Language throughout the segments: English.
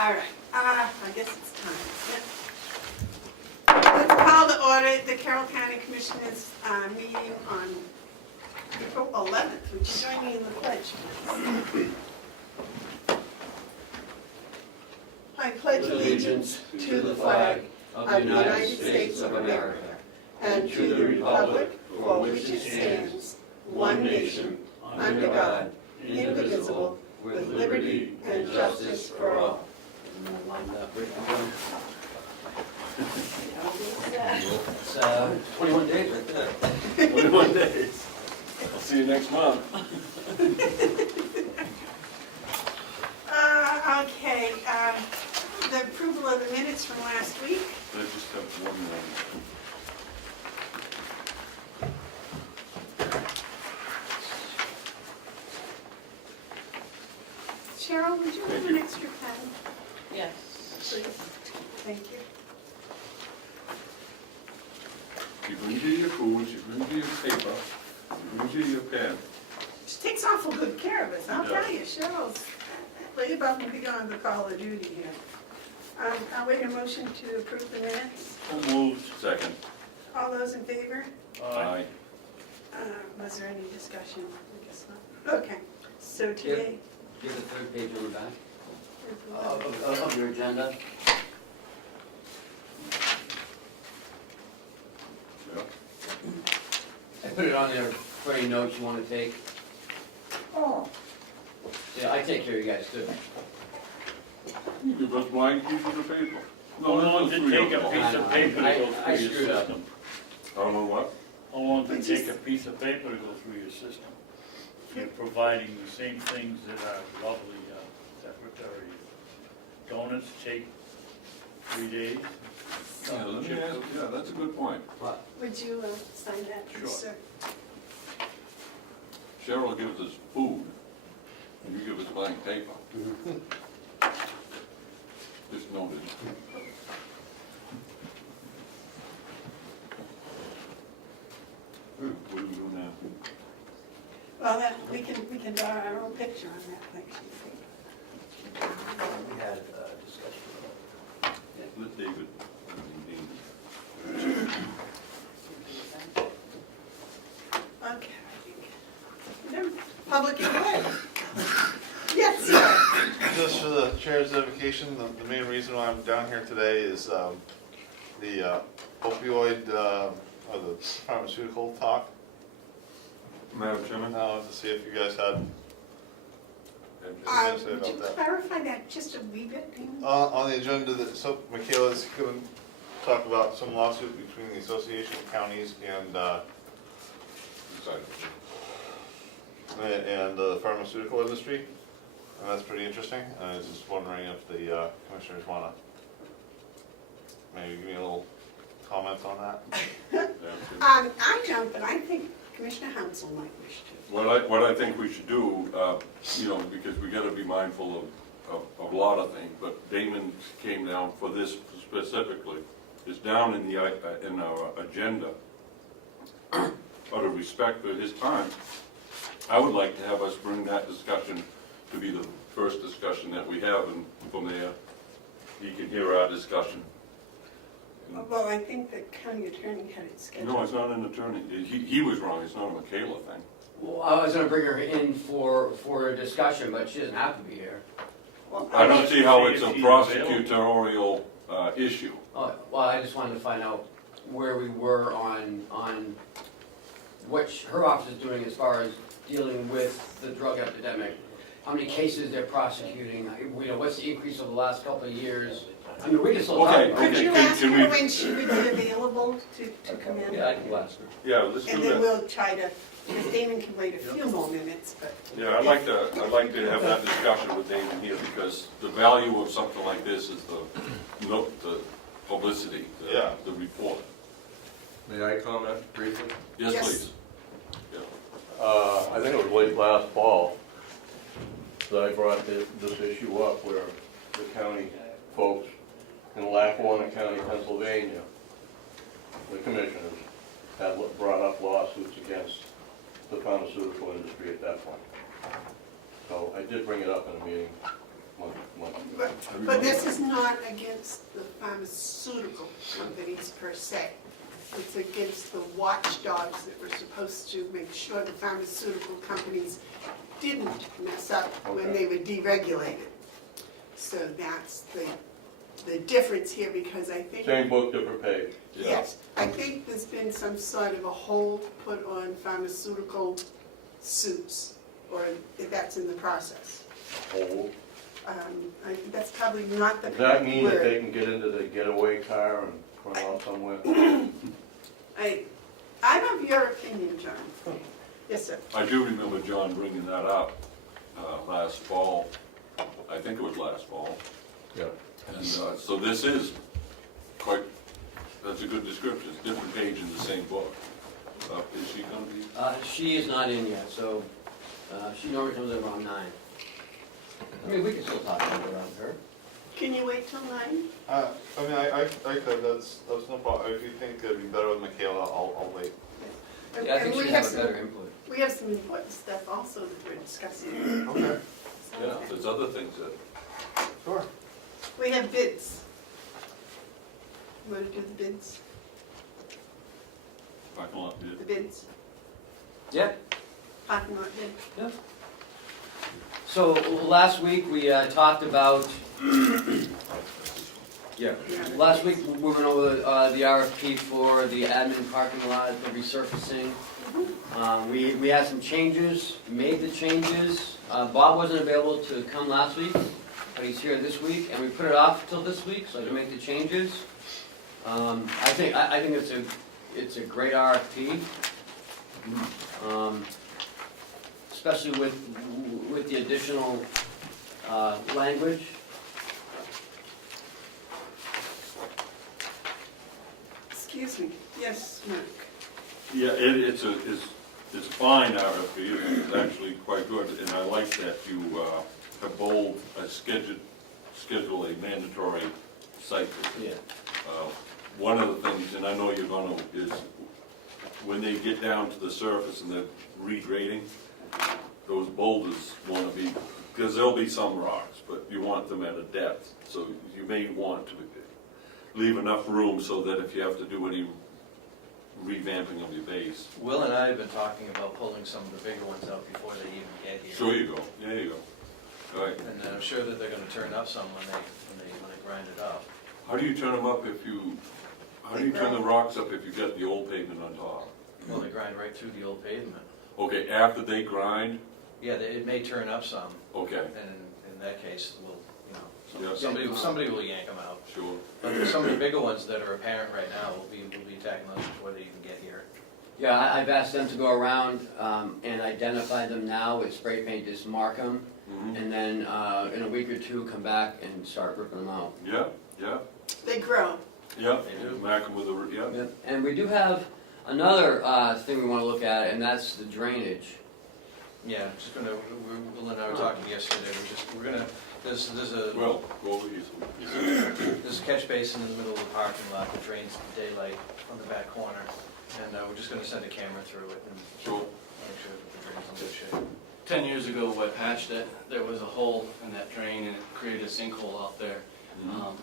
All right, I guess it's time. Let's call to order the Carroll County Commissioners meeting on April 11th. Would you join me in the pledge, please? I pledge allegiance to the flag of the United States of America and to the republic for which it stands, one nation, under God, indivisible, with liberty and justice for all. It's 21 days right there. 21 days. I'll see you next month. Okay, the approval of the minutes from last week. I just have one more. Cheryl, would you have an extra pen? Yes. Please. Thank you. You bring you your foods, you bring you your paper, you bring you your pen. She takes awful good care of us, I'll Yeah. tell you. Cheryl's way above and beyond the call of duty here. I'll wait a motion to approve the minutes. So moved. Second. All those in favor? Aye. Was there any discussion? I guess not. Okay, so today. Give the third page on the back of your agenda. Yeah. I put it on there for any notes you want to take. Oh. Yeah, I take care of you guys too. You give us blank pieces of paper. How long did it take a of them. piece of paper to go I through your screwed up. system? I don't know what? How long did it take a piece of paper to go through your system? You're providing the same things that our lovely secretary donuts take 3 days. Yeah, let me ask, yeah, that's a good point. What? Would you sign that, please, sir? Cheryl gives us food, and you give us blank paper. Just noted. What do we do now? Well, we can draw our own picture on that thing. We had discussion about Let David. Okay. Public input? Yes, sir. Just for the chair's edification, the main reason why I'm down here today is the opioid, or the pharmaceutical talk. Madam Chairman? To see if you guys had anything to say Would you about that. clarify that just a wee bit, Dean? On the agenda, so Michaela's going to talk about some lawsuit between the Association of Counties and the pharmaceutical industry, and that's pretty interesting. I was just wondering if the commissioners want to maybe give me a little comment on that. I don't, but I think Commissioner Hounsell might wish to. What I think we should do, because we gotta be mindful of a lot of things, but Damon came down for this specifically. It's down in our agenda. Out of respect for his time, I would like to have us bring that discussion to be the first discussion that we have, and from there, he can hear our discussion. Well, I think the county attorney had it scheduled. No, it's not an attorney. He was wrong. It's not a Michaela thing. Well, I was gonna bring her in for a discussion, but she doesn't have to be here. Well, I don't see how see it's if a he's prosecutorial issue. Oh, well, I just wanted to find out where we were on what her office is doing as far as dealing with the drug epidemic. How many cases they're prosecuting, what's the increase over the last couple of years? I mean, we can still talk Okay, about it. Could you can ask we- her when she would be available to come in? Yeah, I can ask her. Yeah, let's do And then that. we'll try to, if Damon can wait a few more minutes, but. Yeah, I'd like to have that discussion with Damon here, because the value of something like this is the publicity, Yeah. the report. May I comment briefly? Yes, Yes. please. Yeah. I think it was late last fall that I brought this issue up where the county folks in Lackawanna County, Pennsylvania, the commissioners had brought up lawsuits against the pharmaceutical industry at that point. So I did bring it up in a meeting But this is not against the pharmaceutical companies per se. It's against the watchdogs that were supposed to make sure the pharmaceutical companies didn't mess up when they were deregulated. So that's the difference here, because I think. Same book, different page. Yes, I think there's been some sort of a hold put on pharmaceutical suits, or if that's in the process. Hold. That's probably not the Does that correct mean that they word. can get into the getaway car and run off somewhere? I'm of your opinion, John. Yes, sir. I do remember John bringing that up last fall. I think it was last fall. Yeah. And so this is quite, that's a good description. It's a different page in the same book. Is she going to be? She is not in yet, so she normally comes in around 9. I mean, we can still talk about her. Can you wait till 9? I mean, I could, that's no problem. If you think it'd be better with Michaela, I'll wait. Yeah, I think And she'd we have have a better some, input. we have some important stuff also that we're discussing. Okay, Yeah, there's other things that, sure. We have bids. You want to do the bids? parking lot bid. The bids? Yeah. Parking lot bid? Yeah. So last week we talked about, yeah, last week we went over the RFP for the admin parking lot, the resurfacing. We had some changes, made the changes. Bob wasn't available to come last week, but he's here this week, and we put it off till this week so I can make the changes. I think it's a great RFP. Especially with the additional language. Excuse me. Yes, Mark. Yeah, it's a fine RFP. It's actually quite good, and I like that you have bold, schedule a mandatory site visit. Yeah. One of the things, and I know you're gonna, is when they get down to the surface and they're regrading, those boulders wanna be, because there'll be some rocks, but you want them at a depth. So you may want to leave enough room so that if you have to do any revamping of your base. Will and I have been talking about pulling some of the bigger ones out before they even get here. Sure you go, there you go. All right, And I'm sure that they're gonna turn up some when they grind it up. how do you turn them up if you, how do you turn the rocks up if you got the old pavement on top? Well, they grind right through the old pavement. Okay, after they grind, Yeah, it may turn up some, okay, and in that case, we'll, Yeah. somebody will yank them out. sure. But some of the bigger ones that are apparent right now, we'll be tackling those before they even get here. Yeah, I've asked them to go around and identify them now with spray paint, just mark them, Mhm. and then in a week or two, come back and start ripping them out. Yeah, yeah, They grow. yeah. They do. Smack them with a, yeah. Yep. And we do have another thing we want to look at, and that's the drainage. Yeah, just gonna, Will and I were talking yesterday, we're gonna, there's a, Well, go over easily. there's a catch basin in the middle of the parking lot that drains the daylight on the back corner, and we're just gonna send a camera through it and Sure. make sure that the drain's in good shape. 10 years ago, I patched it, there was a hole in that drain and it created a sinkhole out there. Mhm.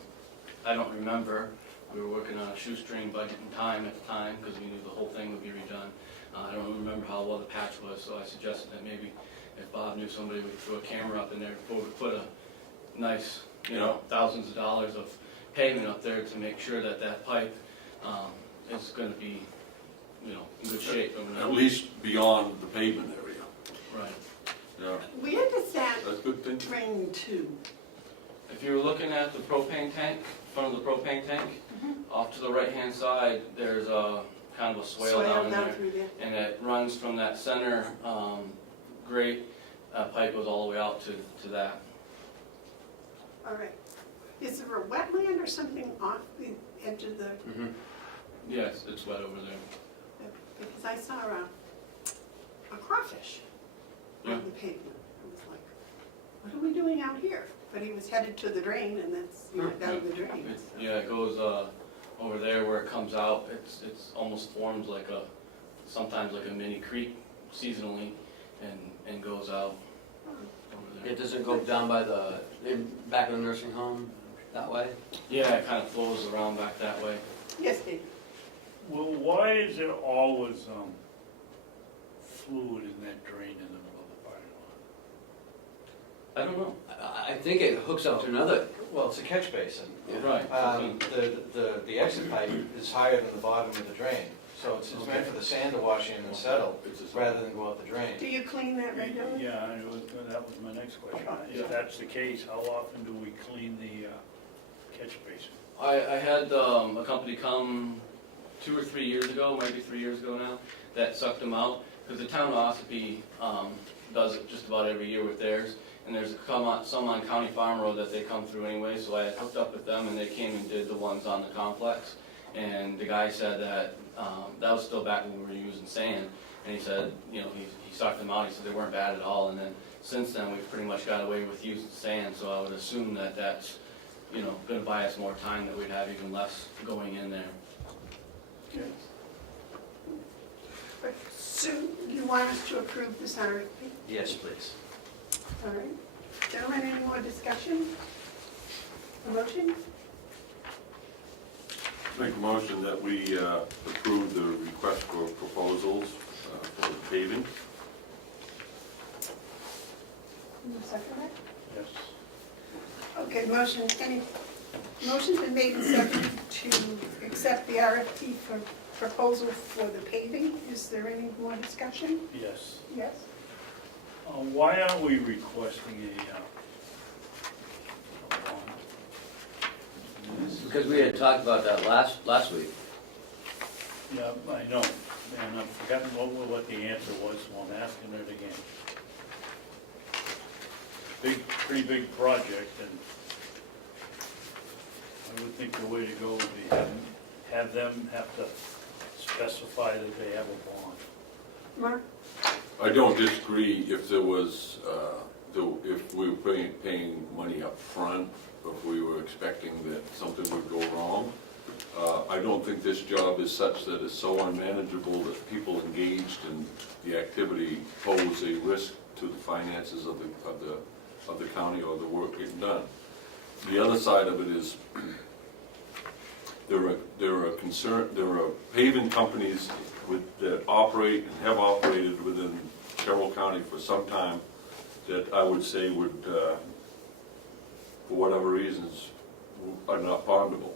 I don't remember, we were working on a shoestring budget and time at the time because we knew the whole thing would be redone. I don't remember how well the patch was, so I suggested that maybe if Bob knew somebody would throw a camera up in there, put a nice, thousands of dollars of pavement up there to make sure that that pipe is going to be, in good shape. At least beyond the pavement area. Right. Yeah, We understand that's a good thing. drain tube. If you're looking at the propane tank, in front of the propane tank, off to the right-hand side, there's a kind of a swale down in there. through there. And it runs from that center grate, pipe goes all the way out to that. All right. Is there a wetland or something off the edge of the, Yes, it's wet over there. because I saw a crawfish Yeah. on the pavement. I was like, what are we doing out here? But he was headed to the drain, and that's, down the drain. so. Yeah, it goes over there where it comes out, it's almost forms sometimes like a mini creek seasonally and goes out. over there. It doesn't go down by the, back in the nursing home that way? Yeah, it kind of flows around back that way. Yes, Dave? Well, why is there always fluid in that drain in the middle of the parking lot? I don't know. I think it hooks up to another, Well, it's a catch basin. yeah. Right. The exit pipe is higher than the bottom of the drain, so it's meant for the sand to wash in and settle, rather than go out the drain. Do you clean that regularly? Yeah, that was my next question. If that's the case, how often do we clean the catch basin? I had a company come 2 or 3 years ago, maybe 3 years ago now, that sucked them out, because the town of Ossipee does it just about every year with theirs, and there's some on County Farm Road that they come through anyway, so I had hooked up with them, and they came and did the ones on the complex, and the guy said that, that was still back when we were using sand, and he said, you know, he sucked them out, he said they weren't bad at all, and then since then, we've pretty much got away with using sand, so I would assume that that's, you know, gonna buy us more time, that we'd have even less going in there. Okay. Sue, do you want us to approve this RFP? Yes, please. All right. Gentlemen, any more discussion? A motion? Make a motion that we approve the request for proposals for the paving. You second that? Yes. Okay, motion's been made and seconded to accept the RFP for proposal for the paving. Is there any more discussion? Yes. Yes? Why aren't we requesting a bond? Because we had talked about that last week. Yeah, I know, and I've forgotten what the answer was, so I'm asking it again. Pretty big project, and I would think the way to go would be have them have to specify that they have a bond. Mark? I don't disagree if there was, if we were paying money up front, if we were expecting that something would go wrong. I don't think this job is such that it's so unmanageable that people engaged in the activity pose a risk to the finances of the county or the work getting done. The other side of it is there are paving companies that operate and have operated within Carroll County for some time that I would say would, for whatever reasons, are not bondable,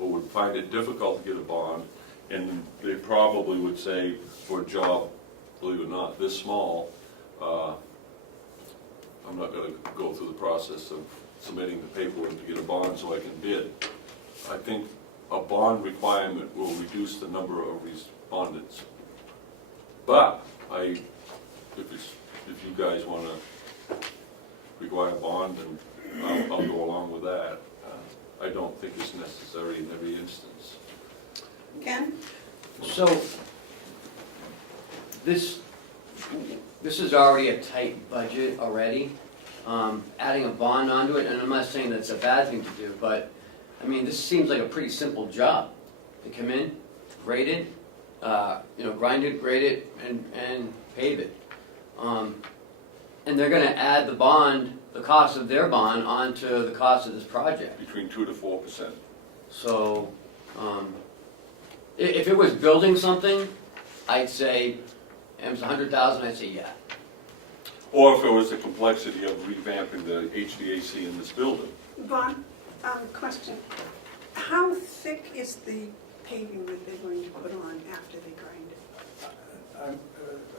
or would find it difficult to get a bond, and they probably would say for a job, believe it or not, this small, I'm not going to go through the process of submitting the paperwork to get a bond so I can bid. I think a bond requirement will reduce the number of respondents. But if you guys want to require a bond, then I'll go along with that. I don't think it's necessary in every instance. Ken? So, this is already a tight budget already. Adding a bond onto it, and I'm not saying that's a bad thing to do, but, I mean, this seems like a pretty simple job. To come in, grade it, grind it, grade it, and pave it. And they're gonna add the bond, the cost of their bond, onto the cost of this project. Between 2 to 4%. So, if it was building something, I'd say, if it was $100,000, I'd say yeah. Or if it was the complexity of revamping the HVAC in this building. Vaughn, question. How thick is the paving that they're going to put on after they grind it?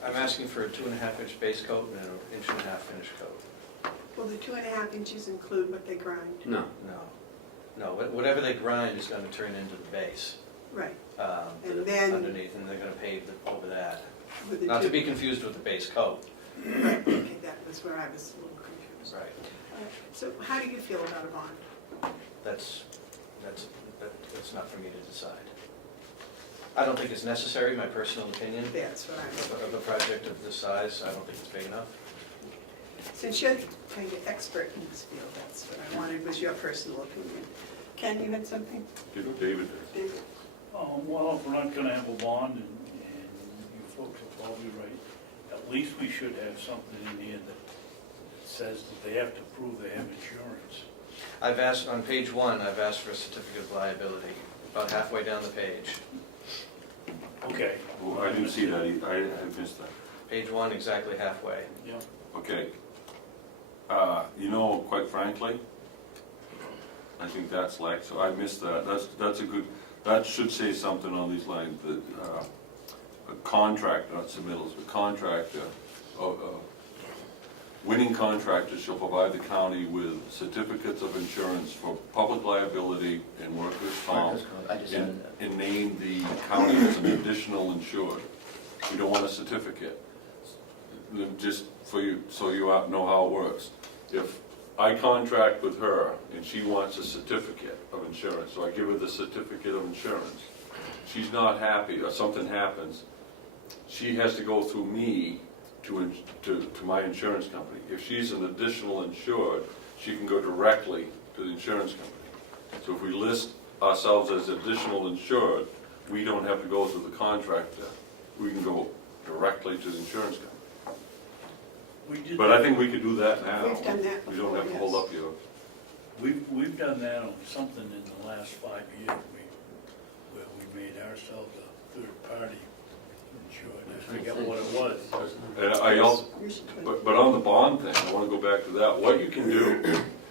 I'm asking for a 2.5-inch base coat and an 1.5-inch finish coat. Will the 2.5 inches include what they grind? No. No, whatever they grind is going to turn into the base. Right. And then- underneath, and they're going to pave over that. With the Not to two- be confused with the base coat. Right, okay, that was where I was a little confused. Right. So how do you feel about a bond? That's not for me to decide. I don't think it's necessary, my personal opinion. That's what I'm, Of a project of this size, I don't think it's big enough. since you're kind of expert in this field, that's what I wanted, was your personal opinion. Ken, you had something? You know, David, David? Well, if we're not gonna have a bond, and you folks are probably right, at least we should have something in here that says that they have to prove they have insurance. I've asked, on page 1, I've asked for a certificate of liability, about halfway down the page. Okay. Well, I didn't see that, I missed that. Page 1, exactly halfway. Yeah. Okay. You know, quite frankly, I think that's like, so I missed that. That's a good, that should say something on these lines, that a contractor, not submittals, but contractor, winning contractors shall provide the county with certificates of insurance for public liability and workers' comp, I just added that. and name the county as an additional insured. We don't want a certificate. Just for you, so you know how it works. If I contract with her and she wants a certificate of insurance, so I give her the certificate of insurance, she's not happy or something happens, she has to go through me to my insurance company. If she's an additional insured, she can go directly to the insurance company. So if we list ourselves as additional insured, we don't have to go through the contractor. We can go directly to the insurance company. We did But I think we could do that now. We've done that We don't have to before, hold yes. up your, We've done that on something in the last 5 years, where we made ourselves a third party insured. I forget what it was. and I also, You should put- but on the bond thing, I want to go back to that. What you can do,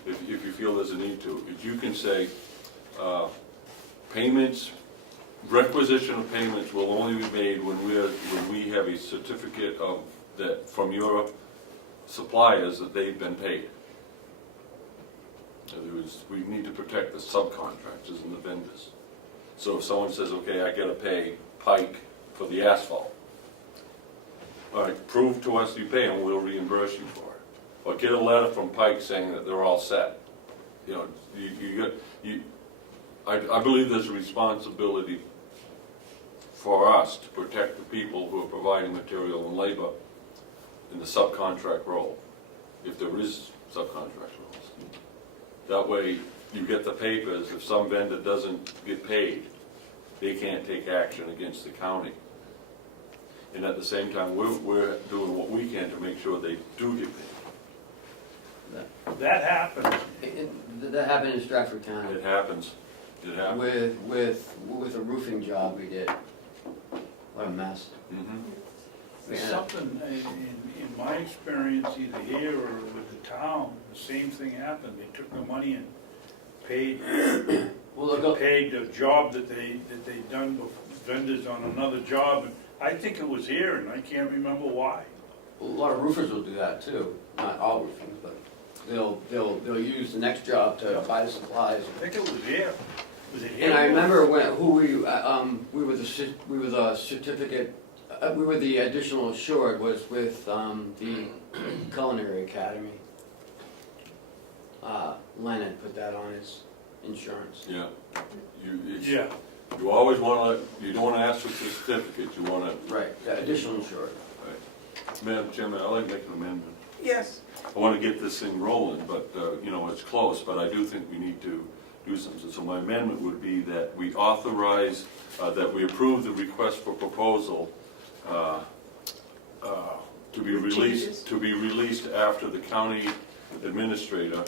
if you feel there's a need to, is you can say, payments, requisition of payments will only be made when we have a certificate of, that, from your suppliers that they've been paid. In other words, we need to protect the subcontractors and the vendors. So if someone says, okay, I gotta pay Pike for the asphalt, all right, prove to us you pay them, we'll reimburse you for it. Or get a letter from Pike saying that they're all set. You know, I believe there's a responsibility for us to protect the people who are providing material and labor in the subcontract role, if there is subcontract roles. That way, you get the papers, if some vendor doesn't get paid, they can't take action against the county. And at the same time, we're doing what we can to make sure they do get paid. That happened. That happened in Stratford County. It happens, it happens. With a roofing job we did. What a mess. Mhm. There's Yeah. something, in my experience, either here or with the town, the same thing happened. They took the money and paid the job that they'd done with vendors on another job. And I think it was here, and I can't remember why. A lot of roofers will do that too, not all roofing, but they'll use the next job to buy the supplies. I think it was here. Was it here? And I remember we were the certificate, we were the additional insured was with the Culinary Academy. Len had put that on his insurance. Yeah. Yeah. You always wanna, you don't wanna ask for certificates, you wanna, Right, yeah, additional insured. Madam Chairman, I'd like to make an amendment. Yes, I want to get this thing rolling, but, you know, it's close, but I do think we need to do something. So my amendment would be that we authorize, that we approve the request for proposal to be With changes. released after the county administrator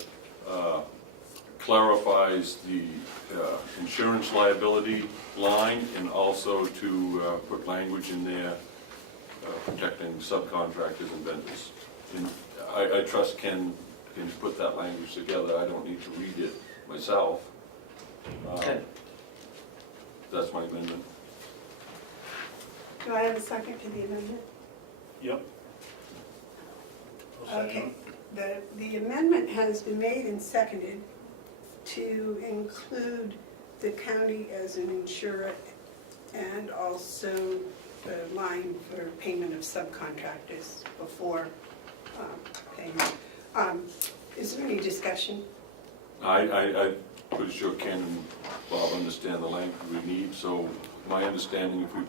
clarifies the insurance liability line, and also to put language in there protecting subcontractors and vendors. And I trust Ken can put that language together. I don't need to read it myself. Okay. That's my amendment. do I have a second to the amendment? Yep. I'll second Okay, the amendment has been made and seconded to include the county as an insurer and also the line for payment of subcontractors before payment. Is there any discussion? I'm pretty sure Ken and Bob understand the language we need, so my understanding, if we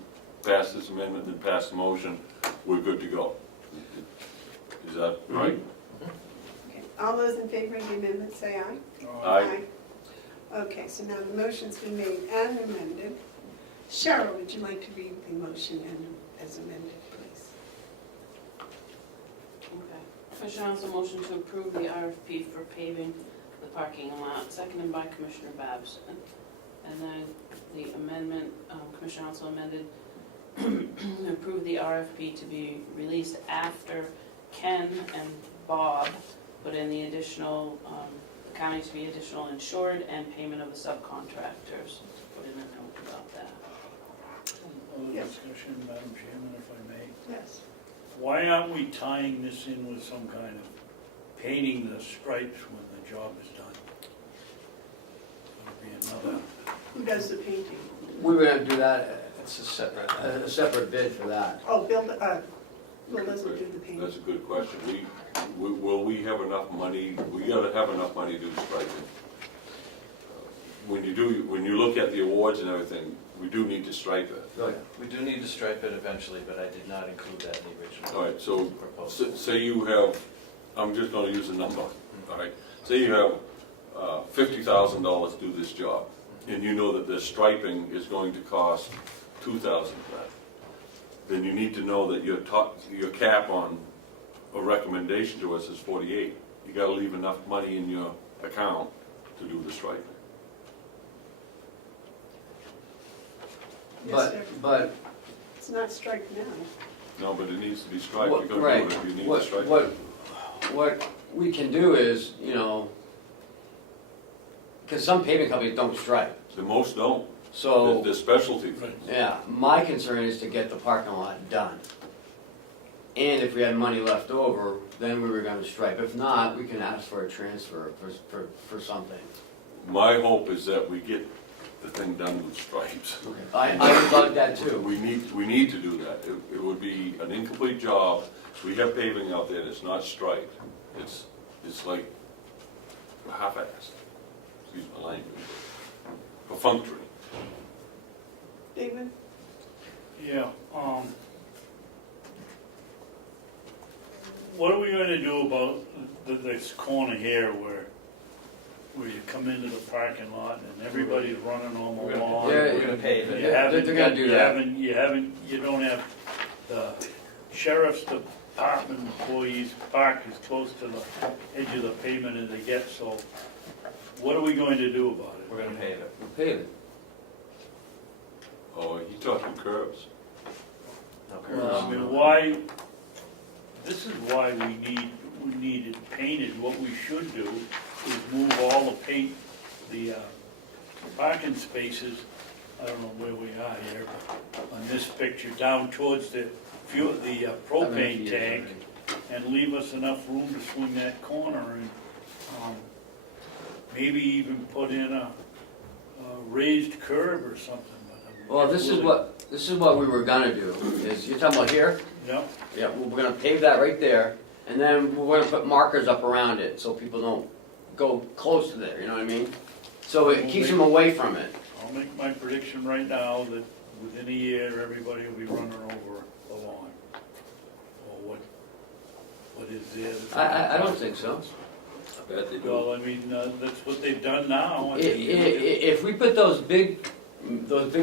pass this amendment and pass the motion, we're good to go. Is that right? Okay. All those in favor of the amendment, say aye. it. Aye. Okay, so now the motion's been made and amended. Cheryl, would you like to read the motion as amended, please? Okay. Commissioner Hounsell, motion to approve the RFP for paving the parking lot, seconded by Commissioner Babson. And then the amendment, Commissioner Hounsell amended, approve the RFP to be released after Ken and Bob put in the additional, the county to be additional insured and payment of the subcontractors. Put in a note about that. Other Yeah. discussion, Madam Chairman, if I may. Yes. Why aren't we tying this in with some kind of painting the stripes when the job is done? That'll be another. Who does the painting? We were gonna do that, It's a separate. a separate bid for that. Oh, Bill doesn't do the painting. That's a good question. Will we have enough money? We gotta have enough money to do striping. When you look at the awards and everything, we do need to stripe it. Oh, yeah. We do need to stripe it eventually, but I did not include that in the original. All right, so proposal. say you have, I'm just gonna use a number, all right? Say you have $50,000 to do this job, and you know that the striping is going to cost $2,000 for that. Then you need to know that your cap on a recommendation to us is 48. You gotta leave enough money in your account to do the striping. Yes, But, It's not striped now. No, but it needs to be striped. what, You're gonna right, do it if you need to what, stripe what, it. what we can do is, you know, because some paving companies don't stripe, The most don't. so, The specialty things. yeah, my concern is to get the parking lot done. And if we had money left over, then we were gonna stripe. If not, we can ask for a transfer for something. My hope is that we get the thing done with stripes. I would love that too. We need to do that. It would be an incomplete job. We have paving out there that's not striped. It's like half-assed, excuse my language, perfunctory. David? Yeah, what are we gonna do about this corner here where you come into the parking lot and everybody's running on the lawn? Yeah, We're gonna pave You it. Yeah, haven't- they're gonna do that. You don't have the sheriff's department employees park as close to the edge of the pavement as they get, so what are we going to do about it? We're gonna pave it. Pave it. Oh, you talking curbs? No Well, curves. I mean, why, this is why we need it painted. What we should do is move all the paint, the parking spaces, I don't know where we are here, but on this picture, down towards the fuel, the propane tank, and leave us enough room to swing that corner and maybe even put in a raised curb or something. Well, this is what we were gonna do, is, you're talking about here? No, Yeah, we're gonna pave that right there, and then we're gonna put markers up around it, so people don't go close to there, you know what I mean? So it keeps them away from it. I'll make my prediction right now that within a year, everybody will be running over the lawn. Or what is there? I don't think so. I bet they do. Well, I mean, that's what they've done now. If we put those big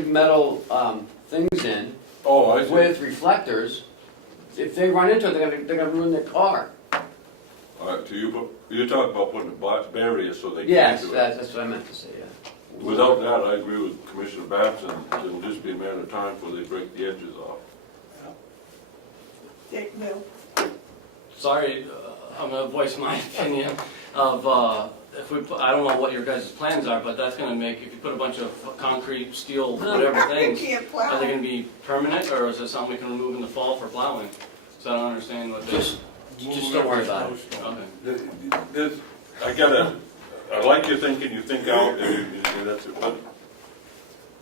metal things in Oh, I see. with reflectors, if they run into it, they're gonna ruin their car. All right, so you're talking about putting a barrier so they can't Yes, do it. that's what I meant to say, yeah. Without that, I agree with Commissioner Babson. It'll just be a matter of time before they break the edges off. Bill? Sorry, I'm gonna voice my opinion of, if we put, I don't know what your guys' plans are, but that's gonna make, if you put a bunch of concrete, steel, whatever You things, can't are they plow. gonna be permanent, or is it something we can remove in the fall for plowing? So I don't understand what this, Just don't worry about it. okay. I like your thinking, you think out, and that's it, but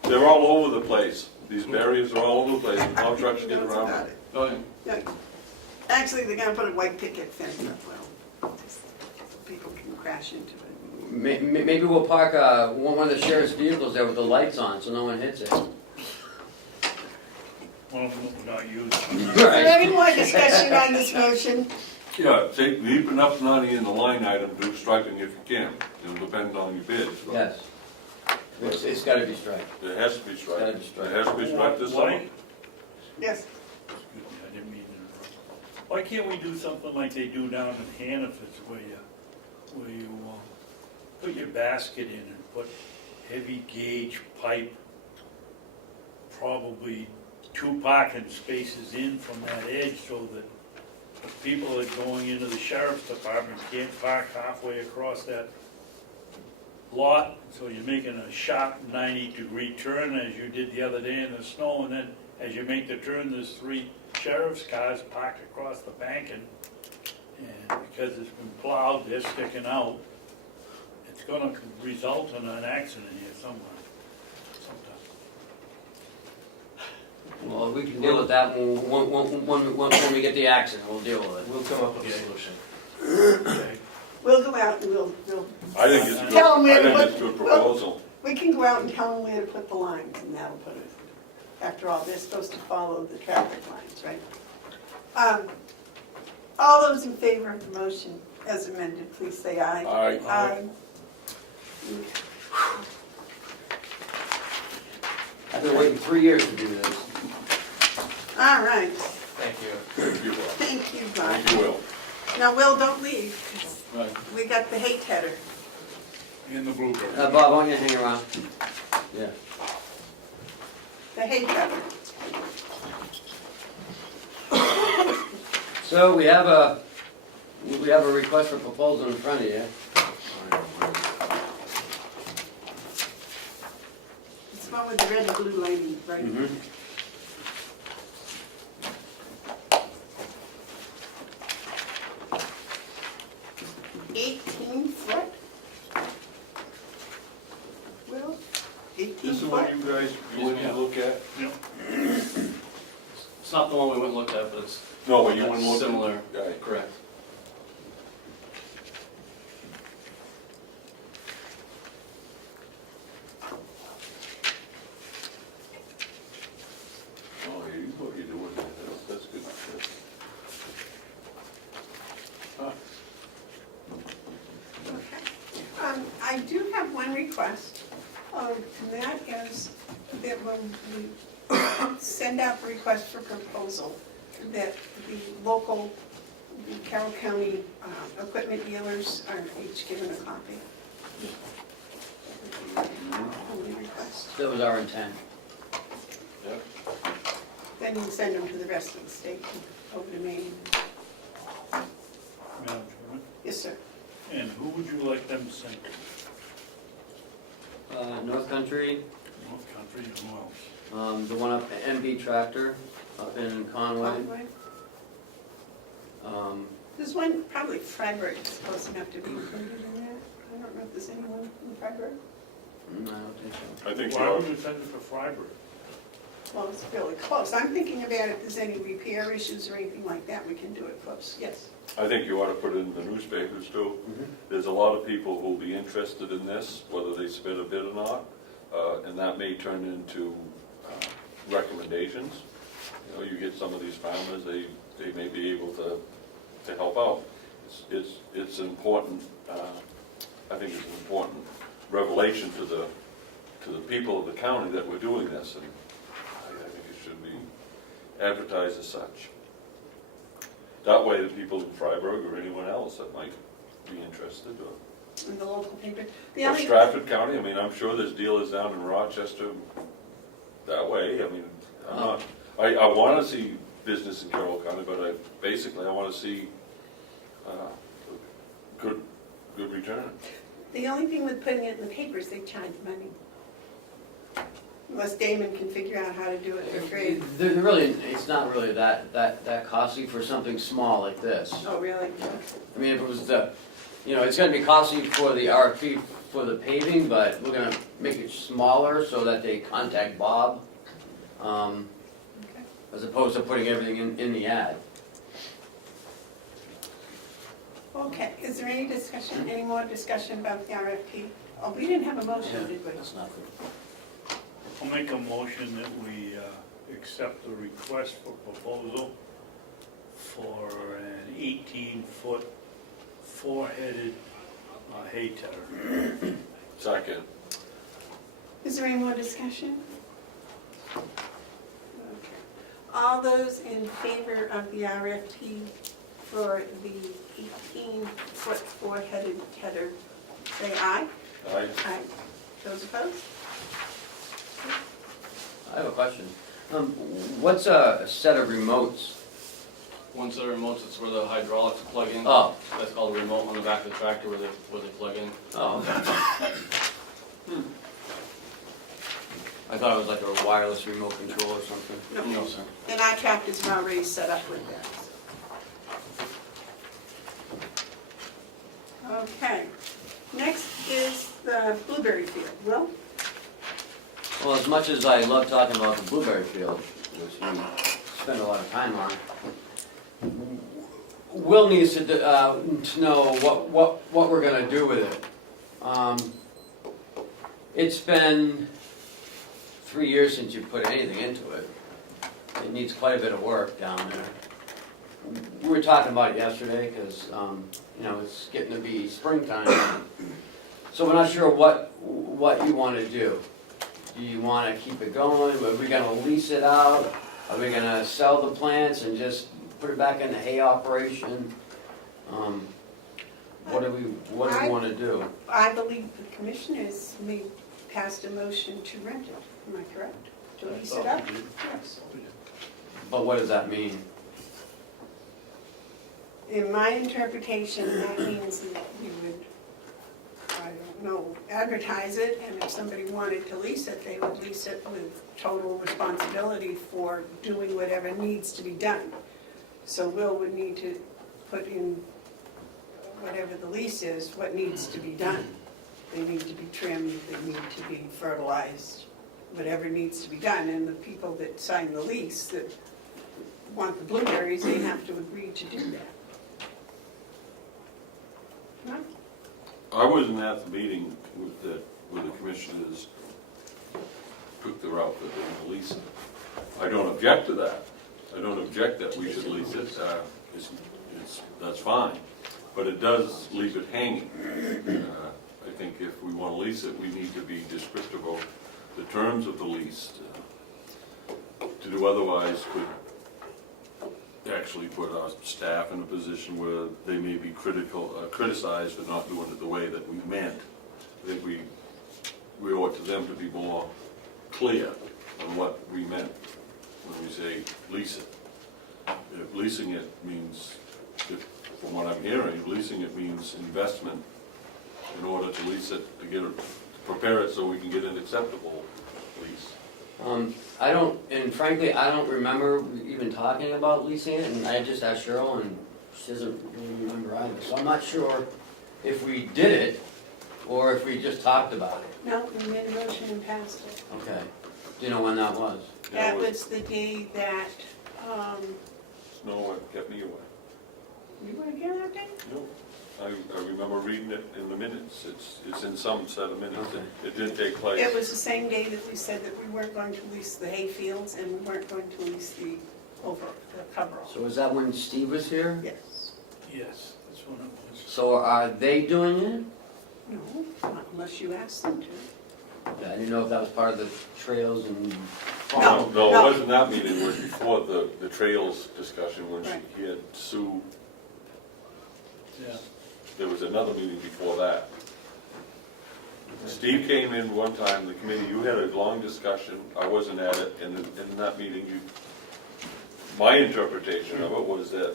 they're all over the place. These barriers are all over the place, and plow trucks He get knows around about them. it. Okay. Yeah. Actually, they're gonna put a white picket fence up, well, just so people can crash into it. Maybe we'll park one of the sheriff's vehicles there with the lights on, so no one hits it. One of them we're not using. Is there any more discussion on this motion? Yeah, take, leave enough money in the line item to do striping if you can. It'll depend on your bids. but Yes. It's gotta be striped. It has to be striped. Gotta be striped. It has to be striped this summer. White? Yes. Excuse me, I didn't mean to interrupt. Why can't we do something like they do down in Hannaford, where you put your basket in and put heavy gauge pipe, probably 2 parking spaces in from that edge, so that if people are going into the sheriff's department can't park halfway across that lot, so you're making a sharp 90-degree turn as you did the other day in the snow, and then as you make the turn, there's 3 sheriff's cars parked across the banking, and because it's been plowed, they're sticking out. It's gonna result in an accident here somewhere, sometime. Well, we can deal with that when we get the accident, we'll deal with it. We'll come up with a solution. Okay. We'll go out and we'll, I think it's a good, Tell 'em where I to think put- it's a good proposal. we can go out and tell them where to put the lines, and that'll put it. After all, they're supposed to follow the traffic lines, right? All those in favor of the motion as amended, please say aye. Aye. Aye. I've been waiting 3 years to do this. All right, Thank you. Thank you, Will. thank you, Thank you, Bob. Will. Now, Will, don't leave, 'cause Right, we got the hate header. in the bluebird. Bob, why don't you hang around? Yeah. The hate header. So we have a request for proposal in front of you. It's one with the red and blue lighting, right? Mhm. 18-foot? Will, 18 This is what foot? you guys usually look at? Yep. It's not the one we went and looked at, but it's No, but you wouldn't look at. similar, Right. correct. Oh, yeah, you know what you're doing there. That's good. Huh. Okay. I do have one request, and that is that when we send out the request for proposal, that the local, the Carroll County equipment dealers are each given a copy. Only request. That was our intent. Yep. Then you can send them to the rest of the state, over to Maine. Madam Chairman, Yes, sir. and who would you like them sent to? North Country, North Country and who else? the one up at MB Tractor up in Conway. Conway. There's one, probably Freiburg is close enough to be included in that. I don't know if there's anyone in Freiburg. I don't think so. I think Why would you you send it to Freiburg? Well, it's really close. I'm thinking about if there's any repair issues or anything like that, we can do it close, yes. I think you ought to put it in the newspapers too. There's a lot of people who'll be interested in this, whether they submit a bid or not, and that may turn into recommendations. You know, you get some of these farmers, they may be able to help out. It's important, I think it's an important revelation to the people of the county that we're doing this, and I think it should be advertised as such. That way, the people in Freiburg or anyone else that might be interested, In the local paper. The or only- Stratford County, I mean, I'm sure there's dealers down in Rochester that way, I mean, I wanna see business in Carroll County, but I wanna see, good return. The only thing with putting it in the paper is they charge money. Unless Damon can figure out how to do it for free. They're really, it's not really that costly for something small like this. Oh, really? I mean, if it was it's gonna be costly for the RFP for the paving, but we're gonna make it smaller so that they contact Bob, Okay. as opposed to putting everything in the ad. Okay, is there any discussion, any more discussion about the RFP? Oh, we didn't have a motion, did we? That's not good. I'll make a motion that we accept the request for proposal for an 18-foot, four-headed hay tedder. Second. Is there any more discussion? Okay. All those in favor of the RFP for the 18-foot four-headed header, say aye. Aye. Aye. Those opposed? I have a question. What's a set of remotes? One set of remotes, it's where the hydraulics plug in. Oh. That's called a remote on the back of the tractor where they plug in. Oh, okay. I thought it was like a wireless remote control or something. No, sir. And our tractors are already set up with that. Okay. Next is the blueberry field. Will? Well, as much as I love talking about the blueberry field, which we spend a lot of time on, Will needs to know what we're gonna do with it. It's been 3 years since you put anything into it. It needs quite a bit of work down there. We were talking about it yesterday, because, it's getting to be springtime. So we're not sure what you wanna do. Do you wanna keep it going? Are we gonna lease it out? Are we gonna sell the plants and just put it back in the hay operation? What do we wanna do? I believe the commissioners passed a motion to rent it. Am I correct? To lease it up? Yes. But what does that mean? In my interpretation, that means that you would, I don't know, advertise it, and if somebody wanted to lease it, they would lease it with total responsibility for doing whatever needs to be done. So Will would need to put in whatever the lease is, what needs to be done. They need to be trimmed, they need to be fertilized, whatever needs to be done. And the people that sign the lease that want the blueberries, they have to agree to do that. Huh? I wasn't at the meeting where the commissioners took the route that they were gonna lease it. I don't object to that. I don't object that we should lease it. That's fine. But it does leave it hanging. I think if we want to lease it, we need to be descriptive of the terms of the lease. To do otherwise could actually put our staff in a position where they may be criticized for not doing it the way that we meant. I think we ought to them to be more clear on what we meant when we say lease it. If leasing it means, from what I'm hearing, leasing it means investment in order to lease it, to prepare it so we can get an acceptable lease. And frankly, I don't remember even talking about leasing it, and I just asked Cheryl, and she doesn't really remember either. So I'm not sure if we did it, or if we just talked about it. No, we made a motion and passed it. Okay. Do you know when that was? That was the day that, Snow kept me away. you were here that day? No, I remember reading it in the minutes. It's in some set of minutes. Okay. It did take place. It was the same day that we said that we weren't going to lease the hay fields and we weren't going to lease the coverall. So was that when Steve was here? Yes. Yes, that's when it was. So are they doing it? No, not unless you ask them to. Yeah, I didn't know if that was part of the trails and. No. No, it wasn't that meeting. It was before the trails discussion when Right. he had Sue. Yeah. There was another meeting before that. Steve came in one time, the committee, you had a long discussion, I wasn't at it, and in that meeting, my interpretation of it was that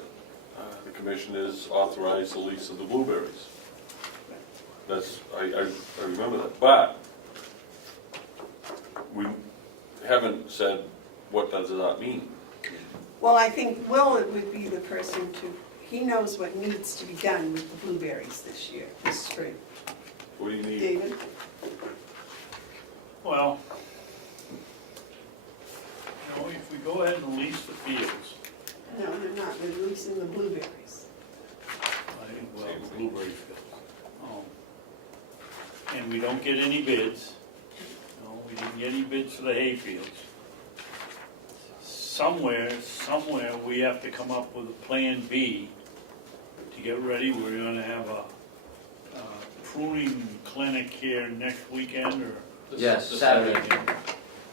the commissioners authorized the lease of the blueberries. I remember that, but we haven't said, what does that mean? Well, I think Will would be the person he knows what needs to be done with the blueberries this spring. What do you need? David? Well, if we go ahead and lease the fields, No, they're not, they're leasing the blueberries. blueberry fields. And we don't get any bids. No, we didn't get any bids for the hay fields. Somewhere, we have to come up with a plan B to get ready. We're gonna have a pruning clinic here next weekend, or Yes, Saturday.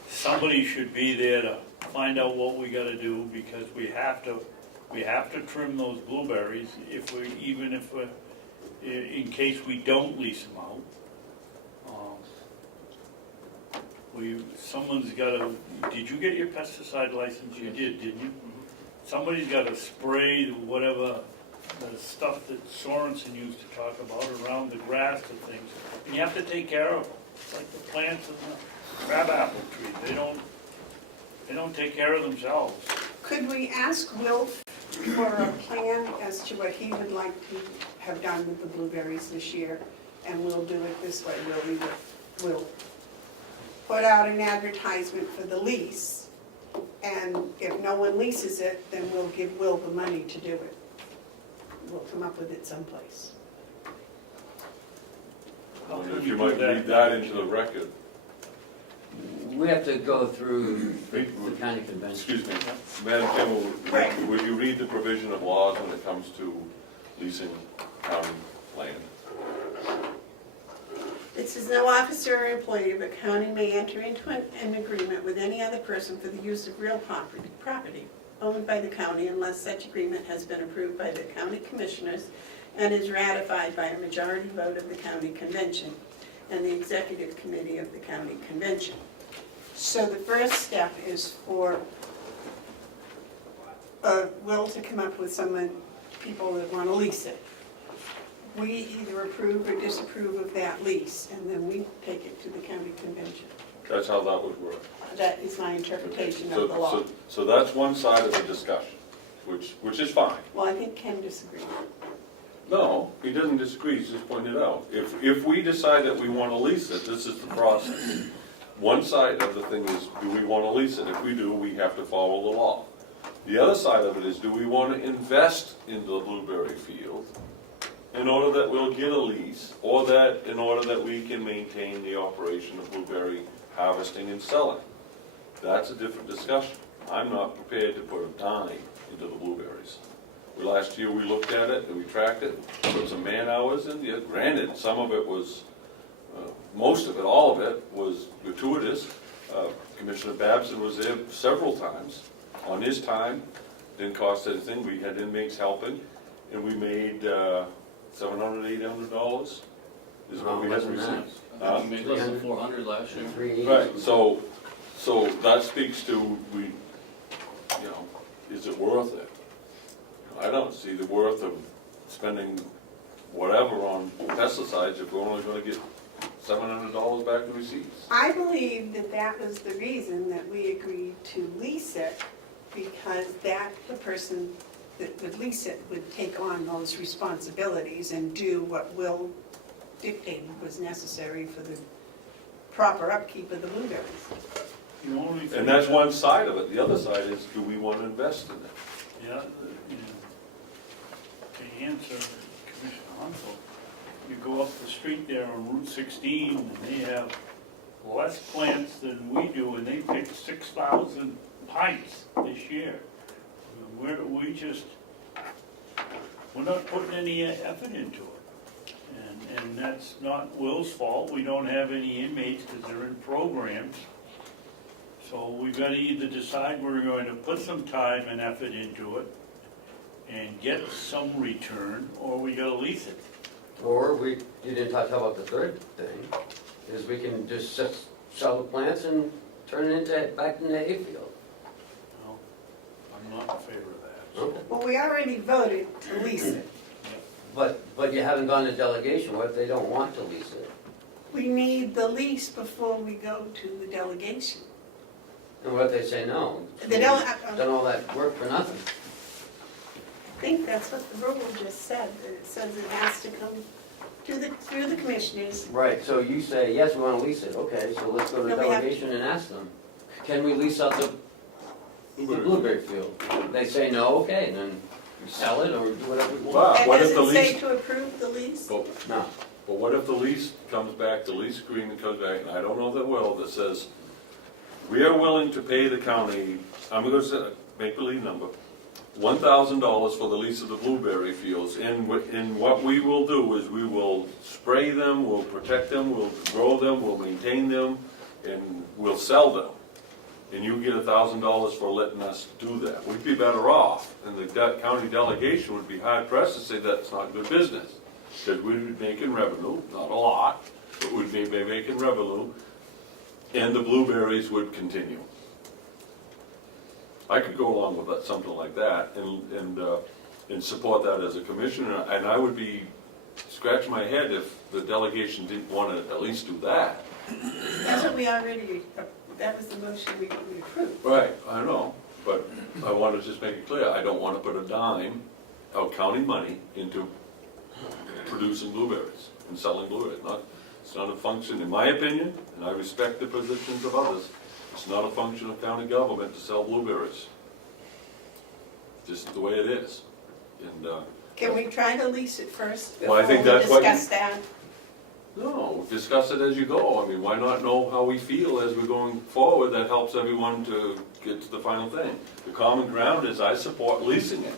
somebody should be there to find out what we gotta do, because we have to trim those blueberries even if we, in case we don't lease them out. Someone's gotta, did you get your pesticide license? You did, didn't you? Somebody's gotta spray whatever, the stuff that Sorensen used to talk about around the grass and things. And you have to take care of them, like the plants in the crabapple tree. They don't take care of themselves. Could we ask Will for a plan as to what he would like to have done with the blueberries this year? And we'll do it this way, we'll put out an advertisement for the lease, and if no one leases it, then we'll give Will the money to do it. We'll come up with it someplace. How can If we you do might that? read that into the record. We have to go through the county convention. Excuse me, Madam Chairman, would you read the provision of laws when it comes to leasing county land? It says, no officer or employee of a county may enter into an agreement with any other person for the use of real property owned by the county unless such agreement has been approved by the county commissioners and is ratified by a majority vote of the county convention and the executive committee of the county convention. So the first step is for Will to come up with people that want to lease it. We either approve or disapprove of that lease, and then we take it to the county convention. That's how that would work. That is my interpretation of the law. So that's one side of the discussion, which is fine. Well, I think Ken disagrees. No, he doesn't disagree, he's just pointing it out. If we decide that we want to lease it, this is the process. One side of the thing is, do we want to lease it? If we do, we have to follow the law. The other side of it is, do we want to invest in the blueberry field in order that we'll get a lease, or that in order that we can maintain the operation of blueberry harvesting and selling? That's a different discussion. I'm not prepared to put a dime into the blueberries. Last year we looked at it and we tracked it, put some man hours in. Yeah, granted, some of it was, most of it, all of it was gratuitous. Commissioner Babson was there several times on his time. Didn't cost anything. We had inmates helping, and we made $700, $800 is what we had received. We made less than 400 last year. 380. Right. So that speaks to is it worth it? I don't see the worth of spending whatever on pesticides if we're only going to get $700 back in receipts. I believe that was the reason that we agreed to lease it, because the person that would lease it would take on those responsibilities and do what Will dictated was necessary for the proper upkeep of the blueberries. The only thing And that's one side of it. The other side is, do we want to invest in it? Yeah, to answer Commissioner Hounsell, you go up the street there on Route 16, and they have less plants than we do, and they picked 6,000 pints this year. We're not putting any effort into it. And that's not Will's fault. We don't have any inmates because they're in programs. So we've got to either decide we're going to put some time and effort into it and get some return, or we got to lease it. Or you didn't talk about the third thing, is we can just sell the plants and turn it back into hayfield. No, I'm not in favor of that. Okay. Well, we already voted to lease it. But you haven't gone to delegation. What if they don't want to lease it? We need the lease before we go to the delegation. And what if they say no? Done all that work for nothing. I think that's what the rule just said, that it says it has to come through the commissioners. Right, so you say, yes, we want to lease it. Okay, so let's go to No, we have- delegation and ask them. Can we lease out the blueberry field? They say no, okay, then we sell it or do whatever we want. Wow. And What does if the it say lease- to approve the lease? But what if the lease comes back, the lease agreement comes back, and I don't know that well, that says, we are willing to pay the county, I'm going to say, make-believe number, $1,000 for the lease of the blueberry fields. And what we will do is we will spray them, we'll protect them, we'll grow them, we'll maintain them, and we'll sell them. and you get $1,000 for letting us do that. We'd be better off, and the county delegation would be hard pressed to say that's not good business. Because we'd be making revenue, not a lot, but we'd be making revenue, and the blueberries would continue. I could go along with that, something like that, and support that as a commissioner, and I would be scratching my head if the delegation didn't want to at least do that. That's what we already, that was the motion we approved. Right, I know, but I want to just make it clear, I don't want to put a dime of county money into producing blueberries and selling blueberries. It's not a function, in my opinion, and I respect the positions of others, it's not a function of county government to sell blueberries. Just the way it is. And, Can we try to lease it first Well, I before think we that's what discuss that? no, discuss it as you go. I mean, why not know how we feel as we're going forward? That helps everyone to get to the final thing. The common ground is I support leasing it.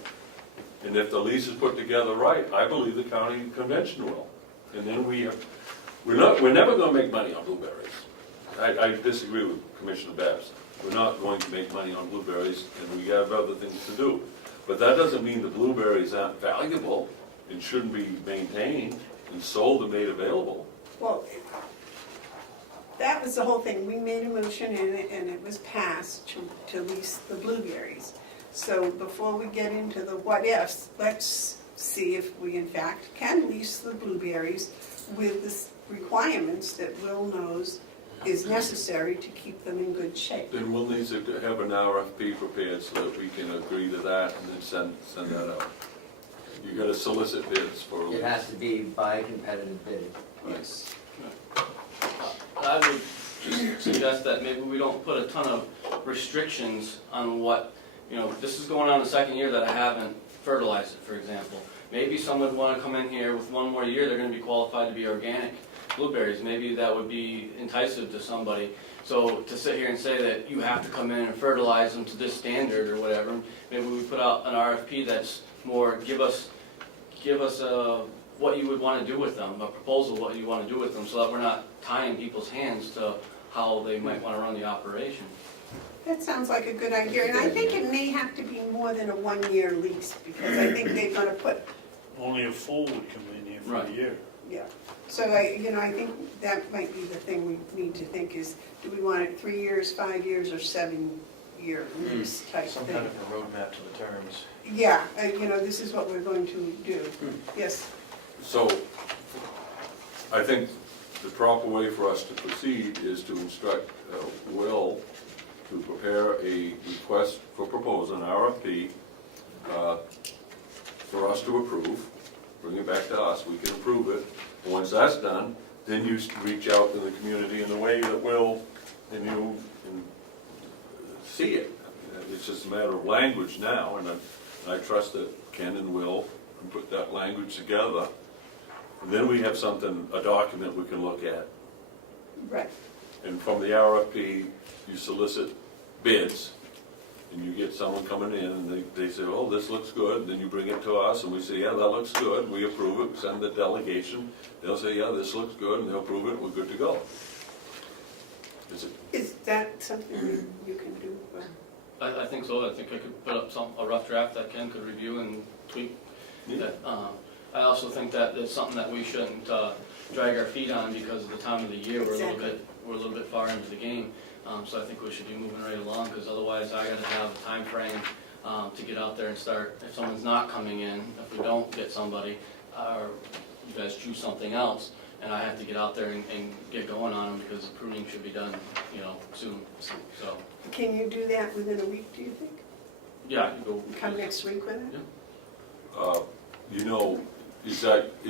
And if the lease is put together right, I believe the county convention will. And then we're never gonna make money on blueberries. I disagree with Commissioner Babson. We're not going to make money on blueberries, and we have other things to do. But that doesn't mean the blueberries aren't valuable and shouldn't be maintained and sold and made available. Well, that was the whole thing. We made a motion and it was passed to lease the blueberries. So before we get into the what ifs, let's see if we in fact can lease the blueberries with the requirements that Will knows is necessary to keep them in good shape. Then we'll need to have an RFP prepared so that we can agree to that and then send that out. You gotta solicit bids for. It has to be by competitive bid. Yes. I would just suggest that maybe we don't put a ton of restrictions on what, this is going on the second year that I haven't fertilized it, for example. Maybe someone would want to come in here with one more year, they're going to be qualified to be organic blueberries. Maybe that would be enticing to somebody. So to sit here and say that you have to come in and fertilize them to this standard or whatever, maybe we put out an RFP that's more, give us what you would want to do with them, a proposal what you want to do with them, so that we're not tying people's hands to how they might want to run the operation. That sounds like a good idea, and I think it may have to be more than a one-year lease, because I think they're gonna put, Only a fool would come in here for a Right. year. yeah. So I think that might be the thing we need to think is, do we want it 3 years, 5 years, or 7-year lease type Some thing? kind of a roadmap to the terms. Yeah, this is what we're going to do. Yes, So, I think the proper way for us to proceed is to instruct Will to prepare a request for proposal, an RFP, for us to approve, bring it back to us, we can approve it. Once that's done, then you reach out to the community in the way that Will and you can see it. It's just a matter of language now, and I trust that Ken and Will can put that language together. And then we have something, a document we can look at. right. And from the RFP, you solicit bids, and you get someone coming in, and they say, oh, this looks good, and then you bring it to us, and we say, yeah, that looks good, we approve it, we send the delegation, they'll say, yeah, this looks good, and they'll approve it, we're good to go. Is that something you can do? I think so. I think I could put up a rough draft that Ken could review and tweak. Yeah. That, I also think that it's something that we shouldn't drag our feet on because of the time of the year. We're a little bit far into the game. So I think we should be moving right along, because otherwise I gotta have a time frame to get out there and start. If someone's not coming in, if we don't get somebody, or you guys choose something else, and I have to get out there and get going on them, because the pruning should be done, soon. So, Can you do that within a week, do you think? yeah, I can go. Come next week with it? Is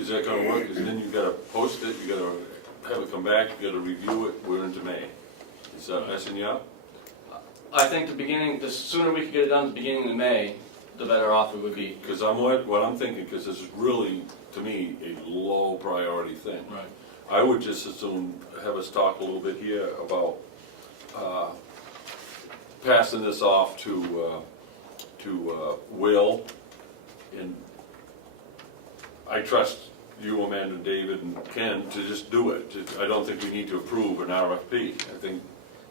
that gonna work? Because then you gotta post it, you gotta have it come back, you gotta review it, we're into May. Is that messing you up? I think the sooner we could get it done at the beginning of May, the better off we would be. Because what I'm thinking, because this is really, to me, a low priority thing. Right. I would just as soon have us talk a little bit here about passing this off to Will, and I trust you, Amanda, David, and Ken to just do it. I don't think we need to approve an RFP. I think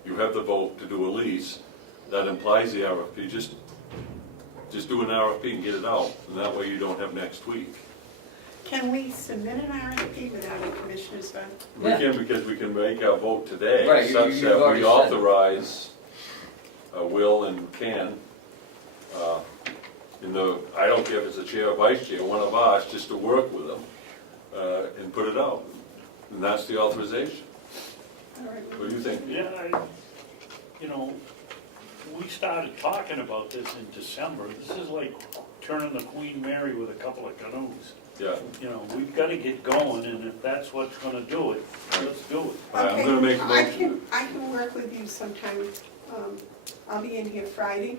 you have the vote to do a lease, that implies the RFP, just do an RFP and get it out, and that way you don't have next week. Can we submit an RFP without a commissioner's vote? We Yeah. can, because we can make our vote today, Right, such you've that already we said- authorize, will and can, I don't care if it's a chair or vice chair, one of us, just to work with them, and put it out. And that's the authorization. All right. What do you think? Yeah, you know, we started talking about this in December. This is like turning the Queen Mary with a couple of canoes. Yeah. You know, we've got to get going, and if that's what's going to do it, let's do it. All right, I'm Okay, gonna make a I motion. can work with you sometime. I'll be in here Friday.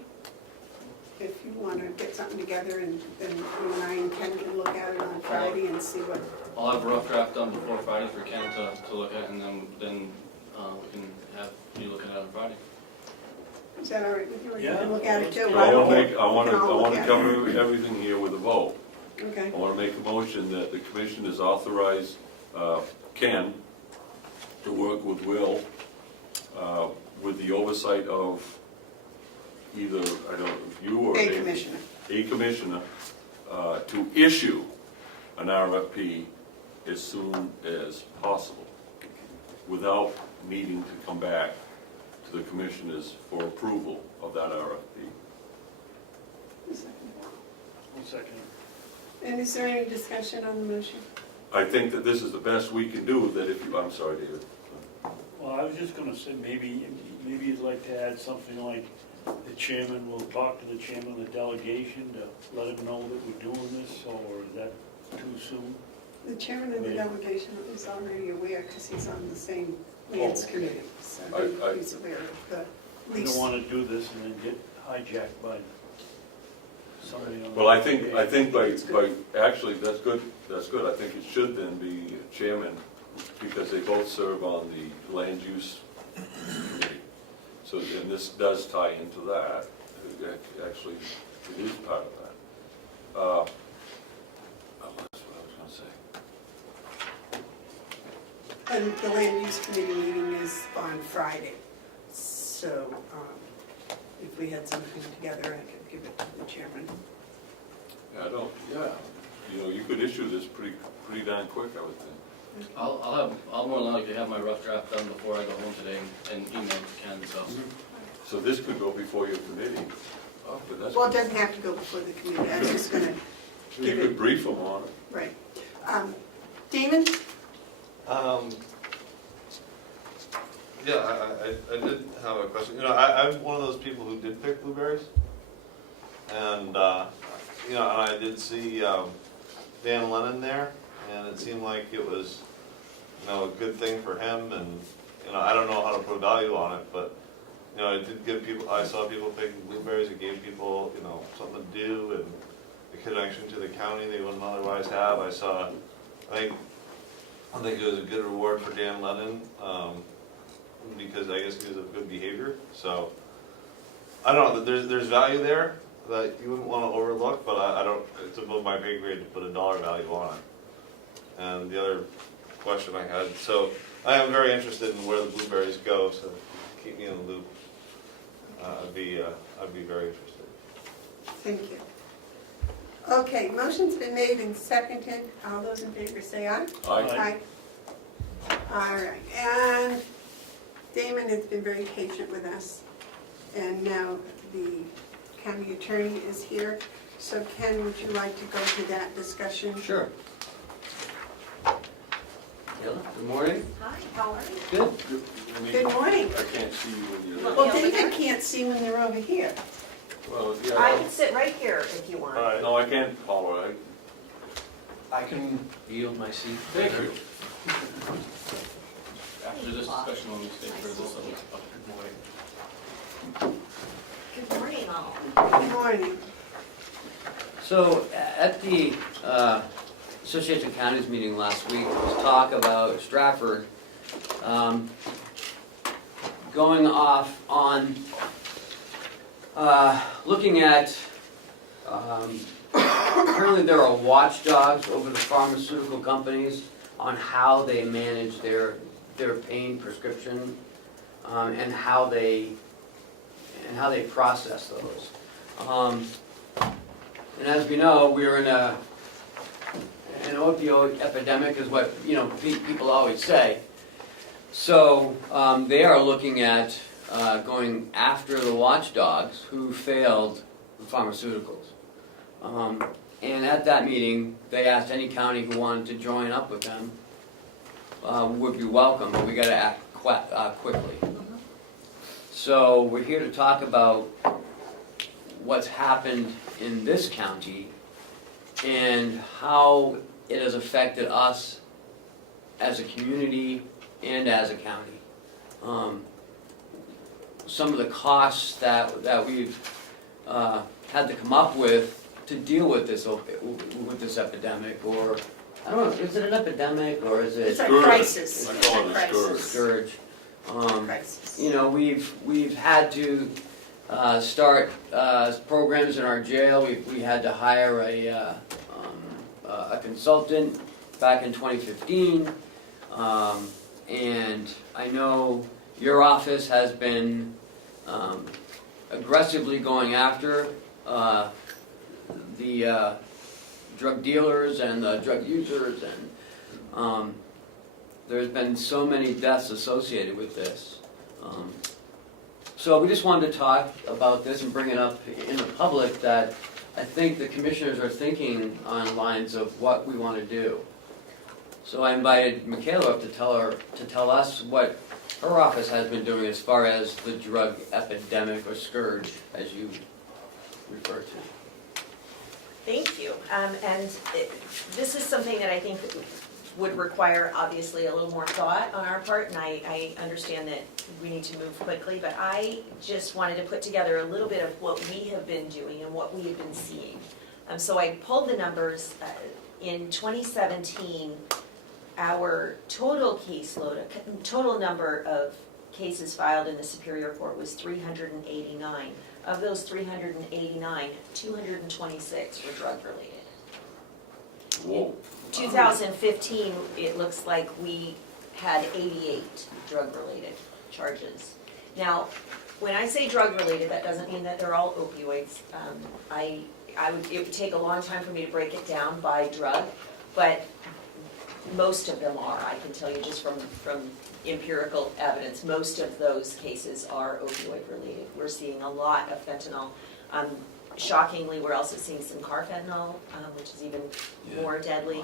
If you want to get something together, and then you and I and Ken can look at it on Friday and see what. I'll have a rough draft done before Friday for Ken to look at, and then we can have you look at it on Friday. Is that all right with you? Or you Yeah. can look at it too? So I don't wanna care. make, I wanna, We can all I look wanna at cover everything here with a vote. it. Okay. I wanna make a motion that the commission is authorized, Ken, to work with Will, with the oversight of either, I don't know, if you or Hey, Dave- Commissioner. a commissioner, to issue an RFP as soon as possible, without needing to come back to the commissioners for approval of that RFP. One second. And is there any discussion on the motion? I think that this is the best we can do, that if you, I'm sorry, David. Well, I was just gonna say, maybe you'd like to add something like, the chairman will talk to the chairman of the delegation to let him know that we're doing this, or is that too soon? The chairman of the Yeah. delegation is already aware because he's on the same lands committee, so I- he's aware of the We lease. don't wanna do this and then get hijacked by somebody on. Well, I think actually, that's good, I think it should then be chairman, because they both serve on the land use committee. So, and this does tie into that, actually, it is part of that. Oh, that's what I was gonna say. And the land use committee meeting is on Friday, so if we had something together, I could give it to the chairman. You could issue this pretty darn quick, I would think. I'll more than likely have my rough draft done before I go home today and email to Ken, so. So this could go before your committee. Oh, but that's. Well, it doesn't have to go before the committee, I'm just gonna, You could brief them on it. right. Damon? Yeah, I did have a question. I'm one of those people who did pick blueberries. And, and I did see Dan Lennon there, and it seemed like it was, a good thing for him, and, I don't know how to put value on it, but, it did give people, I saw people picking blueberries, it gave people, something to do, and a connection to the county they wouldn't otherwise have. I think it was a good reward for Dan Lennon, because I guess he was of good behavior, so, I don't know, there's value there that you wouldn't want to overlook, but I don't, it's above my pay grade to put a dollar value on it. And the other question I had, so I am very interested in where the blueberries go, so keep me in the loop. I'd be very interested. Thank you. Okay, motion's been made and seconded. All those in favor say aye. Aye. All right, and Damon has been very patient with us, and now the county attorney is here. So Ken, would you like to go to that discussion? Sure. Good morning. Hi, how are you? Good. Good morning. I can't see you when you're Well, there. David can't see when they're over here. Well, yeah, I can sit right here if you want. no, I can't, Paul, right? I can yield my seat. Thank you. After this discussion, when we stay for this, Good morning, all. Good morning. So at the Association of Counties meeting last week, there was talk about Stratford going off on looking at, apparently there are watchdogs over the pharmaceutical companies on how they manage their pain prescription and how they process those. And as we know, we're in an opioid epidemic, is what people always say. So they are looking at going after the watchdogs who failed the pharmaceuticals. And at that meeting, they asked any county who wanted to join up with them would be welcome, but we got to act quickly. So we're here to talk about what's happened in this county and how it has affected us as a community and as a county. Some of the costs that we've had to come up with to deal with this epidemic, or I don't know, is it an epidemic or is it It's a crisis. I call it a Crisis. scourge? Crisis. We've had to start programs in our jail. We had to hire a consultant back in 2015, and I know your office has been aggressively going after the drug dealers and the drug users, and there's been so many deaths associated with this. So we just wanted to talk about this and bring it up in the public, that I think the commissioners are thinking on lines of what we want to do. So I invited Michaela up to tell us what her office has been doing as far as the drug epidemic or scourge, as you refer to. Thank you. This is something that I think would require obviously a little more thought on our part, and I understand that we need to move quickly, but I just wanted to put together a little bit of what we have been doing and what we have been seeing. So I pulled the numbers. In 2017, our total caseload, total number of cases filed in the Superior Court was 389. Of those 389, 226 were drug-related. Whoa. 2015, it looks like we had 88 drug-related charges. Now, when I say drug-related, that doesn't mean that they're all opioids. It would take a long time for me to break it down by drug, but most of them are. I can tell you just from empirical evidence, most of those cases are opioid-related. We're seeing a lot of fentanyl. Shockingly, we're also seeing some carfentanil, which is even more deadly.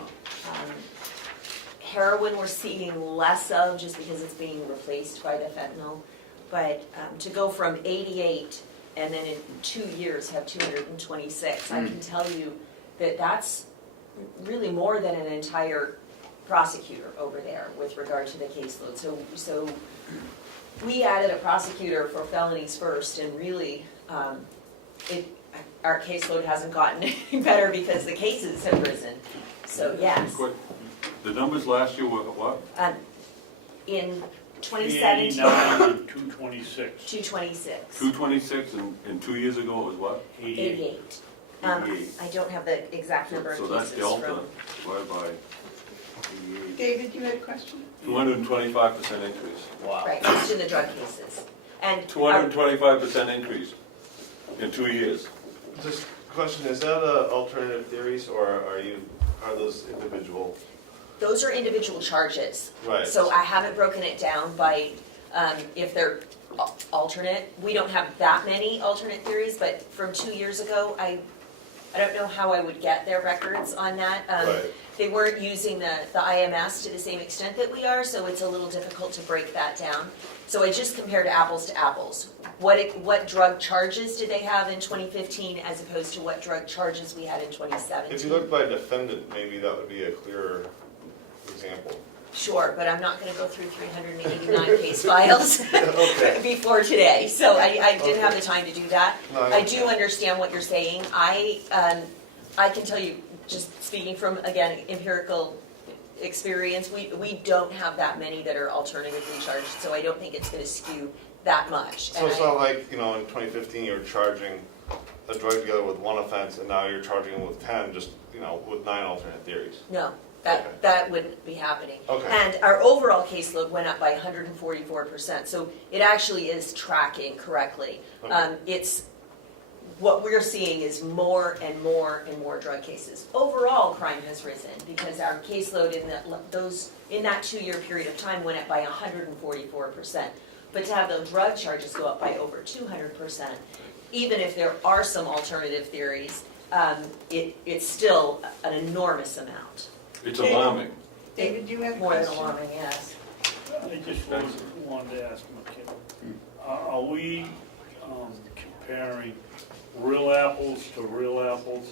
Heroin we're seeing less of just because it's being replaced by the fentanyl. But to go from 88 and then in 2 years have 226, I can tell you that that's really more than an entire prosecutor over there with regard to the caseload. So we added a prosecutor for felonies first, and really our caseload hasn't gotten any better because the cases have risen. So yes. Quick, the numbers last year were what? In 2017, 389 and 226. 226. 226, and 2 years ago it was what? 88. 88. I don't have the exact number of So cases that's delta from. divided by 88. David, you had a question? 225% increase. Wow. Right, just in the drug cases. And 225% increase in 2 years. Just a question, is that alternative theories, or are those individual? those are individual charges. Right. So I haven't broken it down by if they're alternate. We don't have that many alternate theories, but from 2 years ago, I don't know how I would get their records on that. Right. They weren't using the IMS to the same extent that we are, so it's a little difficult to break that down. So I just compared apples to apples. What drug charges did they have in 2015 as opposed to what drug charges we had in 2017? If you look by defendant, maybe that would be a clearer example. Sure, but I'm not going to go through 389 case files Okay. before today, so I didn't have the time to do that. No, I do understand what you're saying. I can tell you, just speaking from, again, empirical experience, we don't have that many that are alternatively charged, so I don't think it's going to skew that much. So it's not like, in 2015 you were charging a drug dealer with one offense and now you're charging him with 10, just, with 9 alternate theories. No, That wouldn't be happening. Okay. And our overall caseload went up by 144%, so it actually is tracking correctly. Okay. It's, what we're seeing is more and more and more drug cases. Overall, crime has risen because our caseload in that 2-year period of time went up by 144%. But to have those drug charges go up by over 200%, even if there are some alternative theories, it's still an enormous amount. It's alarming. David, do you have a More than question? alarming, yes. I just wanted to ask McKenna, are we comparing real apples to real apples?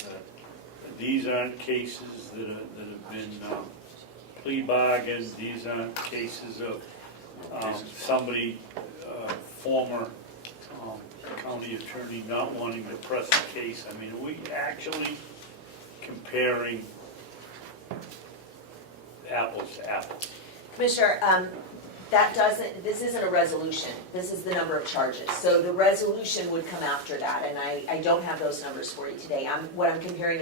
These aren't cases that have been plea bargains, these aren't cases of somebody, former county attorney not wanting to press a case. I mean, are we actually comparing apples to apples? Commissioner, this isn't a resolution, this is the number of charges. So the resolution would come after that, and I don't have those numbers for you today. What I'm comparing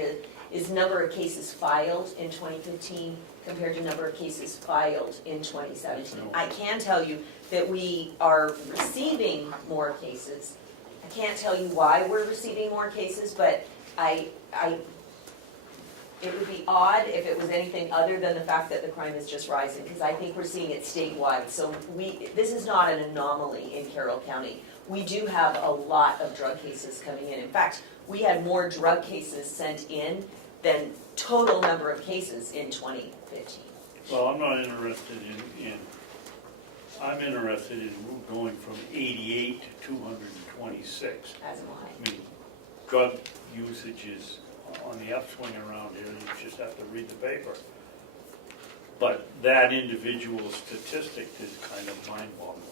is number of cases filed in 2015 compared to number of cases filed in 2017. I can tell you that we are receiving more cases. I can't tell you why we're receiving more cases, but it would be odd if it was anything other than the fact that the crime is just rising, because I think we're seeing it statewide. So this is not an anomaly in Carroll County. We do have a lot of drug cases coming in. In fact, we had more drug cases sent in than total number of cases in 2015. Well, I'm not interested I'm interested in going from 88 to 226. As am I. I mean, drug usage is on the upswing around here, you just have to read the paper. But that individual statistic is kind of mind-boggling.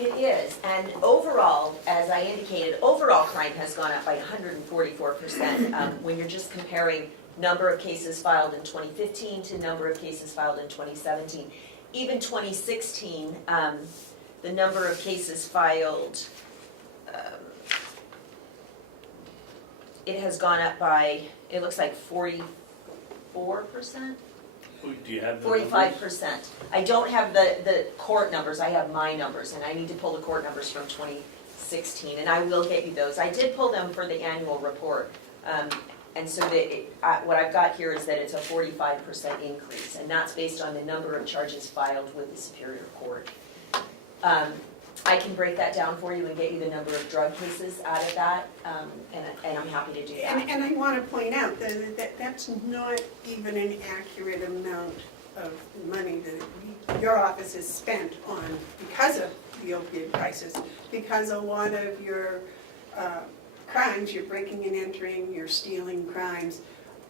It is, and overall, as I indicated, overall crime has gone up by 144%. When you're just comparing number of cases filed in 2015 to number of cases filed in 2017. Even 2016, the number of cases filed, it has gone up by, it looks like 44%? Do you have the 45%. I don't have the court numbers, I have my numbers, and I need to pull the court numbers from 2016, and I will get you those. I did pull them for the annual report, and so what I've got here is that it's a 45% increase, and that's based on the number of charges filed with the Superior Court. I can break that down for you and get you the number of drug cases out of that, and I'm happy to do that. And I want to point out that that's not even an accurate amount of money that your office has spent on because of the opioid crisis, because a lot of your crimes, your breaking and entering, your stealing crimes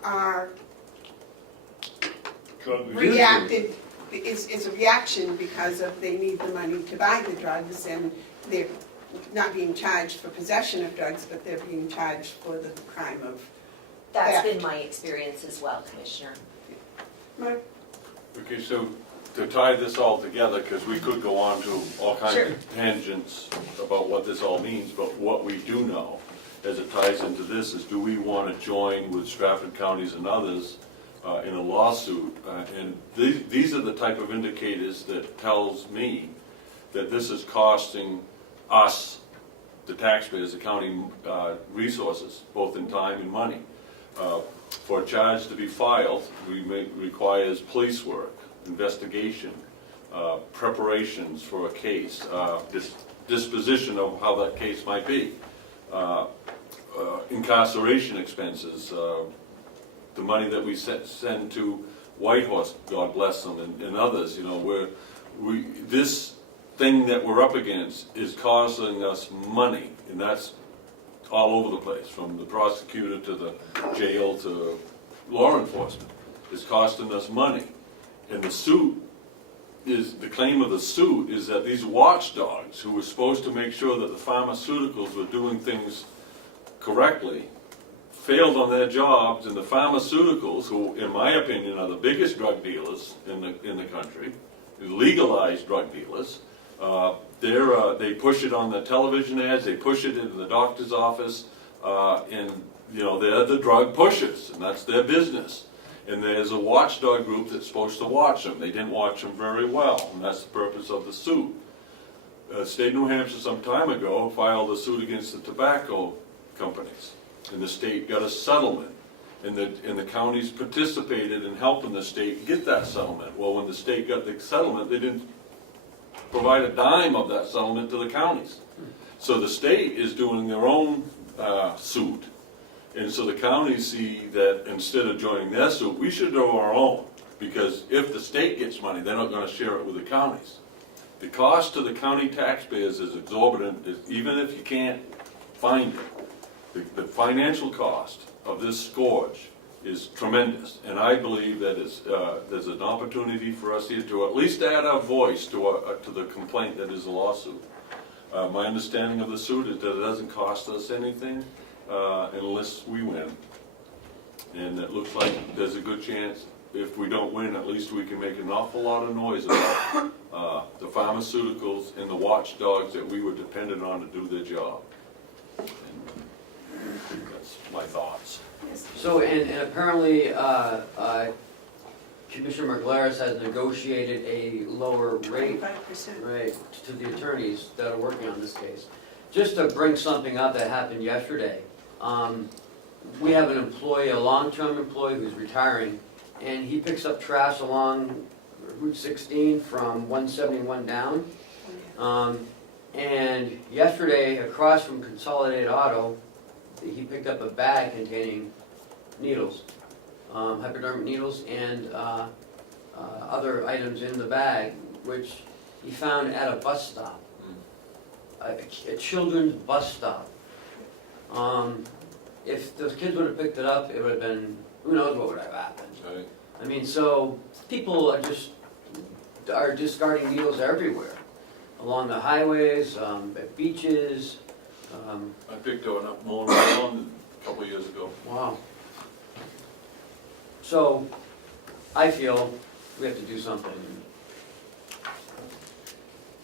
are reacted. It's a reaction because of they need the money to buy the drugs, and they're not being charged for possession of drugs, but they're being charged for the crime of That's theft. been my experience as well, Commissioner. Mark? Okay, so to tie this all together, because we could go on to all kinds Sure. of tangents about what this all means, but what we do know, as it ties into this, is do we want to join with Stratford counties and others in a lawsuit? And these are the type of indicators that tells me that this is costing us, the taxpayers, the county, resources, both in time and money. For a charge to be filed, requires police work, investigation, preparations for a case, disposition of how that case might be, incarceration expenses, the money that we send to Whitehorse, God bless them, and others, you know, this thing that we're up against is costing us money, and that's all over the place, from the prosecutor to the jail to law enforcement. It's costing us money. And the claim of the suit is that these watchdogs who were supposed to make sure that the pharmaceuticals were doing things correctly failed on their jobs, and the pharmaceuticals, who in my opinion are the biggest drug dealers in the country, legalized drug dealers, they push it on the television ads, they push it into the doctor's office, and you know, they're the drug pushers, and that's their business. And there's a watchdog group that's supposed to watch them. They didn't watch them very well, and that's the purpose of the suit. State of New Hampshire some time ago filed a suit against the tobacco companies, and the state got a settlement, and the counties participated in helping the state get that settlement. Well, when the state got the settlement, they didn't provide a dime of that settlement to the counties. So the state is doing their own suit, and so the counties see that instead of joining their suit, we should do our own, because if the state gets money, they're not going to share it with the counties. The cost to the county taxpayers is exorbitant, even if you can't find it. The financial cost of this scourge is tremendous, and I believe that there's an opportunity for us here to at least add our voice to the complaint that is a lawsuit. My understanding of the suit is that it doesn't cost us anything unless we win, and it looks like there's a good chance if we don't win, at least we can make an awful lot of noise about the pharmaceuticals and the watchdogs that we were dependent on to do their job. And that's my thoughts. So, and apparently, Commissioner McGlaris has negotiated a lower rate, 25%. right, to the attorneys that are working on this case. Just to bring something up that happened yesterday, we have an employee, a long-term employee who's retiring, and he picks up trash along Route 16 from 171 down. And yesterday, across from Consolidated Auto, he picked up a bag containing needles, hypodermic needles, and other items in the bag, which he found at a bus stop, a children's bus stop. If those kids would have picked it up, it would have been, who knows what would have happened. Right. I mean, so people are discarding needles everywhere, along the highways, at beaches. I picked one up mowing my lawn a couple of years ago. Wow. So, I feel we have to do something.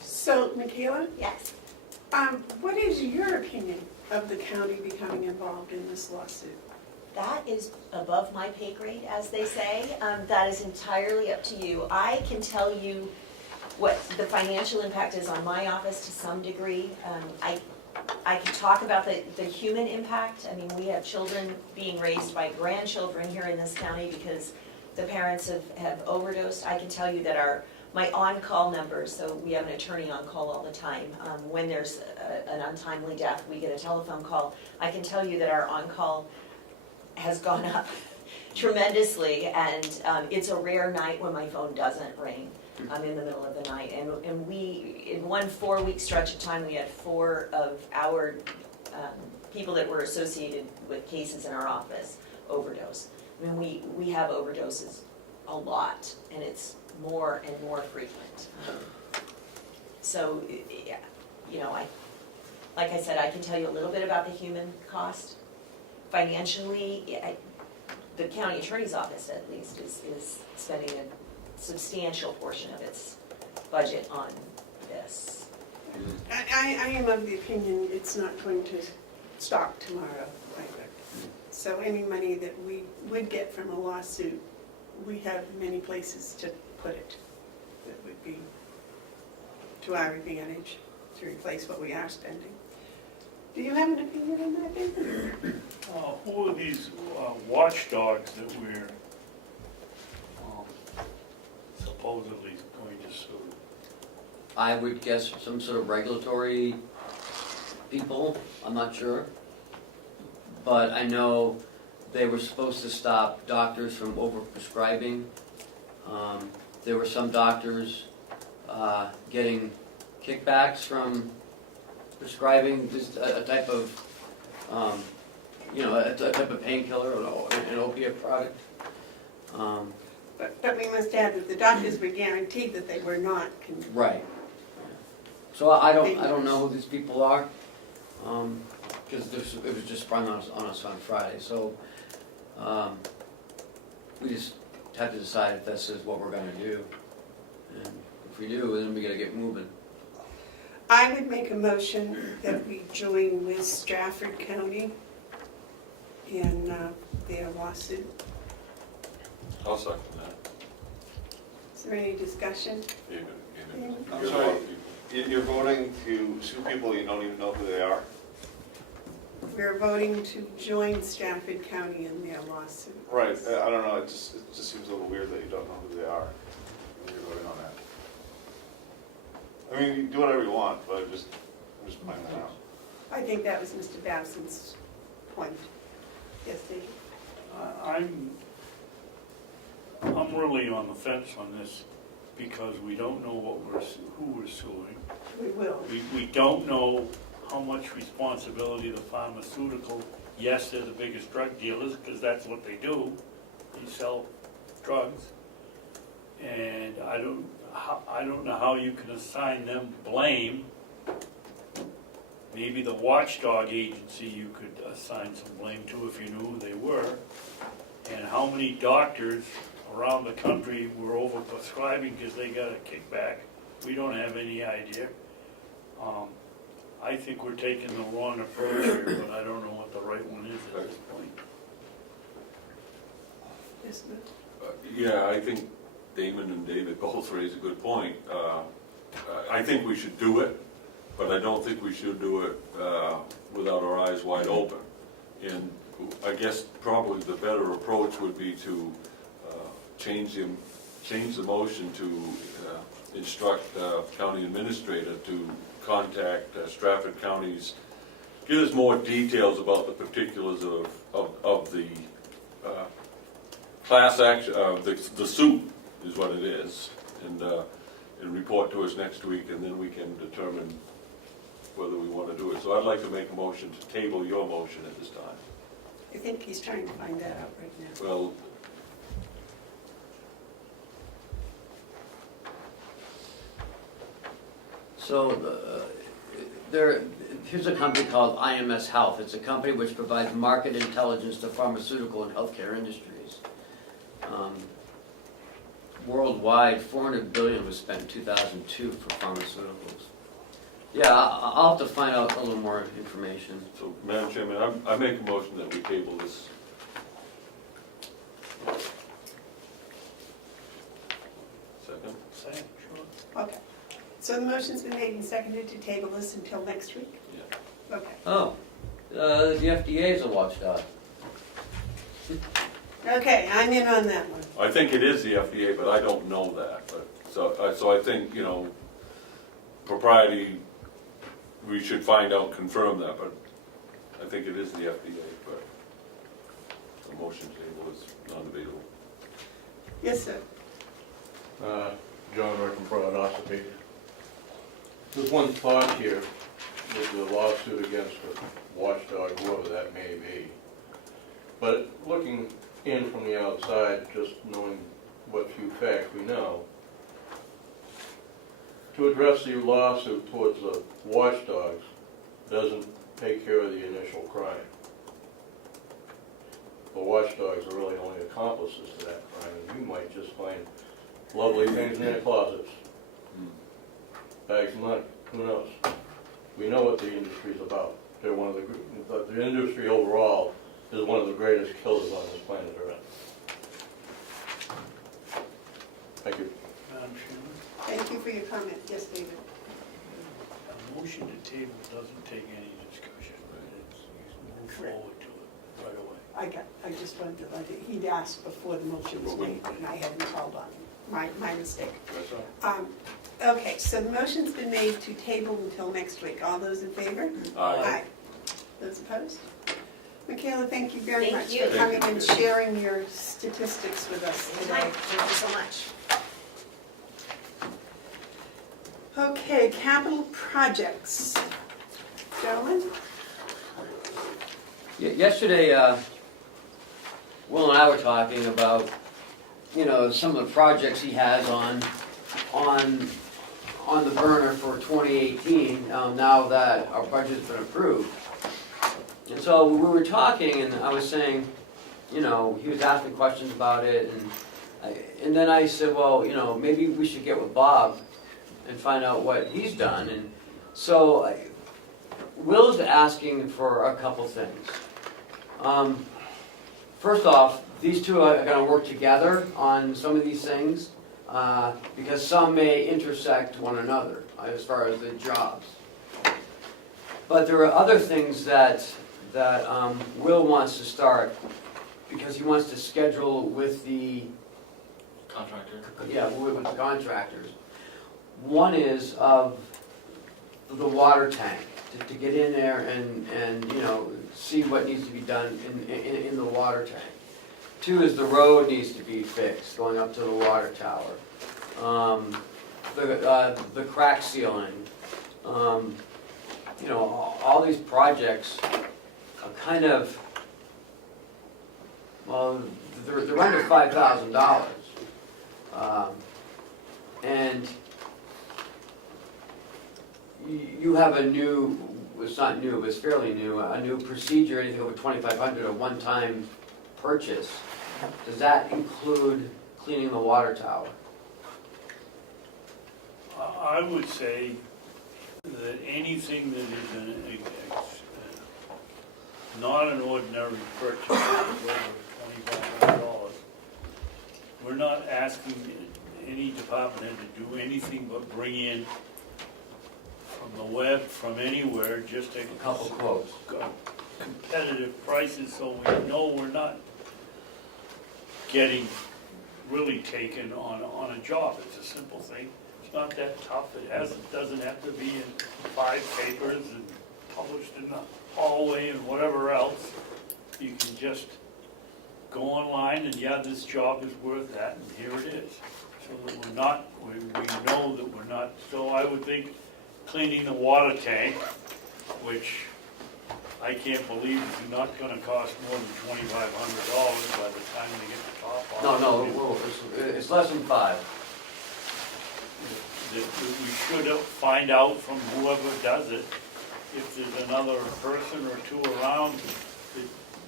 So, Michaela, Yes. what is your opinion of the county becoming involved in this lawsuit? That is above my pay grade, as they say. That is entirely up to you. I can tell you what the financial impact is on my office to some degree. I can talk about the human impact. I mean, we have children being raised by grandchildren here in this county because the parents have overdosed. I can tell you that my on-call numbers, so we have an attorney on call all the time. When there's an untimely death, we get a telephone call. I can tell you that our on-call has gone up tremendously, and it's a rare night when my phone doesn't ring. In the middle of the night, and we, in one 4-week stretch of time, we had 4 of our people that were associated with cases in our office overdose. I mean, we have overdoses a lot, and it's more and more frequent. So, you know, like I said, I can tell you a little bit about the human cost. Financially, the county attorney's office, at least, is spending a substantial portion of its budget on this. I am of the opinion it's not going to stop tomorrow either. So any money that we would get from a lawsuit, we have many places to put it. That would be to our advantage to replace what we are spending. Do you have an opinion on that, Ben? Who are these watchdogs that we're supposedly going to sue? I would guess some sort of regulatory people, I'm not sure. But I know they were supposed to stop doctors from overprescribing. There were some doctors getting kickbacks from prescribing just a type of, a type of painkiller or an opiate product. But we must add that the doctors were guaranteed that they were not. Right. So I don't know who these people are, because it was just sprung on us on Friday. So we just have to decide if this is what we're going to do. And if we do, then we got to get moving. I would make a motion that we join with Stratford County in their lawsuit. I'll second that. Is there any discussion? David. I'm You're a sorry. lot of people. You're voting to sue people you don't even know who they are? We're voting to join Stafford County in their lawsuit. Right, I don't know, it just seems a little weird that you don't know who they are when you're voting on that. I mean, you can do whatever you want, but I'm just pointing that out. I think that was Mr. Babson's point. Yes, David? I'm really on the fence on this because we don't know who we're suing. We will. We don't know how much responsibility the pharmaceutical, yes, they're the biggest drug dealers because that's what they do. They sell drugs. And I don't know how you can assign them blame. Maybe the watchdog agency you could assign some blame to if you knew who they were. And how many doctors around the country were overprescribing because they got a kickback. We don't have any idea. I think we're taking the wrong approach here, but I don't know what the right one is at this point. Yes, ma'am. Yeah, I think Damon and David both raise a good point. I think we should do it, but I don't think we should do it without our eyes wide open. And I guess probably the better approach would be to change the motion to instruct county administrator to contact Stratford County's, give us more details about the particulars of the class action, the suit is what it is, and report to us next week, and then we can determine whether we want to do it. So I'd like to make a motion to table your motion at this time. I think he's trying to find that out right now. Well, So here's a company called IMS Health. It's a company which provides market intelligence to pharmaceutical and healthcare industries. Worldwide, $400 billion was spent in 2002 for pharmaceuticals. Yeah, I'll have to find out a little more information. so Madam Chairman, I make a motion that we table this. Second? Same, sure. Okay. So the motion's been made and seconded to table this until next week? Yeah. Okay. Oh, the FDA is a watchdog. Okay, I'm in on that one. I think it is the FDA, but I don't know that. But so I think, propriety, we should find out, confirm that, but I think it is the FDA, but the motion table is non-debatable. Yes, sir. John Rickenbrod, Ossipee. There's one thought here with the lawsuit against the watchdog, whoever that may be. But looking in from the outside, just knowing what few facts we know, to address the lawsuit towards the watchdogs doesn't take care of the initial crime. The watchdogs are really only accomplices to that crime, and you might just find lovely things in their closets. Bags of money, who knows? We know what the industry's about. They're one of the industry overall is one of the greatest killers on this planet Earth. Thank you. Madam Chairman, Thank you for your comment. Yes, David. a motion to table doesn't take any discussion. It's move forward to it right away. I just wanted to let it, he'd asked before the motion was made, and I hadn't called on him. My mistake. That's all. Okay, so the motion's been made to table until next week. All those in favor? Aye. Those opposed? Michaela, thank you very Thank much you. for coming and sharing your statistics with us Hi, today. thank you so much. Okay, capital projects. Gentlemen? Yesterday, Will and I were talking about, some of the projects he has on the burner for 2018, now that our budget's been approved. And so we were talking, and I was saying, he was asking questions about it, and then I said, well, maybe we should get with Bob and find out what he's done. And so Will's asking for a couple things. First off, these two are gonna work together on some of these things, because some may intersect one another as far as the jobs. But there are other things that Will wants to start, because he wants to schedule with the, Contractor. with the contractors. One is of the water tank, to get in there and, you know, see what needs to be done in the water tank. Two is the road needs to be fixed, going up to the water tower. The crack sealing. You know, all these projects are kind of, well, they're under $5,000. And you have a new, it's not new, but it's fairly new, a new procedure, anything over 2,500, a one-time purchase. Does that include cleaning the water tower? I would say that anything that is not an ordinary purchase, over $2,500, we're not asking any department head to do anything but bring in from the web, from anywhere, just a Couple quotes. competitive prices, so we know we're not getting really taken on a job. It's a simple thing. It's not that tough. It doesn't have to be in 5 papers and published in the hallway and whatever else. You can just go online and, yeah, this job is worth that, and here it is. So that we're not, we know that we're not, so I would think cleaning the water tank, which I can't believe is not gonna cost more than $2,500 by the time they get the top off. No, it's less than 5. That we should find out from whoever does it, if there's another person or two around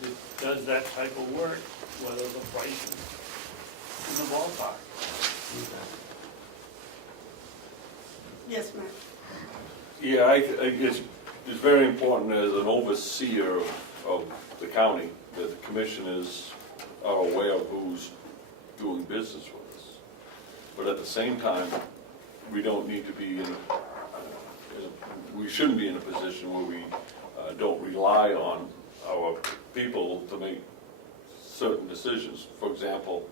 that does that type of work, whether the price is in the ballpark. Yes, ma'am. Yeah, I guess it's very important as an overseer of the county that the commissioners are aware of who's doing business with us. But at the same time, we don't need to be we shouldn't be in a position where we don't rely on our people to make certain decisions. For example,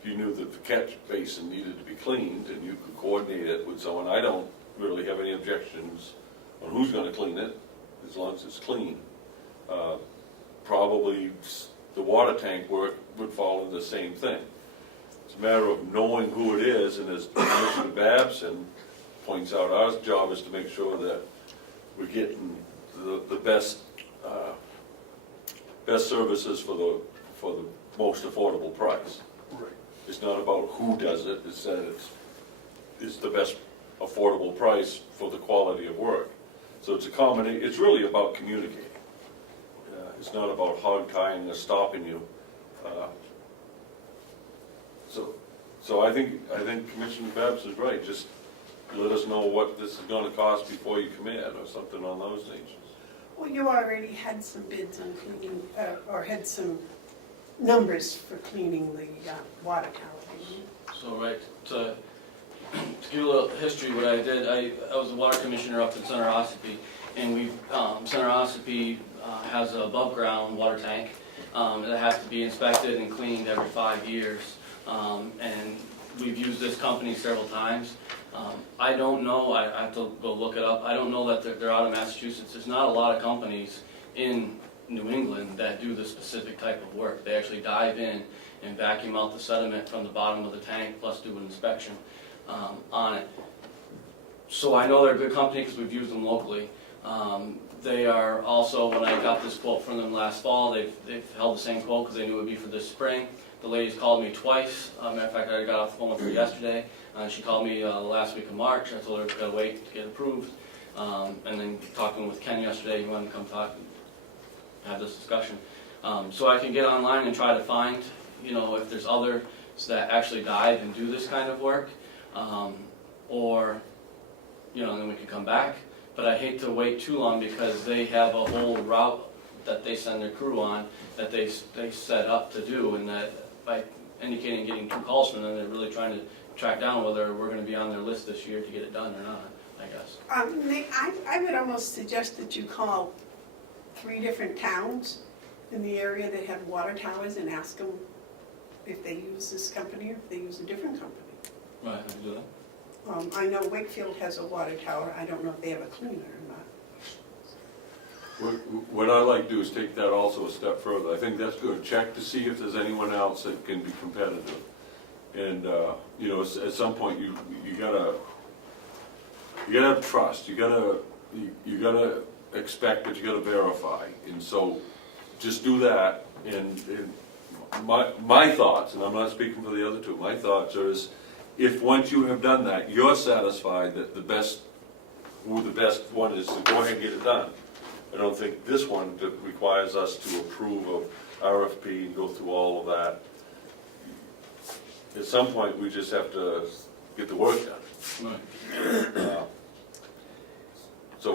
if you knew that the catch basin needed to be cleaned and you could coordinate it with someone, I don't really have any objections on who's going to clean it, as long as it's clean. Probably the water tank work would fall into the same thing. It's a matter of knowing who it is, and as Commissioner Babson points out, our job is to make sure that we're getting the best best services for the most affordable price. Right. It's not about who does it, it's that it's the best affordable price for the quality of work. So it's a combination, it's really about communicating. It's not about hog tying or stopping you. So I think Commissioner Babson is right. Just let us know what this is going to cost before you commit, or something on those natures. Well, you already had some bids on cleaning, or had some numbers for cleaning the water tower, didn't you? So, right, to give you a little history, what I did, I was a water commissioner up in Center Ossipee, and we, Center Ossipee has an above-ground water tank that has to be inspected and cleaned every 5 years. And we've used this company several times. I don't know, I have to go look it up. I don't know that they're out of Massachusetts. There's not a lot of companies in New England that do this specific type of work. They actually dive in and vacuum out the sediment from the bottom of the tank, plus do an inspection on it. So I know they're a good company because we've used them locally. They are also, when I got this quote from them last fall, they've held the same quote because they knew it would be for this spring. The ladies called me twice. Matter of fact, I got off the phone with her yesterday. She called me the last week of March. I told her to wait to get approved. And then talking with Ken yesterday, he wanted to come talk and have this discussion. So I can get online and try to find, if there's others that actually dive and do this kind of work. Or, and then we can come back. But I hate to wait too long because they have a whole route that they send their crew on, that they set up to do, and that by indicating getting 2 calls from them, they're really trying to track down whether we're gonna be on their list this year to get it done or not, I guess. I would almost suggest that you call 3 different towns in the area that have water towers and ask them if they use this company or if they use a different company. Right, I can do that. I know Wakefield has a water tower, I don't know if they have a cleaner or not. What I'd like to do is take that also a step further. I think that's good. Check to see if there's anyone else that can be competitive. And, you know, at some point, you gotta have trust. You gotta expect, but you gotta verify. And so, just do that. And my thoughts, and I'm not speaking for the other 2, my thoughts is, if once you have done that, you're satisfied that who the best one is, to go ahead and get it done. I don't think this one that requires us to approve of RFP and go through all of that. At some point, we just have to get the work done. Right. So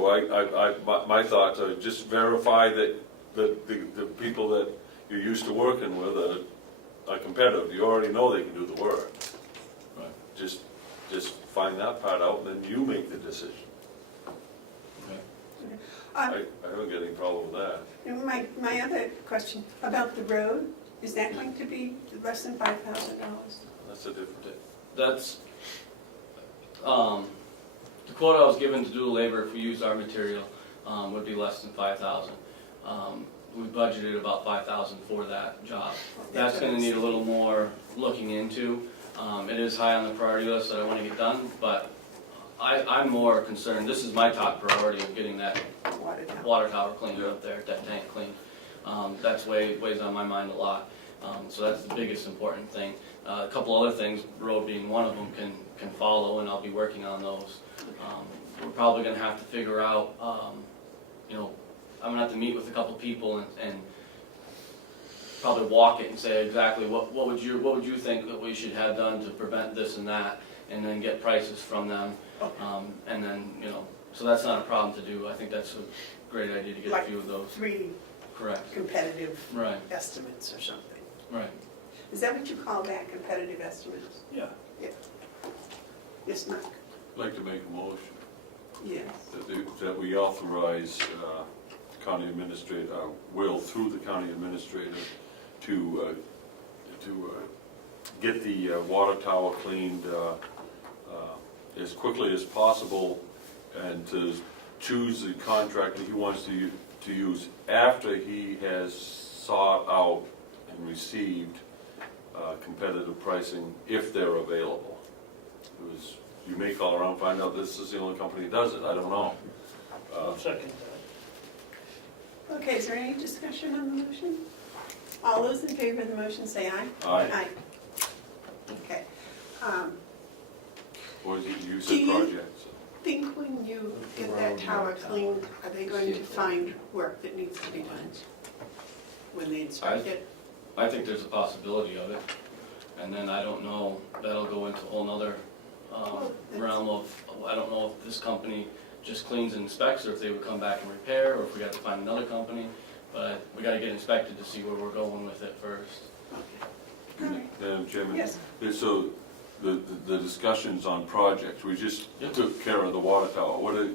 my thoughts are just verify that the people that you're used to working with are competitive. You already know they can do the work. Right. Just find that part out, and then you make the decision. Okay. I don't get any problem with that. And my other question about the road, is that going to be less than $5,000? That's a different thing. That's, the quote I was given to do the labor if we use our material, would be less than 5,000. We budgeted about 5,000 for that job. That's gonna need a little more looking into. It is high on the priority list that I wanna get done, but I'm more concerned, this is my top priority of getting that water tower cleaned up there, that tank cleaned. That's weighs on my mind a lot. So that's the biggest important thing. A couple other things, road being one of them, can follow, and I'll be working on those. We're probably gonna have to figure out, you know, I'm gonna have to meet with a couple people and probably walk it and say exactly what would you think that we should have done to prevent this and that, and then get prices from them. And then, you know, so that's not a problem to do. I think that's a great idea to get a few of those. 3 Correct. competitive Right. estimates or something. Right. Is that what you call that, competitive estimates? Yeah. Yes, Mark? I'd like to make a motion Yes. that we authorize county administrator, through the county administrator, to get the water tower cleaned as quickly as possible, and to choose the contractor he wants to use after he has sought out and received competitive pricing, if they're available. Because you may call around and find out this is the only company that does it, I don't know. I'll second that. Okay, is there any discussion on the motion? All those in favor of the motion say aye. Aye. Okay. Or you Do said you- projects. Think when you get that tower cleaned, are they going to find work that needs to be done when they inspect it? I think there's a possibility of it. And then I don't know, that'll go into a whole nother realm of, I don't know if this company just cleans and inspects, or if they would come back and repair, or if we got to find another company. But we got to get inspected to see where we're going with it first. Okay. All right. Madam Chairman? Yes. So the discussions on projects, we just Yep. took care of the water tower. What are?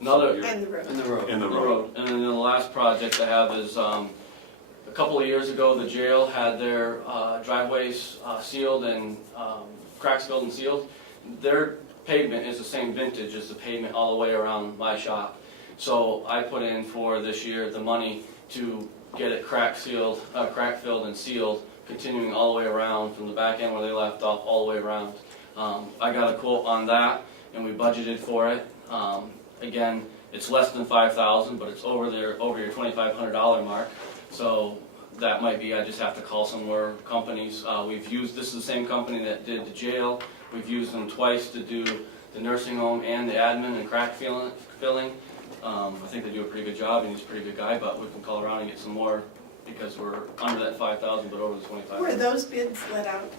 Another, And the road. In the road. In the the road. road. And then the last project I have is, a couple of years ago, the jail had their driveways sealed and cracks filled and sealed. Their pavement is the same vintage as the pavement all the way around my shop. So I put in for this year the money to get it crack filled and sealed, continuing all the way around from the back end where they left off all the way around. I got a quote on that, and we budgeted for it. Again, it's less than 5,000, but it's over your $2,500 mark. So that might be, I just have to call some more companies. This is the same company that did the jail. We've used them twice to do the nursing home and the admin and crack filling. I think they do a pretty good job, and he's a pretty good guy, but we can call around and get some more because we're under that 5,000, but over the 2,500. Were those bids let out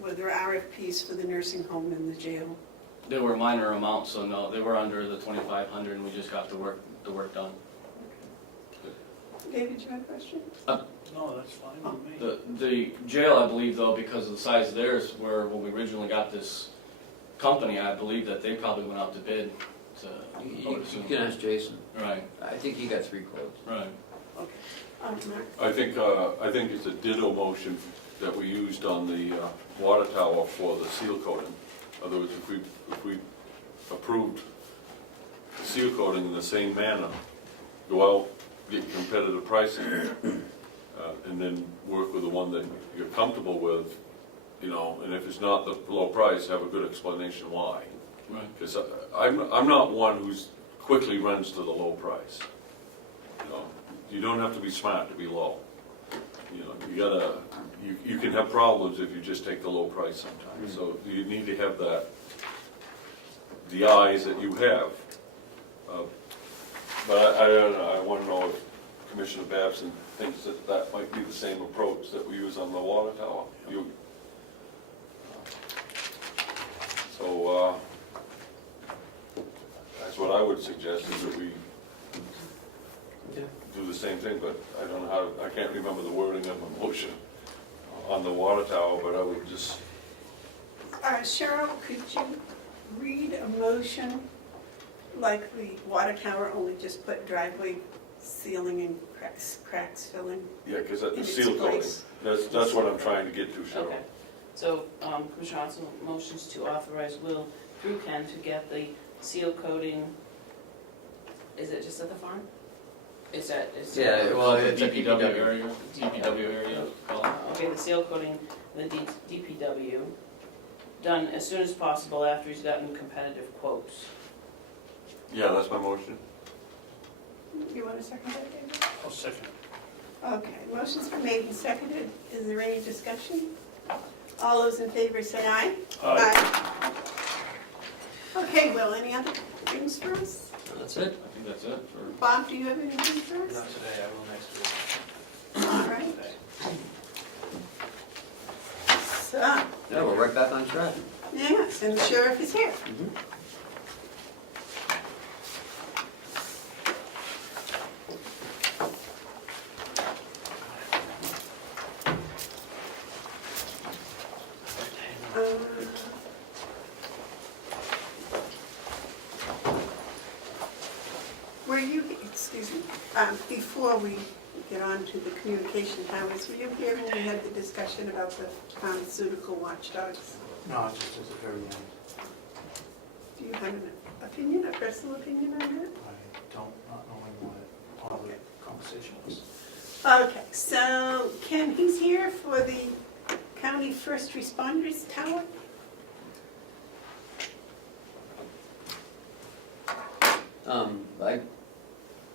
were there RFPs for the nursing home and the jail? They were minor amounts, so no, they were under the 2,500, and we just got the work done. David, you have a question? No, that's fine with me. The jail, I believe though, because of the size of theirs, where when we originally got this company, I believe that they probably went out to bid to. You can ask Jason. Right, I think he got 3 quotes. right. Mark? I think it's a ditto motion that we used on the water tower for the seal coating. In other words, if we approved the seal coating in the same manner, go out, get competitive pricing, and then work with the one that you're comfortable with, you know, and if it's not the low price, have a good explanation why. Right. Because I'm not one who's quickly runs to the low price. You know, you don't have to be smart to be low. You know, you can have problems if you just take the low price sometimes. So you need to have the eyes that you have. But I want to know if Commissioner Babson thinks that might be the same approach that we use on the water tower. So that's what I would suggest, is that we do the same thing, but I don't know how, I can't remember the wording of the motion on the water tower, but I would just. Cheryl, could you read a motion like the water tower, only just put driveway sealing and cracks filling? Yeah, because in the its seal coating, place? that's what I'm trying to get to, Cheryl. Okay, so Commissioner Hounsell motions to authorize Will through Ken to get the seal coating, is it just at the farm? Is that? Yeah, well, it's a DPW area, DPW area, call it. Okay, the seal coating, the DPW, done as soon as possible after he's gotten competitive quotes. Yeah, that's my motion. You want to second that, David? I'll second it. Okay, motion's been made and seconded. Is there any discussion? All those in favor say aye. Aye. Okay, Will, any other things for us? That's it. I think that's it for. Bob, do you have anything for us? Not today, I will next week. All right. So, Yeah, we're right back on track. yes, and the sheriff is here. Were you, excuse me, before we get on to the communication towers, were you here when we had the discussion about the pharmaceutical watchdogs? No, just as a very end. Do you have an opinion, a personal opinion on that? I don't, not knowing what all the conversation was. Okay, so Ken, he's here for the county first responders tower?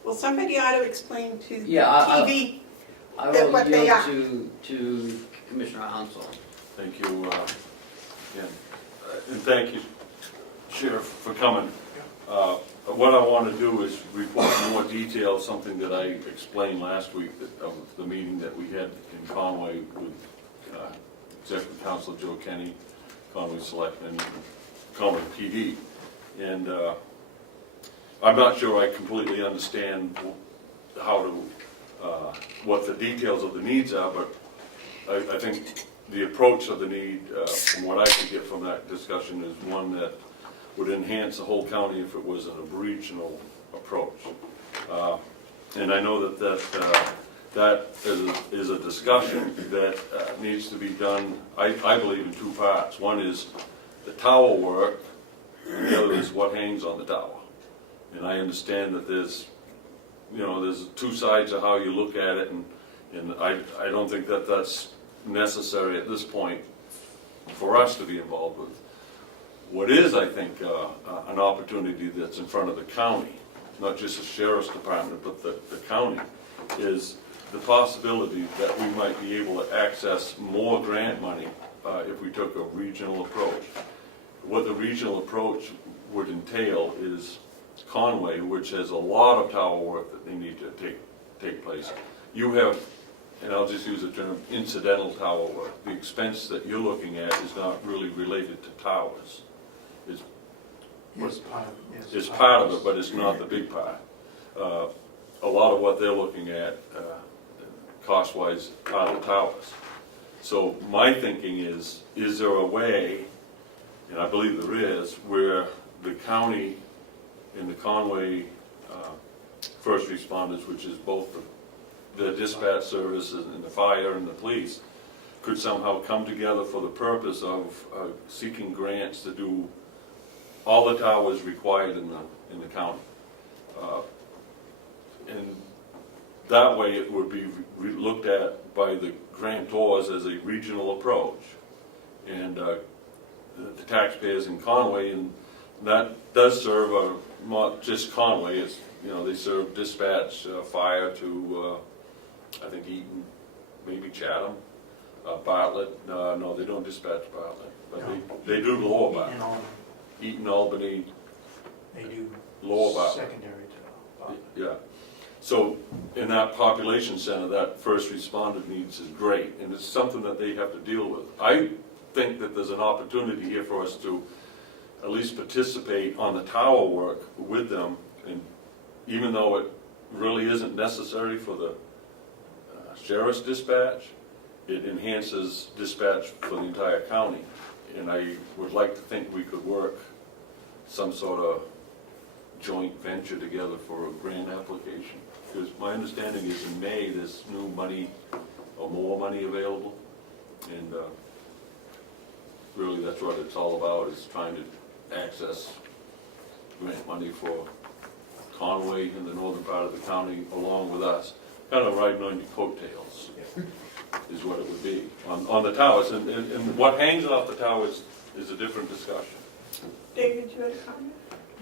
Well, somebody ought to explain to the TV. I That will what they are. yield to Commissioner Hounsell. Thank you, again. And thank you, Sheriff, for coming. What I want to do is report in more detail something that I explained last week of the meeting that we had in Conway with Executive Council Joe Kenny, Conway Selectmen, and Conway PD. And I'm not sure I completely understand how to, what the details of the needs are, but I think the approach of the need, from what I could get from that discussion, is one that would enhance the whole county if it was an regional approach. And I know that is a discussion that needs to be done, I believe, in 2 parts. One is the tower work, and the other is what hangs on the tower. And I understand that there's 2 sides of how you look at it, and I don't think that that's necessary at this point for us to be involved with. What is, I think, an opportunity that's in front of the county, not just the sheriff's department, but the county, is the possibility that we might be able to access more grant money if we took a regional approach. What the regional approach would entail is Conway, which has a lot of tower work that they need to take place. You have, and I'll just use the term, incidental tower work. The expense that you're looking at is not really related to towers. Yes, part of it. It's part of it, but it's not the big part. a lot of what they're looking at, cost-wise, are the towers. So my thinking is there a way, and I believe there is, where the county and the Conway first responders, which is both the dispatch services and the fire and the police, could somehow come together for the purpose of seeking grants to do all the towers required in the county. And that way it would be looked at by the grantors as a regional approach. And the taxpayers in Conway, and that does serve not just Conway, it's, they serve dispatch, fire to, I think Eaton, maybe Chatham, Bartlett, no, they don't dispatch Bartlett, but No. they do Lower And Bartlett. all, Eaton, Albany, they do Lower Bartlett. secondary to Bob. Yeah, so in that population center, that first responder needs is great, and it's something that they have to deal with. I think that there's an opportunity here for us to at least participate on the tower work with them, and even though it really isn't necessary for the sheriff's dispatch, it enhances dispatch for the entire county. And I would like to think we could work some sort of joint venture together for a grant application. Because my understanding is in May, there's new money or more money available. And really that's what it's all about, is trying to access grant money for Conway in the northern part of the county along with us. Kind of riding on your coattails is what it would be on the towers. And what hangs off the towers is a different discussion. David, you had a comment?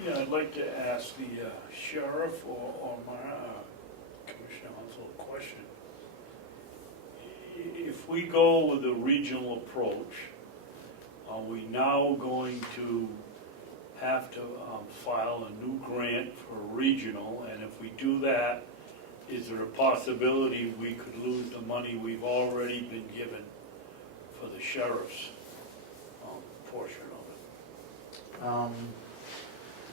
Yeah, I'd like to ask the sheriff or my Commissioner Hounsell a question. If we go with a regional approach, are we now going to have to file a new grant for regional? And if we do that, is there a possibility we could lose the money we've already been given for the sheriff's portion of it?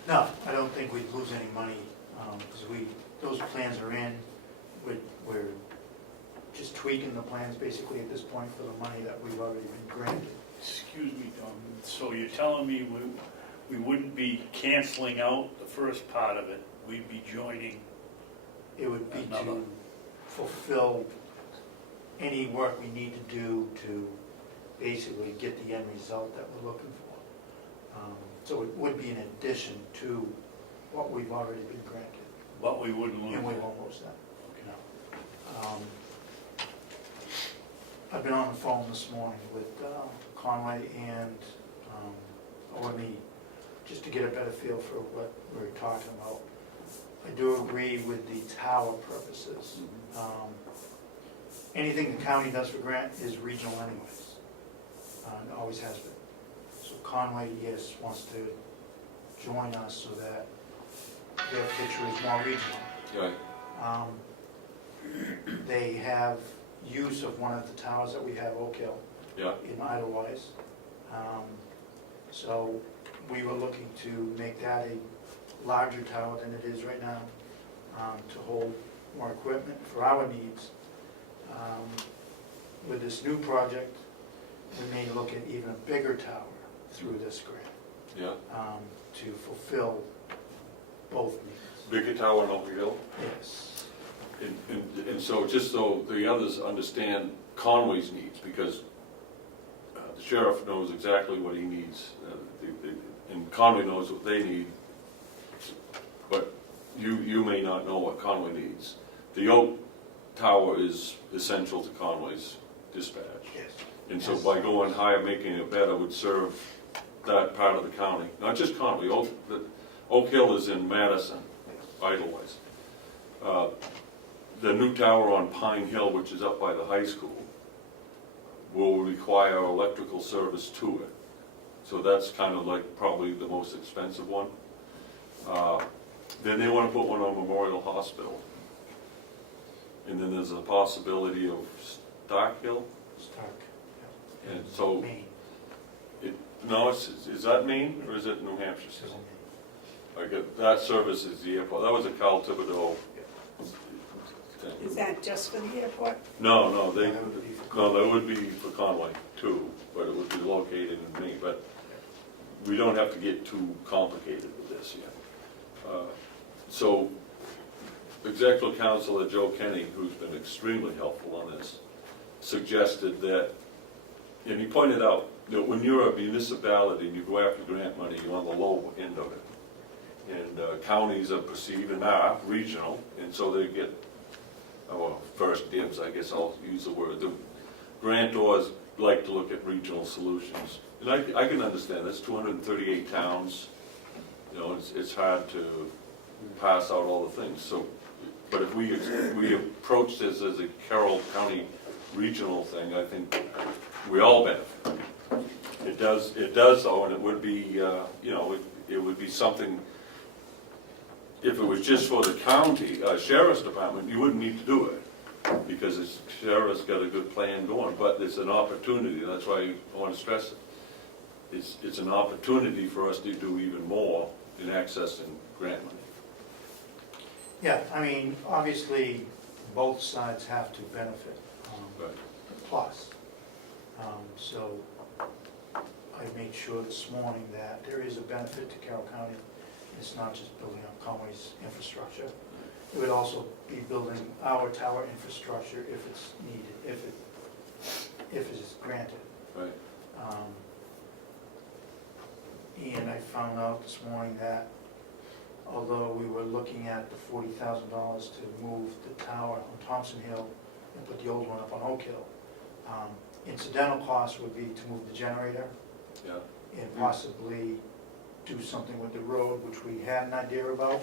No, I don't think we'd lose any money, because those plans are in. We're just tweaking the plans basically at this point for the money that we've already been granted. Excuse me, Tom, so you're telling me we wouldn't be canceling out the first part of it, we'd be joining? It would be Another. to fulfill any work we need to do to basically get the end result that we're looking for. So it would be in addition to what we've already been granted, But we wouldn't lose and we it. won't lose that. Okay. I've been on the phone this morning with Conway and OME, just to get a better feel for what we're talking about. I do agree with the tower purposes. Anything the county does for grant is regional anyways, and always has been. So Conway, yes, wants to join us so that their picture is more regional. Right. They have use of one of the towers that we have, Oak Hill, Yeah. in Idlewise. So we were looking to make that a larger tower than it is right now, to hold more equipment for our needs. With this new project, we may look at even a bigger tower through this grant, Yeah. to fulfill both needs. Bigger tower on Oak Hill. Yes. And so just so the others understand Conway's needs, because the sheriff knows exactly what he needs, and Conway knows what they need, but you may not know what Conway needs. The Oak Tower is essential to Conway's dispatch. Yes. And so by going higher, making it better would serve that part of the county, not just Conway. Oak Hill is in Madison, Idlewise. The new tower on Pine Hill, which is up by the high school, will require electrical service to it. So that's kind of like probably the most expensive one. Then they want to put one on Memorial Hospital. And then there's a possibility of Stark Hill. Stark. And so, Maine. no, is that Maine or is it New Hampshire? This is in Maine. That service is the airport. That was a Cal Thibodeau Is that just for the airport? No, That would be for- no, that would be for Conway too, but it would be located in Maine, but we don't have to get too complicated with this yet. So, Executive Councilor Joe Kenny, who's been extremely helpful on this, suggested that, and he pointed out that when you're a municipality and you go after grant money, you're on the low end of it. And counties are perceived and are regional, and so they get, well, first dibs, I guess I'll use the word. The grantors like to look at regional solutions. And I can understand, that's 238 towns, you know, it's hard to pass out all the things. So, but if we approach this as a Carroll County regional thing, I think we all benefit. It does though, and it would be, you know, it would be something, if it was just for the county, sheriff's department, you wouldn't need to do it, because the sheriff's got a good plan going, but it's an opportunity, that's why I want to stress it. It's an opportunity for us to do even more in accessing grant money. Yeah, I mean, obviously, both sides have to benefit, Right. plus. So I made sure this morning that there is a benefit to Carroll County. It's not just building up Conway's infrastructure. It would also be building our tower infrastructure if it's needed, if it is granted. Right. And I found out this morning that although we were looking at the $40,000 to move the tower on Thompson Hill and put the old one up on Oak Hill, incidental cost would be to move the generator Yeah. and possibly do something with the road, which we had an idea about,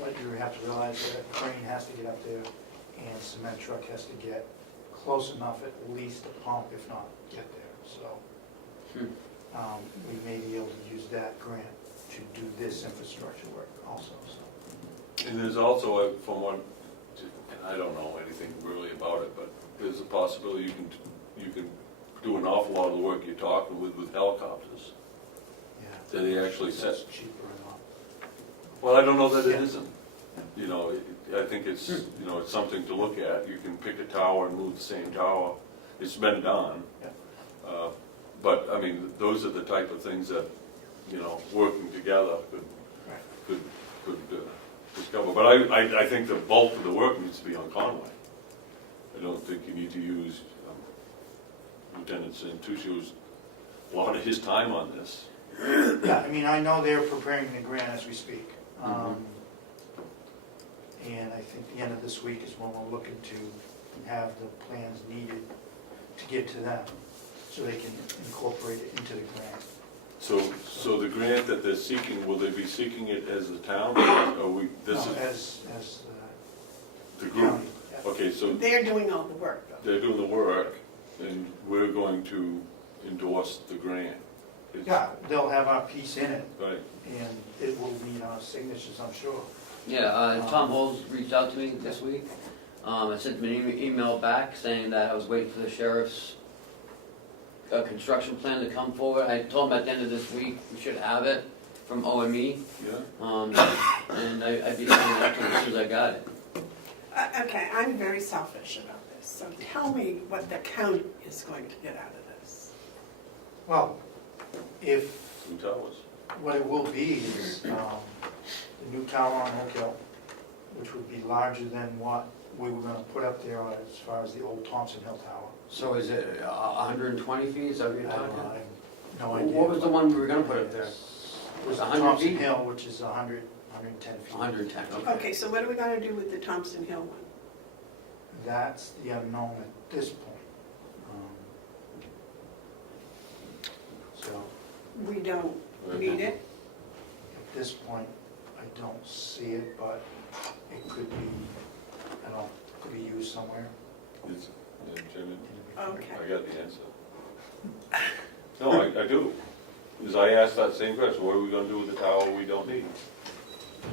but you have to realize that a crane has to get up there and a cement truck has to get close enough at least to pump, if not get there, so. We may be able to use that grant to do this infrastructure work also, so. And there's also, from what, and I don't know anything really about it, but there's a possibility you can do an awful lot of the work you're talking with helicopters. Yeah. That they actually set. That's cheaper and all. Well, I don't know that it Yeah. isn't. You know, I think it's, you know, it's something to look at. You can pick a tower and move the same tower. It's been done. Yeah. But, I mean, those are the type of things that, you know, working together could discover. But I think the bulk of the work needs to be on Conway. I don't think you need to use Lieutenant Santucci's, a lot of his time on this. Yeah, I mean, I know they're preparing the grant as we speak. And I think the end of this week is when we're looking to have the plans needed to get to them, so they can incorporate it into the grant. So the grant that they're seeking, will they be seeking it as the town, or we, this No, is as the the group? county. Yeah. Okay, so They're doing all the work, though. they're doing the work, and we're going to endorse the grant. It's- Yeah, they'll have our piece in it, Right, and it will need our signatures, I'm sure. Yeah, Tom Holes reached out to me this week. I sent him an email back saying that I was waiting for the sheriff's construction plan to come forward. I told him at the end of this week, we should have it from OME. yeah. And I'd be sending that to him as soon as I got it. Okay, I'm very selfish about this, so tell me what the county is going to get out of this. Well, if, Two towers. what it will be is the new tower on Oak Hill, which would be larger than what we were gonna put up there as far as the old Thompson Hill Tower. So is it 120 feet, is that what I you're don't talking know, I about? have no idea. What was the one we were gonna put up there? It was the 100 Thompson feet? Hill, which is 110 feet. 110, okay. Okay, so what are we gonna do with the Thompson Hill one? That's the unknown at this point. So, We don't need it? at this point, I don't see it, but it could be, I don't know, could be used somewhere. It's, yeah, Chairman, Okay. I got the answer. No, I do. Because I asked that same question, what are we gonna do with the tower we don't need?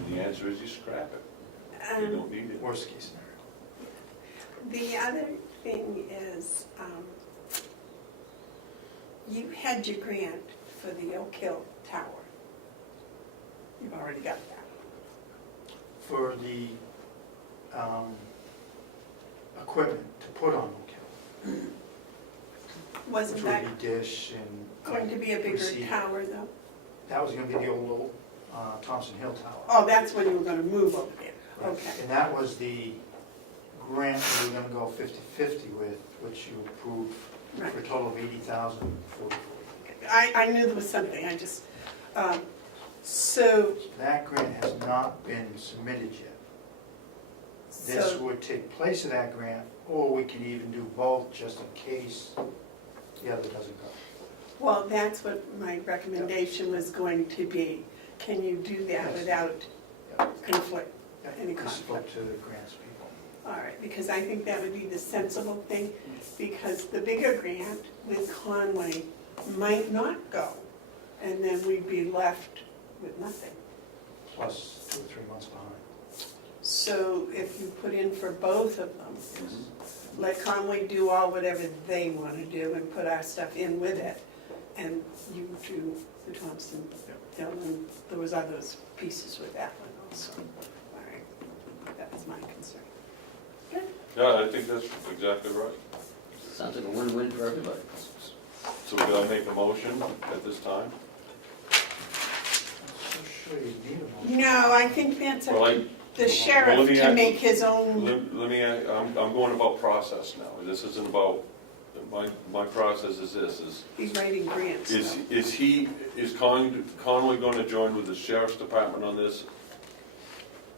And the answer is you scrap it. You don't need it. Worst case scenario. The other thing is, you had your grant for the Oak Hill Tower. You've already got that. For the equipment to put on Oak Hill. Wasn't Which that would be dish and. going to be a bigger receiver. tower though? That was gonna be the old Thompson Hill Tower. Oh, that's when you were gonna move over there, Right. okay. And that was the grant we were gonna go 50/50 with, which you approved Right. for a total of 80,000 for. I knew there was something, I just, so, That grant has not been submitted yet. This so, would take place of that grant, or we can even do both, just in case the other doesn't go. well, that's what my recommendation was going to be. Can you do that Yes. without conflict? Any I spoke conflict? to the grants people. All right, because I think that would be the sensible thing, because the bigger grant with Conway might not go, and then we'd be left with nothing. Plus 2 or 3 months behind. So if you put in for both of them, let Conway do all whatever they want to do and put our stuff in with it, and you do the Thompson Hill, and there was others pieces with that one also. All right, that was my concern. Good. Yeah, I think that's exactly right. Sounds like a win-win for everybody. So we gotta make a motion at this time? I'm so sure you need a motion. No, I think that's Well, up I, to the well, sheriff let me to ask- make his own. let me, I'm going about process now. This isn't about, my process is this, He's writing grants. is Conway gonna join with the sheriff's department on this?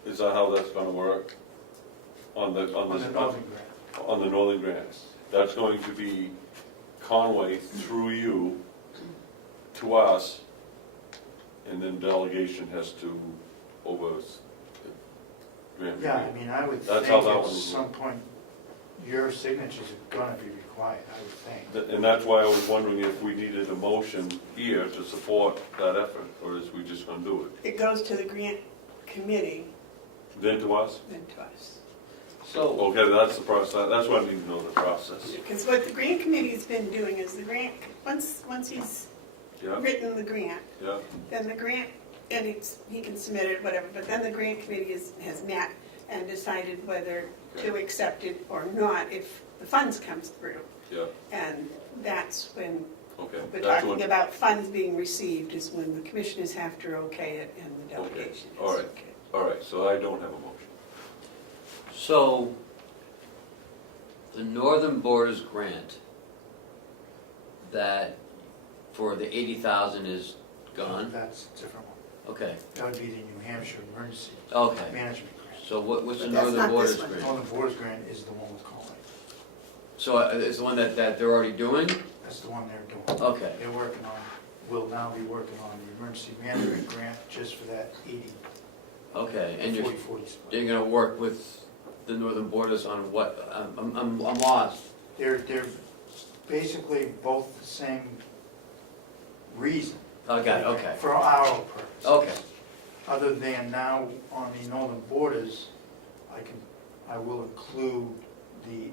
Is that how that's gonna work? On the On the Northern grant. on the Northern grants? That's going to be Conway through you to us, and then delegation has to over. Yeah, I mean, I would think That's how that at one- some point, your signatures are gonna be required, I would think. And that's why I was wondering if we needed a motion here to support that effort, or is we just gonna do it? It goes to the grant committee, Then to us? then to us. So, Okay, that's the process, that's what I need to know, the process. Because what the grant committee's been doing is the grant, once he's Yeah, written the grant, yeah, then the grant, and he can submit it, whatever, but then the grant committee has met and decided whether to accept it or not if the funds comes through. yeah, And that's when, okay. we're That's talking what- about funds being received is when the commissioners have to okay it and the Okay, delegation is all right. okay. All right, so I don't have a motion. so, the Northern Borders grant that for the 80,000 is gone? That's a different one. Okay, That would be the New Hampshire Emergency okay. Management Grant. So what's the But that's Northern not Borders this one. grant? Northern Borders Grant is the one with Conway. So it's the one that they're already doing? That's the one they're doing. Okay, They're working on, will now be working on the Emergency Management Grant just for that 80, okay, and you're 40/40 split. gonna work with the Northern Borders on what, I'm lost. They're basically both the same reason. I got it, okay, For our purposes. okay, Other than now on the Northern Borders, I will include the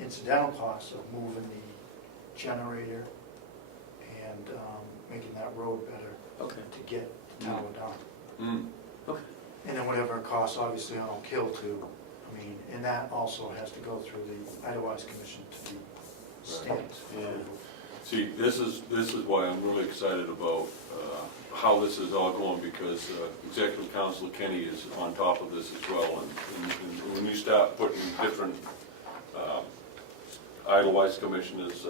incidental costs of moving the generator and making that road better okay, to get the tower done. okay. And then whatever it costs, obviously, on Oak Hill too. I mean, and that also has to go through the Idlewild Commission to be stamped. Yeah. See, this is why I'm really excited about how this is all going, because Executive Council Kenny is on top of this as well, and when you start putting different Idlewild commissioners,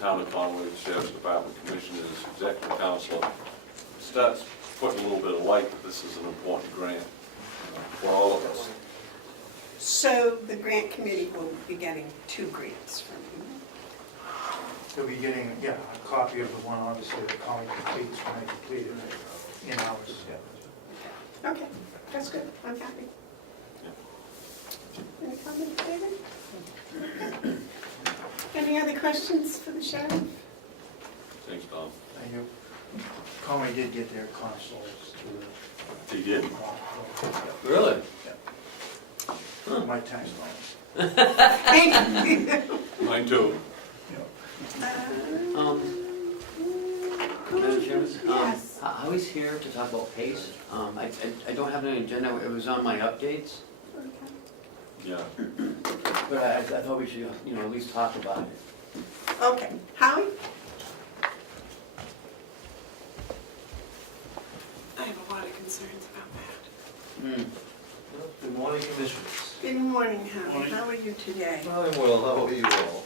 Town of Conway, Sheriff's Department commissioners, Executive Council, starts putting a little bit of light that this is an important grant for all of us. So the grant committee will be getting 2 grants from you. They'll be getting, yeah, a copy of the one, obviously, that Conway completes when they complete it in hours. Okay, that's good, I'm happy. Any comments, David? Okay. Any other questions for the sheriff? Thanks, Tom. And you, Conway did get their consoles to He did? Really? my tax dollars. Thank you. Mine too. Madam Chairman, Yes. I was here to talk about PACE. I don't have any agenda, it was on my updates. Yeah. But I thought we should, you know, at least talk about it. Okay, Howie? I have a lot of concerns about that. Good morning, Commissioners. Good morning, Howie. Morning. How are you today? I'm well, how are you all?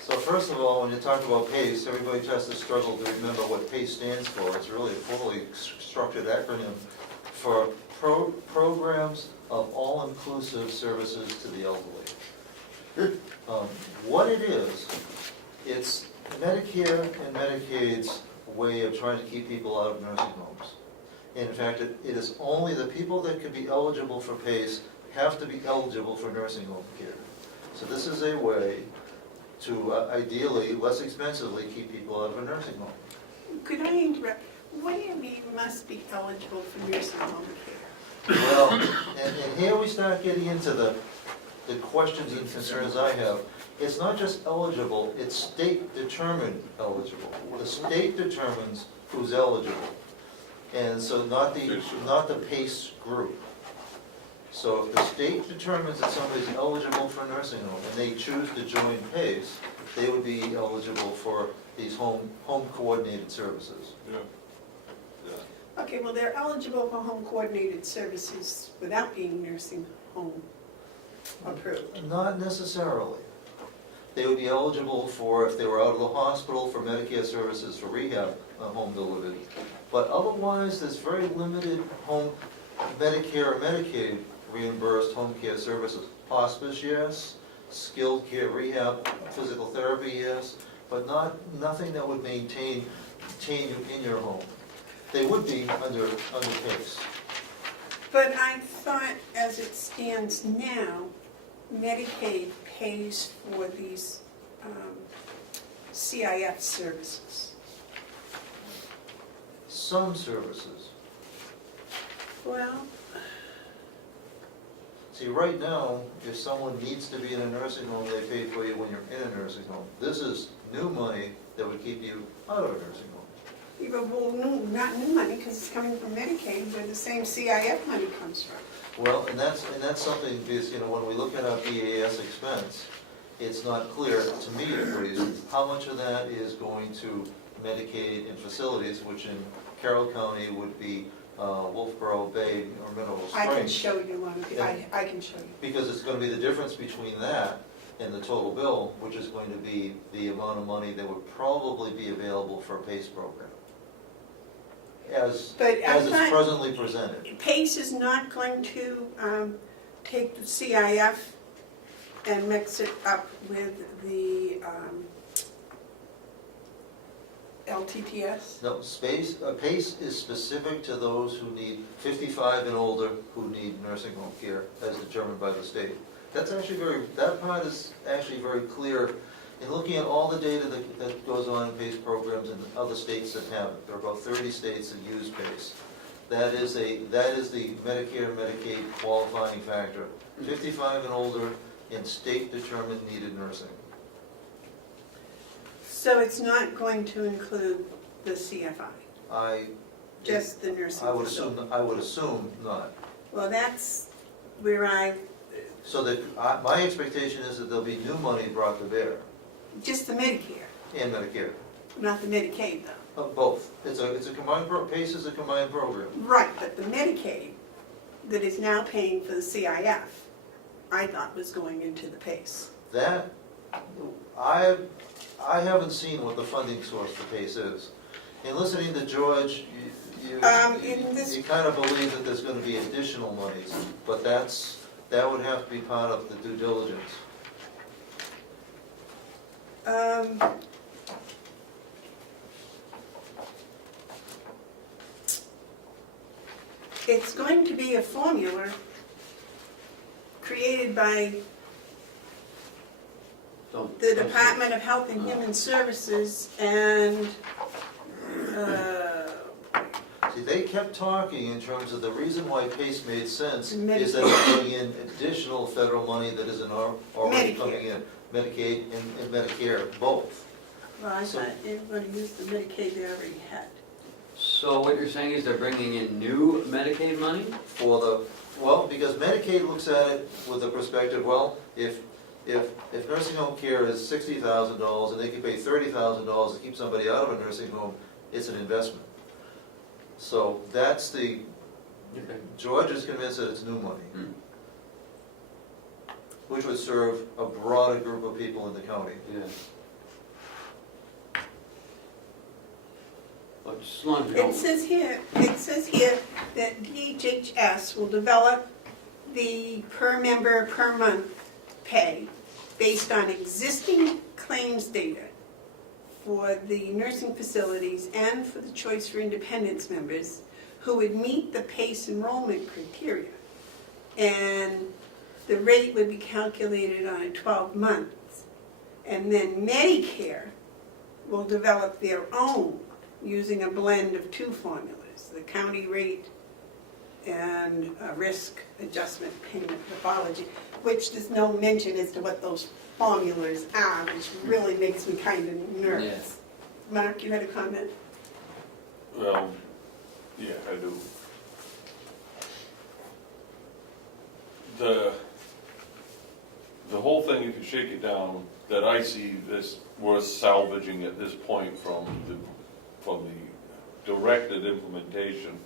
So first of all, when you talk about PACE, everybody tries to struggle to remember what PACE stands for. It's really a fully structured acronym for Programs of All-Inclusive Services to the Elderly. What it is, it's Medicare and Medicaid's way of trying to keep people out of nursing homes. In fact, it is only the people that could be eligible for PACE have to be eligible for nursing home care. So this is a way to ideally, less expensively, keep people out of a nursing home. Could I interrupt? What do you mean must be eligible for nursing home care? Well, and here we start getting into the questions and concerns I have. It's not just eligible, it's state-determined eligible. The state determines who's eligible. And so not the PACE group. So if the state determines that somebody's eligible for a nursing home and they choose to join PACE, they would be eligible for these home coordinated services. Yeah. Okay, well, they're eligible for home coordinated services without being nursing home approved. Not necessarily. They would be eligible for, if they were out of the hospital, for Medicare services for rehab, home delivery. But otherwise, there's very limited home Medicare or Medicaid reimbursed home care services. Hospice, yes. Skilled care, rehab, physical therapy, yes. But nothing that would maintain you in your home. They would be under PACE. But I thought, as it stands now, Medicaid pays for these CIF services. Some services. Well, See, right now, if someone needs to be in a nursing home, they pay for you when you're in a nursing home. This is new money that would keep you out of a nursing home. even, well, not new money, because it's coming from Medicaid, where the same CIF money comes from. Well, and that's something, because, you know, when we look at our BAS expense, it's not clear, to me at least, how much of that is going to Medicaid and facilities, which in Carroll County would be Wolfboro, Bay, or Mineral Springs. I can show you one, I can show you. Because it's going to be the difference between that and the total bill, which is going to be the amount of money that would probably be available for a PACE program, as it's presently presented. PACE is not going to take the CIF and mix it up with the LTTS? No, PACE is specific to those who need 55 and older, who need nursing home care, as determined by the state. That's actually that part is actually very clear in looking at all the data that goes on in PACE programs in other states that have it. There are about 30 states that use PACE. That is the Medicare and Medicaid qualifying factor. 55 and older and state-determined needed nursing. So it's not going to include the CFI, just the nursing facility? I would assume not. Well, that's where So that, my expectation is that there'll be new money brought to bear. just the Medicare, And Medicare, not the Medicaid though. both. It's a combined, PACE is a combined program. Right, but the Medicaid that is now paying for the CIF, I thought was going into the PACE. That, I haven't seen what the funding source for PACE is. In listening to George, you kind of believe that there's gonna be additional monies, but that would have to be part of the due diligence. It's going to be a formula created by the Department of Health and Human Services and, See, they kept talking in terms of the reason why PACE made sense is Medicaid. that it's bringing in additional federal money that isn't already Medicare. coming in. Medicaid and Medicare, both. well, I thought everybody used the Medicaid they already had. So what you're saying is they're bringing in new Medicaid money? for the, well, because Medicaid looks at it with the perspective, well, if nursing home care is $60,000 and they can pay $30,000 to keep somebody out of a nursing home, it's an investment. So that's the, George is convinced that it's new money, which would serve a broader group of people in the county. Yeah. But just as long as we It don't, says here that DHHS will develop the per member per month pay based on existing claims data for the nursing facilities and for the Choice for Independence members who would meet the PACE enrollment criteria. And the rate would be calculated on 12 months. And then Medicare will develop their own using a blend of two formulas, the county rate and a risk adjustment payment methodology, which there's no mention as to what those formulas are, which really makes me kind of nervous. Mark, you had a comment? Well, yeah, I do. The whole thing, if you shake it down, that I see this worth salvaging at this point from the directed implementation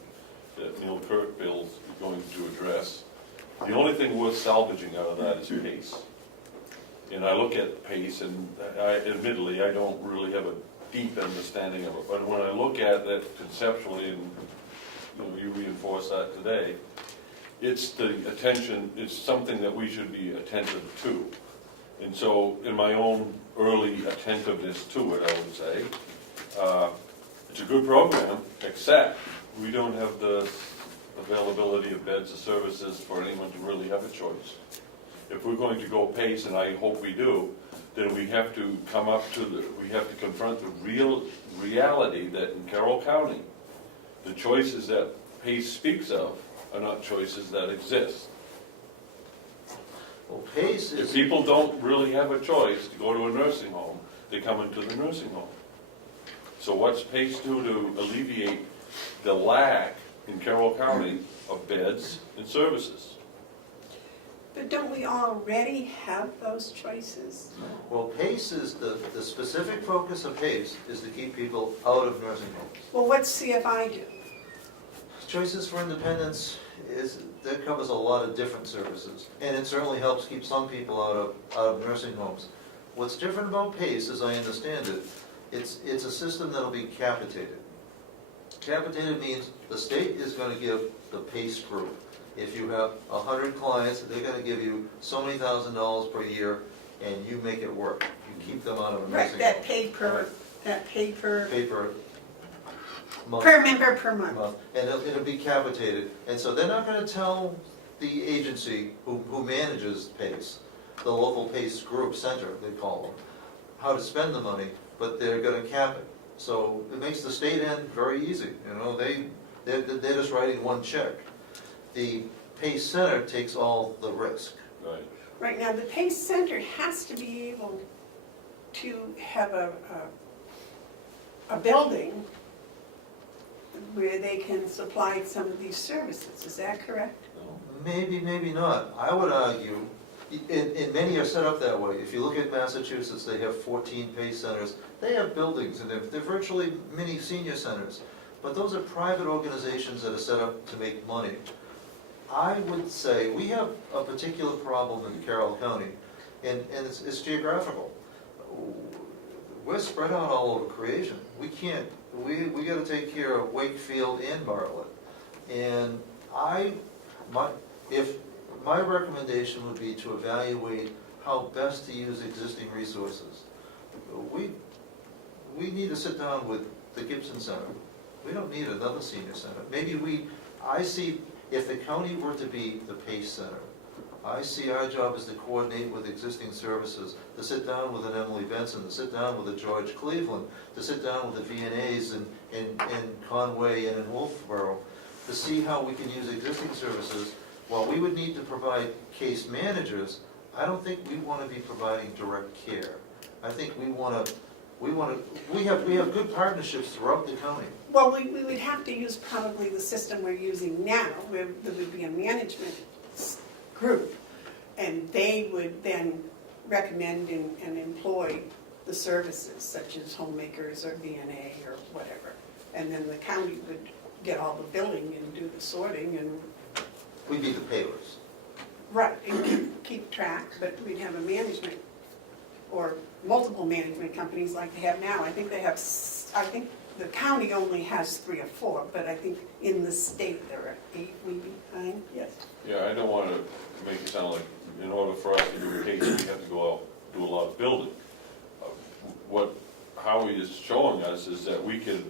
that Neil Kirkville's going to address. The only thing worth salvaging out of that is PACE. And I look at PACE, and admittedly, I don't really have a deep understanding of it, but when I look at that conceptually, and you reinforce that today, it's the attention, it's something that we should be attentive to. And so, in my own early attentiveness to it, I would say, it's a good program, except we don't have the availability of beds or services for anyone to really have a choice. If we're going to go PACE, and I hope we do, then we have to come up to we have to confront the reality that in Carroll County, the choices that PACE speaks of are not choices that exist. Well, PACE If is, people don't really have a choice to go to a nursing home, they come into the nursing home. So what's PACE do to alleviate the lack in Carroll County of beds and services? But don't we already have those choices? well, PACE is, the specific focus of PACE is to keep people out of nursing homes. Well, what's CFI do? Choices for Independence that covers a lot of different services, and it certainly helps keep some people out of nursing homes. What's different about PACE, as I understand it, it's a system that'll be capitated. Capitated means the state is going to give the PACE group, if you have 100 clients, they're going to give you so many $1,000s per year, and you make it work. You keep them out of a nursing Right, home. that pay per Paper month. per member per month. And it'll be capitated. And so they're not gonna tell the agency who manages PACE, the local PACE group center, they call them, how to spend the money, but they're gonna cap it. So it makes the state end very easy, they're just writing one check. The PACE center takes all the risk. Right. Right now, the PACE Center has to be able to have a building where they can supply some of these services, is that correct? Maybe, maybe not. I would argue, and many are set up that way. If you look at Massachusetts, they have 14 PACE centers. They have buildings, and they're virtually mini senior centers. But those are private organizations that are set up to make money. I would say we have a particular problem in Carroll County, and it's geographical. We're spread out all over creation. We got to take care of Wakefield and Bartlett. And my recommendation would be to evaluate how best to use existing resources. We need to sit down with the Gibson Center. We don't need another senior center. I see, if the county were to be the PACE center, I see our job is to coordinate with existing services, to sit down with an Emily Benson, to sit down with a George Cleveland, to sit down with the VNAs in Conway and in Wolfboro, to see how we can use existing services. While we would need to provide case managers, I don't think we want to be providing direct care. I think we want to We have good partnerships throughout the county. Well, we would have to use probably the system we're using now, where there would be a management group, and they would then recommend and employ the services such as homemakers or VNA or whatever. And then the county would get all the billing and do the sorting and, We'd be the payers. right, and keep track, but we'd have a management or multiple management companies like they have now. I think they have, I think the county only has 3 or 4, but I think in the state there are 8, maybe 9, yes. Yeah, I don't want to make it sound like in order for us to do a case, we have to go out, do a lot of building. What Howie is showing us is that we can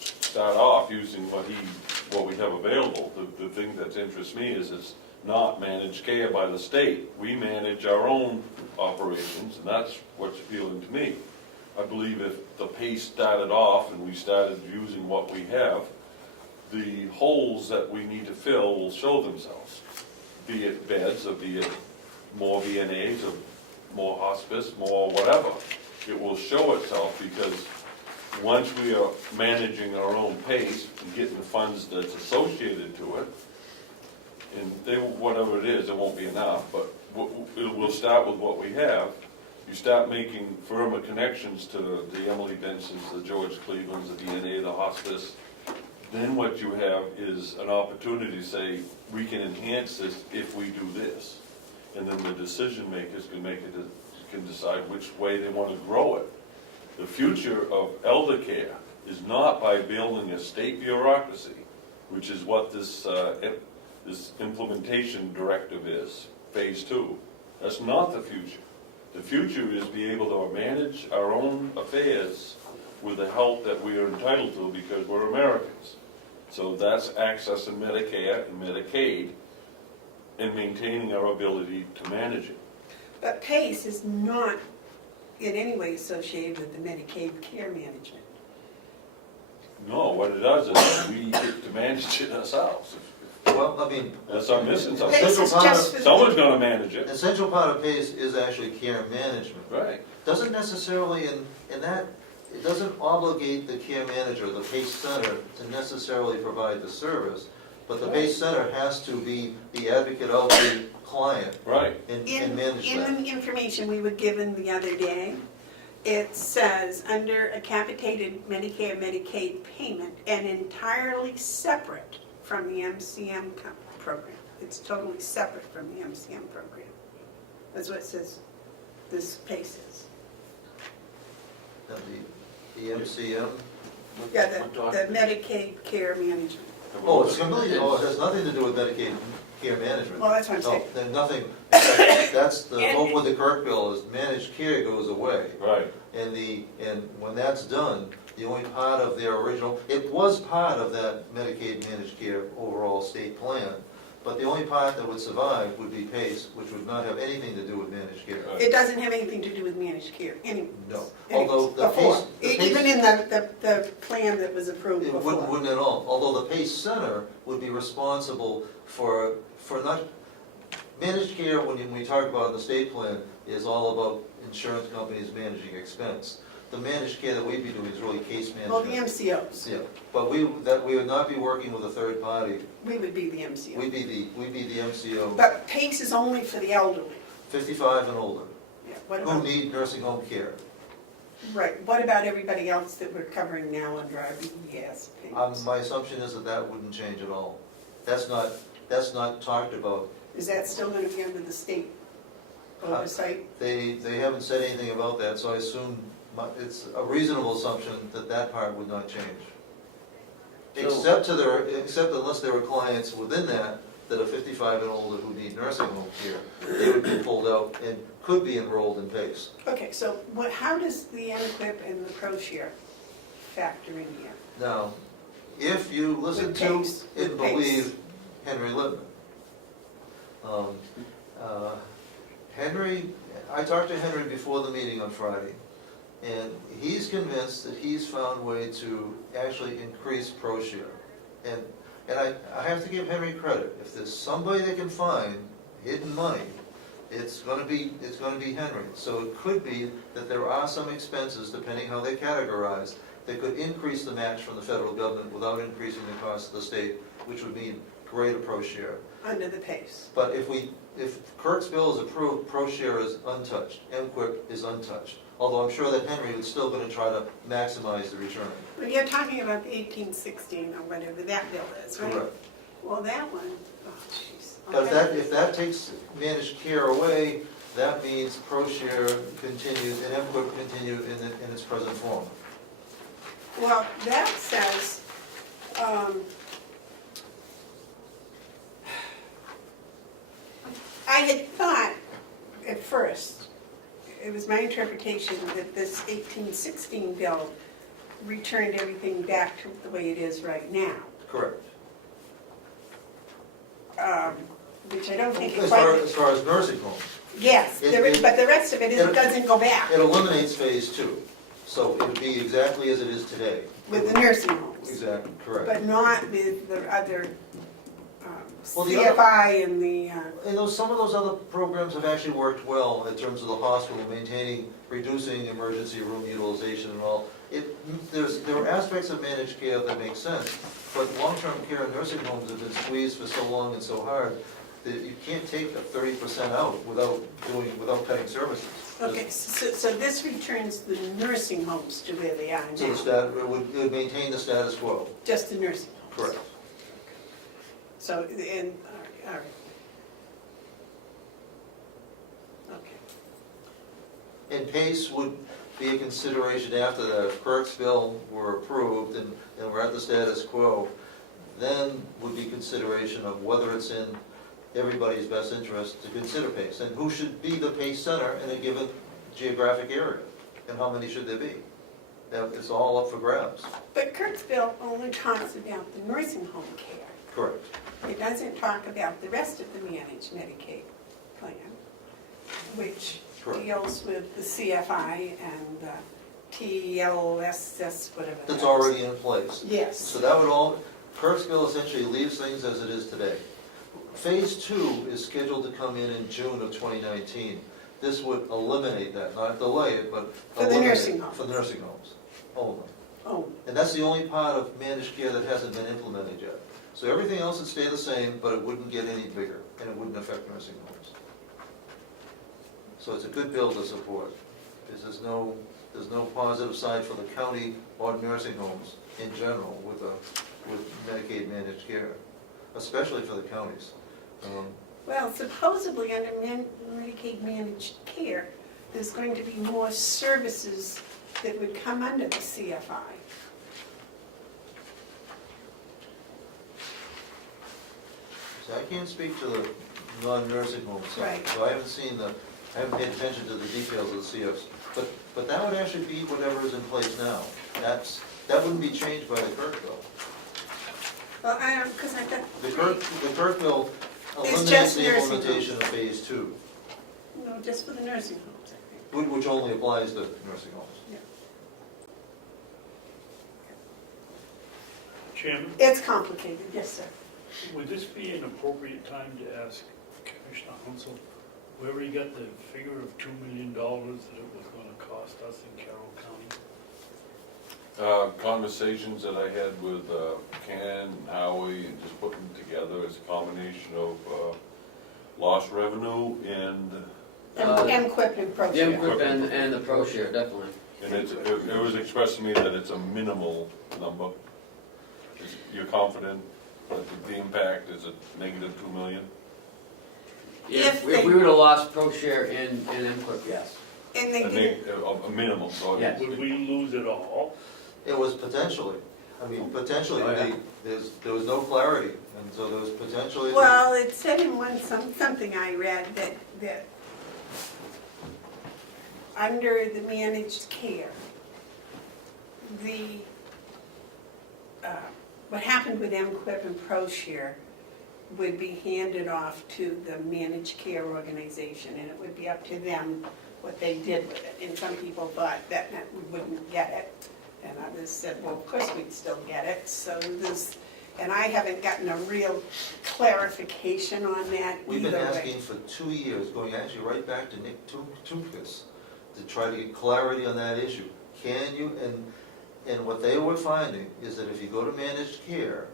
start off using what we have available. The thing that interests me is it's not managed care by the state. We manage our own operations, and that's what's appealing to me. I believe if the pace started off and we started using what we have, the holes that we need to fill will show themselves, be it beds, or be it more VNAs, or more hospice, more whatever. It will show itself, because once we are managing our own pace and getting the funds that's associated to it, and whatever it is, it won't be enough, but we'll start with what we have. You start making firmer connections to the Emily Bensons, the George Clevelands, the VNA, the hospice. Then what you have is an opportunity to say, we can enhance this if we do this. And then the decision makers can decide which way they want to grow it. The future of elder care is not by building a state bureaucracy, which is what this implementation directive is, phase 2. That's not the future. The future is be able to manage our own affairs with the help that we are entitled to because we're Americans. So that's accessing Medicare and Medicaid and maintaining our ability to manage it. But PACE is not in any way associated with the Medicaid care management. No, what it does is we get to manage it ourselves. Well, I mean. Unless I'm missing something. PACE is just for the- Someone's gonna manage it. An essential part of PACE is actually care management. Right. Doesn't necessarily, in that, it doesn't obligate the care manager, the PACE center, to necessarily provide the service, but the PACE center has to be the advocate of the client Right. and In manage that. the information we were given the other day, it says, under a capitated Medicare, Medicaid payment, and entirely separate from the MCM program. It's totally separate from the MCM program. That's what it says this PACE is. Now, the MCM, Yeah, the Medicaid care management. oh, it's completely, oh, it has nothing to do with Medicaid care management. Well, that's what I'm No, saying. then nothing, that's the hope with the Kirk bill, is managed care goes away. Right. And when that's done, the only part of their original, it was part of that Medicaid managed care overall state plan, but the only part that would survive would be PACE, which would not have anything to do with managed care. It doesn't have anything to do with managed care, No, anyways, although the before. PACE, the PACE. Even in the plan that was approved It before. wouldn't at all, although the PACE center would be responsible for not, managed care, when we talk about the state plan, is all about insurance companies managing expense. The managed care that we'd be doing is really case Well, the management. MCOs, Yeah, but we would not be working with a third party, we would be the MCO. we'd be the MCO, But PACE is only for the elderly. 55 and older, Yeah, what who about, need nursing home care. right, what about everybody else that we're covering now under our BES payments? My assumption is that wouldn't change at all. That's not talked about. Is that still gonna be under the state oversight? They haven't said anything about that, so I assume it's a reasonable assumption that part would not change. Except unless there were clients within that are 55 and older who need nursing home care, they would be pulled out and could be enrolled in PACE. Okay, so how does the Encrypted and the ProShare factor in here? Now, if you listen With to PACE, and with PACE. believe Henry Lippman, I talked to Henry before the meeting on Friday, and he's convinced that he's found a way to actually increase ProShare. And I have to give Henry credit. If there's somebody that can find hidden money it's gonna be Henry. So it could be that there are some expenses, depending how they're categorized, that could increase the match from the federal government without increasing the cost of the state, which would mean greater pro share. Under the PACE. But if Kirk's bill is approved, pro share is untouched, MQIP is untouched. Although I'm sure that Henry is still gonna try to maximize the return. Well, you're talking about the 1816 or whatever that bill is, right? Correct. Well, that one, oh, jeez. But if that takes managed care away, that means pro share continues and MQIP continue in its present form. Well, that says, I had thought at first, it was my interpretation that this 1816 bill returned everything back to the way it is right now, Correct. which I don't think it As quite. far as nursing homes, Yes, but the rest of it doesn't go back it eliminates phase two. So it would be exactly as it is today. with the nursing homes, Exactly, correct. but not with the other Well, the other- CFI and the, And some of those other programs have actually worked well in terms of the hospital maintaining, reducing emergency room utilization and all. There are aspects of managed care that make sense, but long-term care and nursing homes have been squeezed for so long and so hard that you can't take a 30% out without cutting services. okay, so this returns the nursing homes to where they are So now, it would maintain the status quo. just the nursing homes. Correct. So, and, all right. Okay. And PACE would be a consideration after that. If Kirk's bill were approved and we're at the status quo, then would be consideration of whether it's in everybody's best interest to consider PACE. And who should be the PACE center in a given geographic area? And how many should there be? It's all up for grabs. But Kurt's bill only talks about the nursing home care. Correct. It doesn't talk about the rest of the managed Medicaid plan, which Correct. deals with the CFI and TLSS, whatever. that That's is. already in place. Yes. So that would all, Kirk's bill essentially leaves things as it is today. Phase two is scheduled to come in June of 2019. This would eliminate that, not delay it, but For the eliminate nursing it homes. For the nursing homes, only. Oh, And that's the only part of managed care that hasn't been implemented yet. So everything else would stay the same, but it wouldn't get any bigger, and it wouldn't affect nursing homes. So it's a good bill to support, because there's no positive side for the county or nursing homes in general with Medicaid managed care, especially for the counties. well, supposedly under Medicaid managed care, there's going to be more services that would come under the CFI. So I can't speak to the non-nursing home side, Right. so I haven't paid attention to the details of the CFs. But that would actually be whatever is in place now. That wouldn't be changed by the Kirk bill. Well, because I got. The Kirk bill It's eliminates just the nursing implementation of phase two, No, just for the nursing homes, I think. which only applies to nursing homes. Chairman, It's complicated, yes, sir. would this be an appropriate time to ask Commissioner Hounsell where he got the figure of $2 million that it was gonna cost us in Carroll County? Conversations that I had with Ken and Howie, and just putting together as a combination of lost revenue and MQIP and pro The share. MQIP and the pro share, definitely. it was expressed to me that it's a minimal number. You're confident that the impact is a negative $2 million? If we would have lost pro share in MQIP, yes. And they did, A minimum, so Yeah. Would we lose it all? It was potentially, potentially, Oh, yeah. there was no clarity, and so there was potentially. well, it said in something I read that under the managed care, what happened with MQIP and pro share would be handed off to the managed care organization, and it would be up to them what they did with it. And some people thought that meant we wouldn't get it, and others said, well, of course we'd still get it. So this, And I haven't gotten a real clarification on that We've been either way. asking for 2 years, going actually right back to Nick Toomkas, to try to get clarity on that issue. Can you, and what they were finding is that if you go to managed care,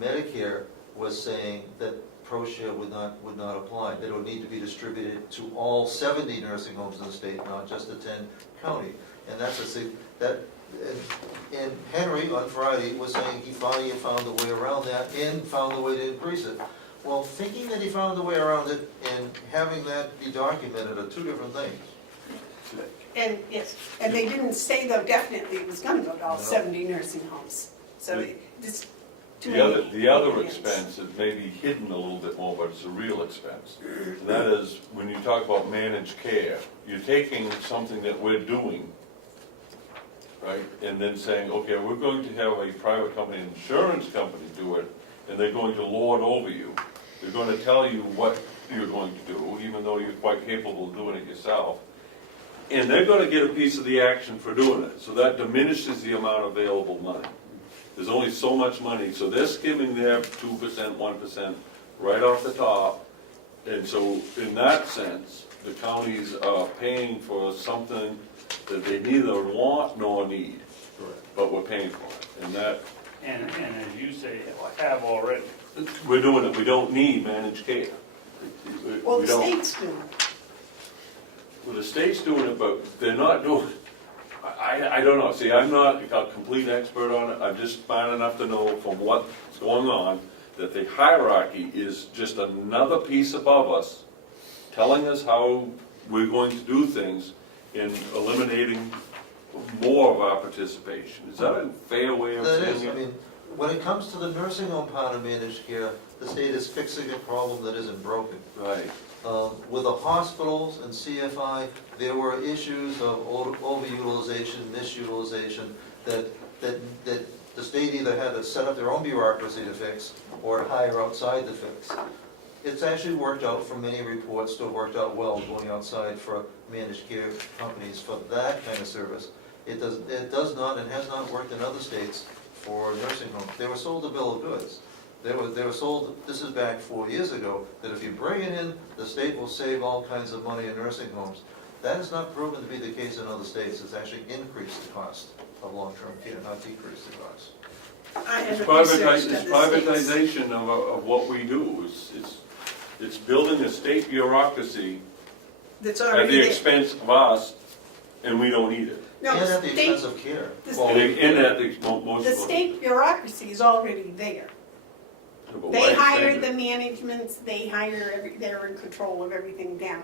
Medicare was saying that ProShare would not apply, that it would need to be distributed to all 70 nursing homes in the state, not just the 10 county. And and Henry on Friday was saying he finally had found a way around that and found a way to increase it. Well, thinking that he found a way around it and having that be documented are two different things. And, yes, and they didn't say though definitely it was gonna go to all No. 70 nursing homes. So it's too The other, many the other ingredients. expense is maybe hidden a little bit more, but it's a real expense. And that is, when you talk about managed care, you're taking something that we're doing, right? And then saying, okay, we're going to have a private company, an insurance company do it, and they're going to lord over you. They're going to tell you what you're going to do, even though you're quite capable of doing it yourself. And they're going to get a piece of the action for doing it. So that diminishes the amount of available money. There's only so much money, so they're skimming their 2%, 1% right off the top. And so in that sense, the counties are paying for something that they neither want nor need, but we're paying for it. And that, And as you say, have already. we're doing it, we don't need managed care. Well, We the don't. state's doing it. Well, the state's doing it, but they're not doing, I don't know, see, I'm not a complete expert on it, I'm just smart enough to know from what's going on, that the hierarchy is just another piece above us, telling us how we're going to do things in eliminating more of our participation. Is that a fair way of That saying is, it? I mean, when it comes to the nursing home part of managed care, the state is fixing a problem that isn't broken. Right. With the hospitals and CFI, there were issues of overutilization, misutilization, that the state either had to set up their own bureaucracy to fix, or to hire outside to fix. It's actually worked out, from many reports, to have worked out well, going outside for managed care companies for that kind of service. It does not and has not worked in other states for nursing homes. They were sold a bill of goods. They were sold, this is back 4 years ago, that if you bring it in, the state will save all kinds of money in nursing homes. That has not proven to be the case in other states. It's actually increased the cost of long-term care, not decreased the cost. I It's haven't researched it's other states. privatization of what we do. It's building a state bureaucracy That's at already the there. expense of us, and we don't need it. No, And at the state, expense of care. the Well, state- And at the most. the state bureaucracy is already there. They hire the managements, they hire they're in control of everything down.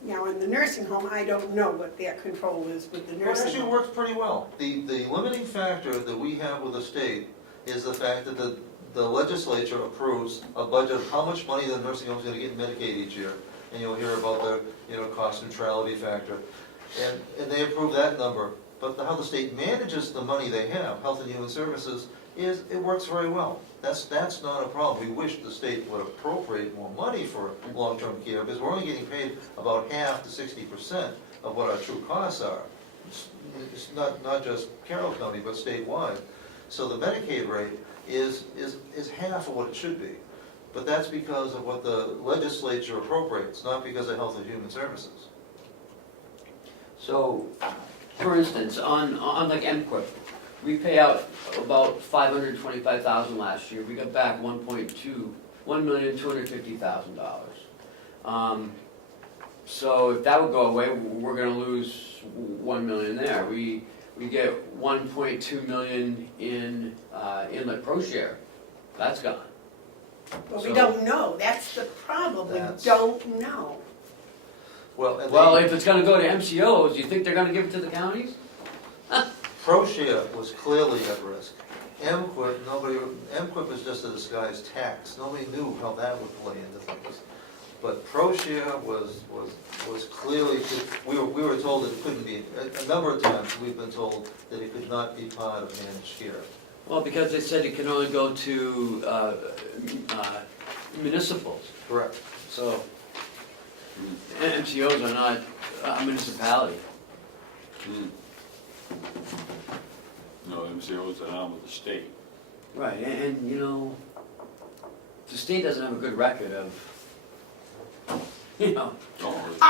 Now, in the nursing home, I don't know what their control is with the Well, it nursing actually home. works pretty well. The limiting factor that we have with the state is the fact that the legislature approves a budget of how much money the nursing home is gonna get in Medicaid each year. And you'll hear about the, cost neutrality factor. And they approve that number. But how the state manages the money they have, Health and Human Services, it works very well. That's not a problem. We wish the state would appropriate more money for long-term care, because we're only getting paid about half to 60% of what our true costs are. It's not just Carroll County, but statewide. So the Medicaid rate is half of what it should be. But that's because of what the legislature appropriates, not because of Health and Human Services. So, for instance, on like Encrypted, we pay out about $525,000 last year. We got back $1,250,000. So if that would go away, we're going to lose $1 million there. We get $1.2 million in like ProShare. That's gone. But we So- don't know, that's the problem, we That's- don't know. Well, and Well, if it's going to go to MCOs, you think they're going to give it to the counties? ProShare was clearly at risk. MQIP is just a disguised tax. Nobody knew how that would play into things. But ProShare was clearly, we were told that it couldn't be, a number of times we've been told that it could not be part of managed care. Well, because they said it can only go to municipals. Correct. So, MCOs are not a municipality. No, MCO is an arm of the state. Right, and you know, the state doesn't have a good record of, you know,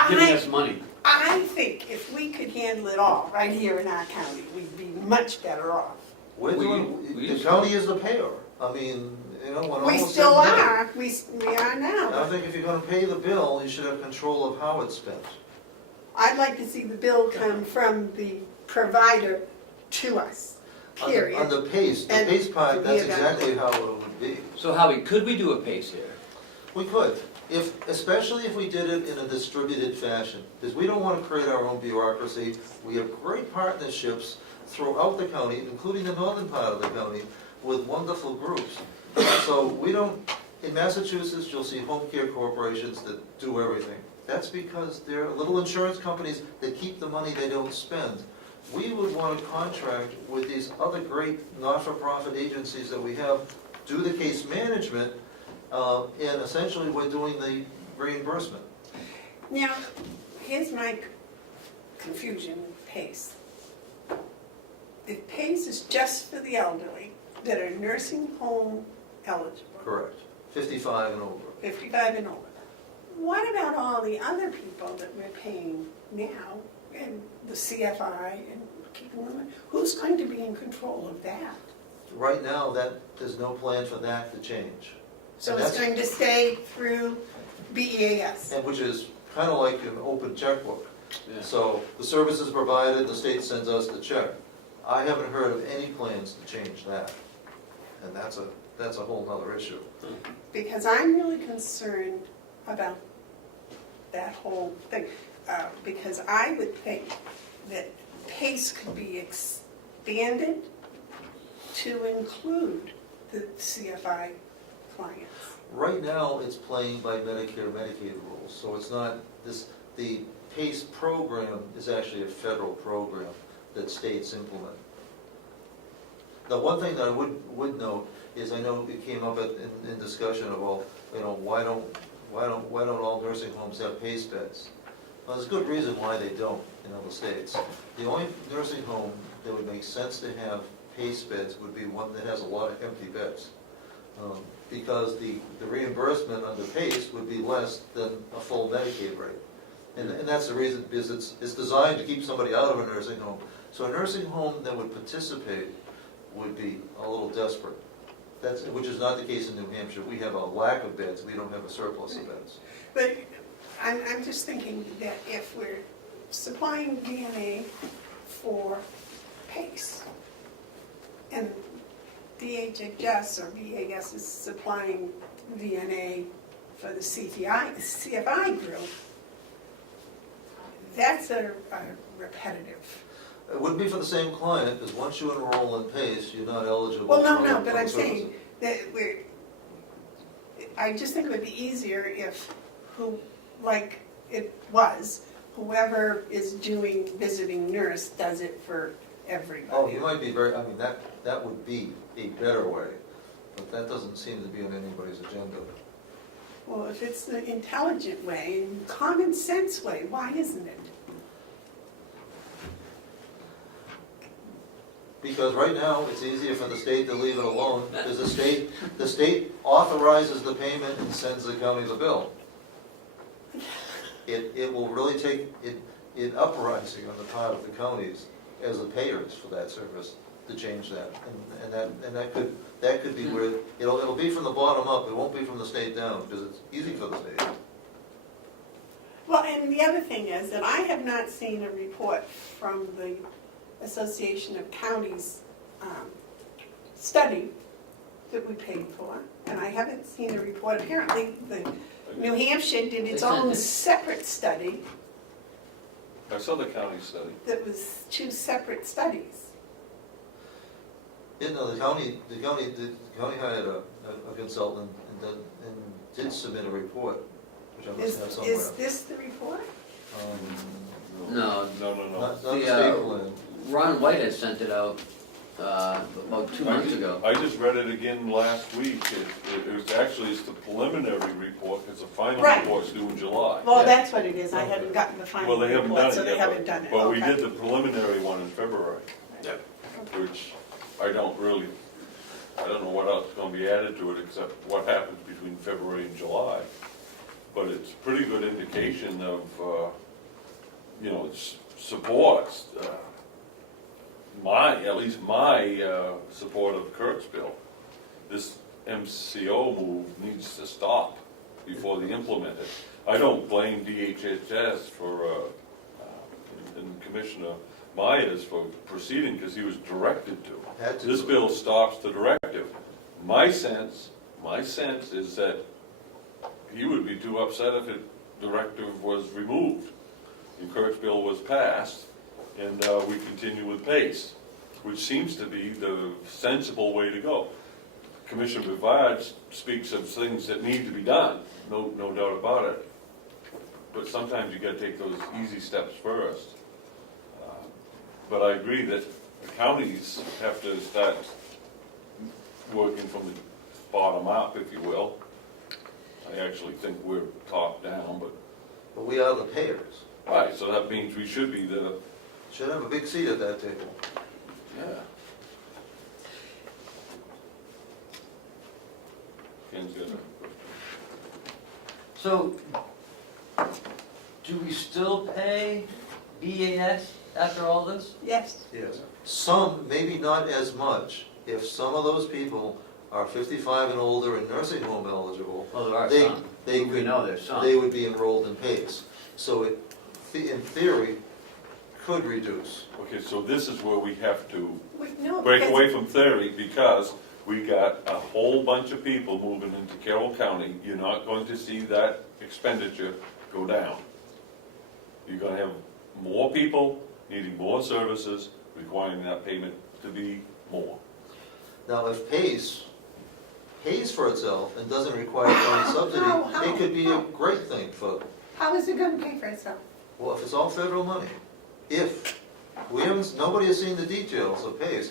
giving us money. I think if we could handle it all right here in our county, we'd be much better off. We're We doing, the used county is the payer. I mean, you know, when all We is said still and done. are, we are And I now. think if you're gonna pay the bill, you should have control of how it's spent. I'd like to see the bill come from the provider to us, On period. the PACE, the And PACE part, to be that's evaluated. exactly how it would be. So Howie, could we do a pace here? We could, especially if we did it in a distributed fashion, because we don't want to create our own bureaucracy. We have great partnerships throughout the county, including the northern part of the county, with wonderful groups. So we don't, in Massachusetts, you'll see home care corporations that do everything. That's because they're little insurance companies that keep the money they don't spend. We would want to contract with these other great not-for-profit agencies that we have, do the case management, and essentially we're doing the reimbursement. Now, here's my confusion with PACE. If PACE is just for the elderly that are nursing home eligible, Correct. 55 and over. 55 and over, what about all the other people that we're paying now, and the CFI and keeping them, who's going to be in control of that? Right now, there's no plan for that to change. So And it's that's- going to stay through BEAS? And which is kind of like an open checkbook. Yeah. So the service is provided, the state sends us the check. I haven't heard of any plans to change that. And that's a whole nother issue. Because I'm really concerned about that whole thing. Because I would think that PACE could be expanded to include the CFI clients. Right now, it's playing by Medicare, Medicaid rules, so it's not, the PACE program is actually a federal program that states implement. The one thing that I would note is, I know it came up in discussion of, well, you know, why don't all nursing homes have PACE beds? Well, there's good reason why they don't in other states. The only nursing home that would make sense to have PACE beds would be one that has a lot of empty beds. Because the reimbursement under PACE would be less than a full Medicaid rate. And that's the reason, because it's designed to keep somebody out of a nursing home. So a nursing home that would participate would be a little desperate. Which is not the case in New Hampshire. We have a lack of beds, we don't have a surplus of beds. But I'm just thinking that if we're supplying DNA for PACE, and DHHS or VAS is supplying DNA for the CFI group, that's a repetitive. It wouldn't be for the same client, because once you enroll in PACE, you're not eligible Well, for no, but other I'm services. saying that I just think it would be easier if, like it was, whoever is doing visiting nurse does it for everybody. Oh, you might be I mean, that would be a better way, but that doesn't seem to be on anybody's agenda. Well, if it's the intelligent way and common sense way, why isn't it? Because right now, it's easier for the state to leave it alone, because the state authorizes the payment and sends the county the bill. It will really take an uprising on the part of the counties as the payers for that service to change that. And that could be where, it'll be from the bottom up, it won't be from the state down, because it's easy for the state. Well, and the other thing is that I have not seen a report from the Association of Counties study that we paid for, and I haven't seen a report. Apparently, New Hampshire did its own separate study I saw the county study. that was two separate studies. You know, the county hired a consultant and did submit a report, which I must have somewhere. Is this the report? No, No. Not the The, state plan. Ron White had sent it out about 2 months ago. I just read it again last week. It was actually, it's the preliminary report, because the final Right. report's due in July. Well, that's what it is. I haven't gotten the final Well, they haven't report, done so it they yet, haven't done it. but we Okay. did the preliminary one in February. Which I don't really, I don't know what else is gonna be added to it except what happens between February and July. But it's a pretty good indication of, supports, at least my support of Kurt's bill. This MCO move needs to stop before they implement it. I don't blame DHHS for, and Commissioner Myers for proceeding because he was directed to. Had to. This bill stops the directive. My sense is that he would be too upset if the directive was removed and Kurt's bill was passed and we continue with PACE, which seems to be the sensible way to go. Commissioner Bevard speaks of things that need to be done, no doubt about it. But sometimes you gotta take those easy steps first. But I agree that the counties have to start working from the bottom up, if you will. I actually think we're top down, but, But we are the payers. right, so that means we should be the, Should have a big seat at that table. yeah. Ken's got a question. So, do we still pay BAS after all this? Yes. Yes. Some, maybe not as much, if some of those people are 55 and older and nursing home eligible, Well, there are They- some. they We could- know there's some. they would be enrolled in PACE. So it, in theory, could reduce. Okay, so this is where we have to No, break because away from theory because we got a whole bunch of people moving into Carroll County. You're not going to see that expenditure go down. You're gonna have more people needing more services, requiring that payment to be more. Now, if PACE pays for itself and doesn't require any subsidy, How? it could be a great thing for, how is it gonna pay for itself? well, if it's all federal money. If, we haven't, nobody has seen the details of PACE,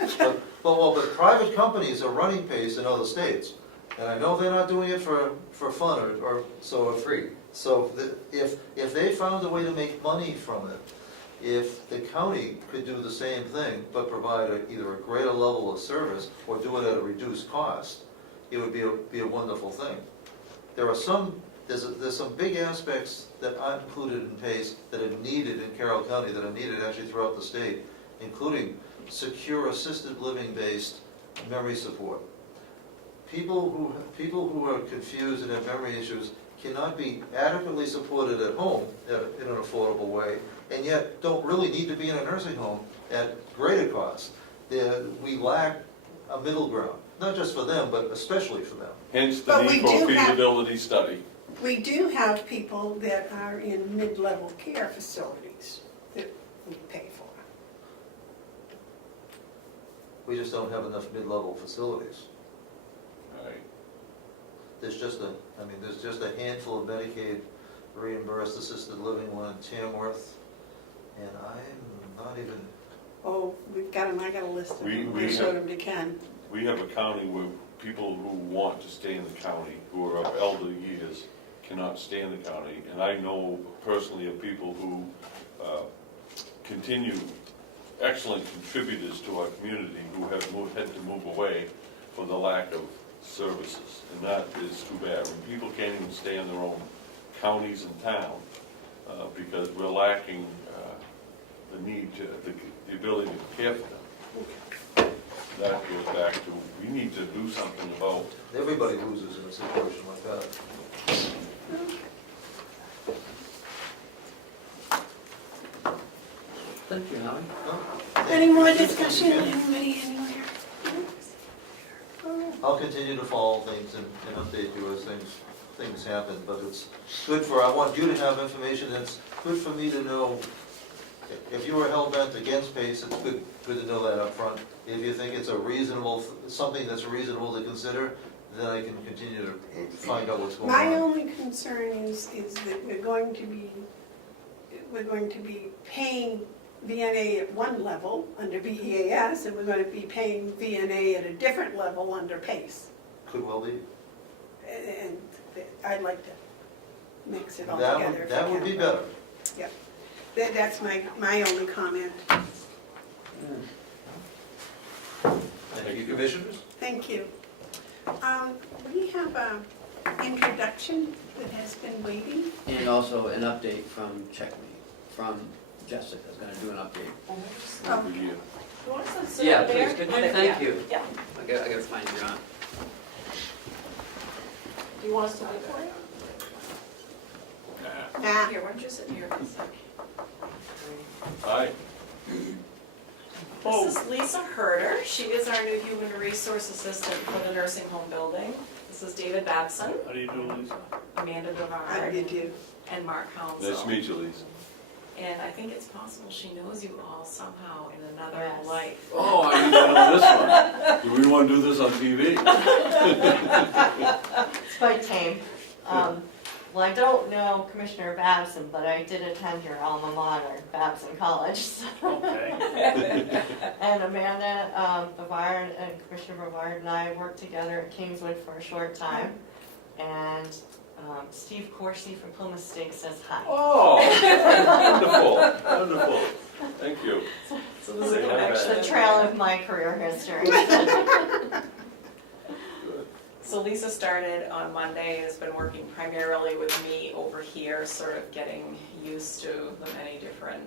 but private companies are running PACE in other states. And I know they're not doing it for fun or so free. So if they found a way to make money from it, if the county could do the same thing, but provide either a greater level of service or do it at a reduced cost, it would be a wonderful thing. There's some big aspects that aren't included in PACE that are needed in Carroll County, that are needed actually throughout the state, including secure assisted living based memory support. People who are confused and have memory issues cannot be adequately supported at home in an affordable way, and yet don't really need to be in a nursing home at greater cost. We lack a middle ground, not just for them, but especially for them. Hence the But we need for a do have- feasibility study. We do have people that are in mid-level care facilities that we pay for. We just don't have enough mid-level facilities. Right. There's just a handful of Medicaid reimbursed assisted living one in Tamworth, and I'm not even, Oh, we've got them, I got a list of them, We I showed them to Ken. We have a county where people who want to stay in the county, who are of elder years, cannot stay in the county. And I know personally of people who continue, excellent contributors to our community, who have had to move away for the lack of services. And that is too bad. When people can't even stay in their own counties and town, because we're lacking the need to, the ability to care for them. That goes back to, we need to do something about, everybody loses in a situation like that. Thank you, Howie. Any more discussion, anybody, anywhere? I'll continue to follow things and update you as things happen, but it's good I want you to have information, it's good for me to know. If you are hell-bent against PACE, it's good to know that up front. If you think it's something that's reasonable to consider, then I can continue to find out what's going on. My only concern is that we're going to be paying VNA at one level under BEAS, and we're going to be paying VNA at a different level under PACE. Could well be. And I'd like to mix it all That together. would, if that I would can. be better. Yep. That's my only comment. Thank you, Commissioners. Thank you. We have an introduction that has been waiting. And also an update from from Jessica's gonna do an update. Oh, Yeah. You want some soup Yeah, there? please, could you? Okay, Thank yeah. you. Yeah. I gotta find you on. Do you want us to wait for you? nah. Here, why don't you sit here for a sec? Hi. This is Lisa Herder. She is our new human resource assistant for the nursing home building. This is David Babson, How do you do, Lisa? Amanda How Bevard, do you do? and Mark Hounsell. Nice to meet you, Lisa. And I think it's possible she knows you all somehow in another Yes. life. Oh, I need to know this one. Do we want to do this on TV? It's quite tame. Well, I don't know Commissioner Babson, but I did attend your alma mater, Babson College. So. Okay. And Amanda Bevard and Commissioner Bevard and I worked together at Kingswood for a short time. And Steve Corsi from Plymouth State says hi. Oh, wonderful, wonderful. Thank you. So this is a It's connection. the trail of my career history. Good. So Lisa started on Monday, has been working primarily with me over here, sort of getting used to the many different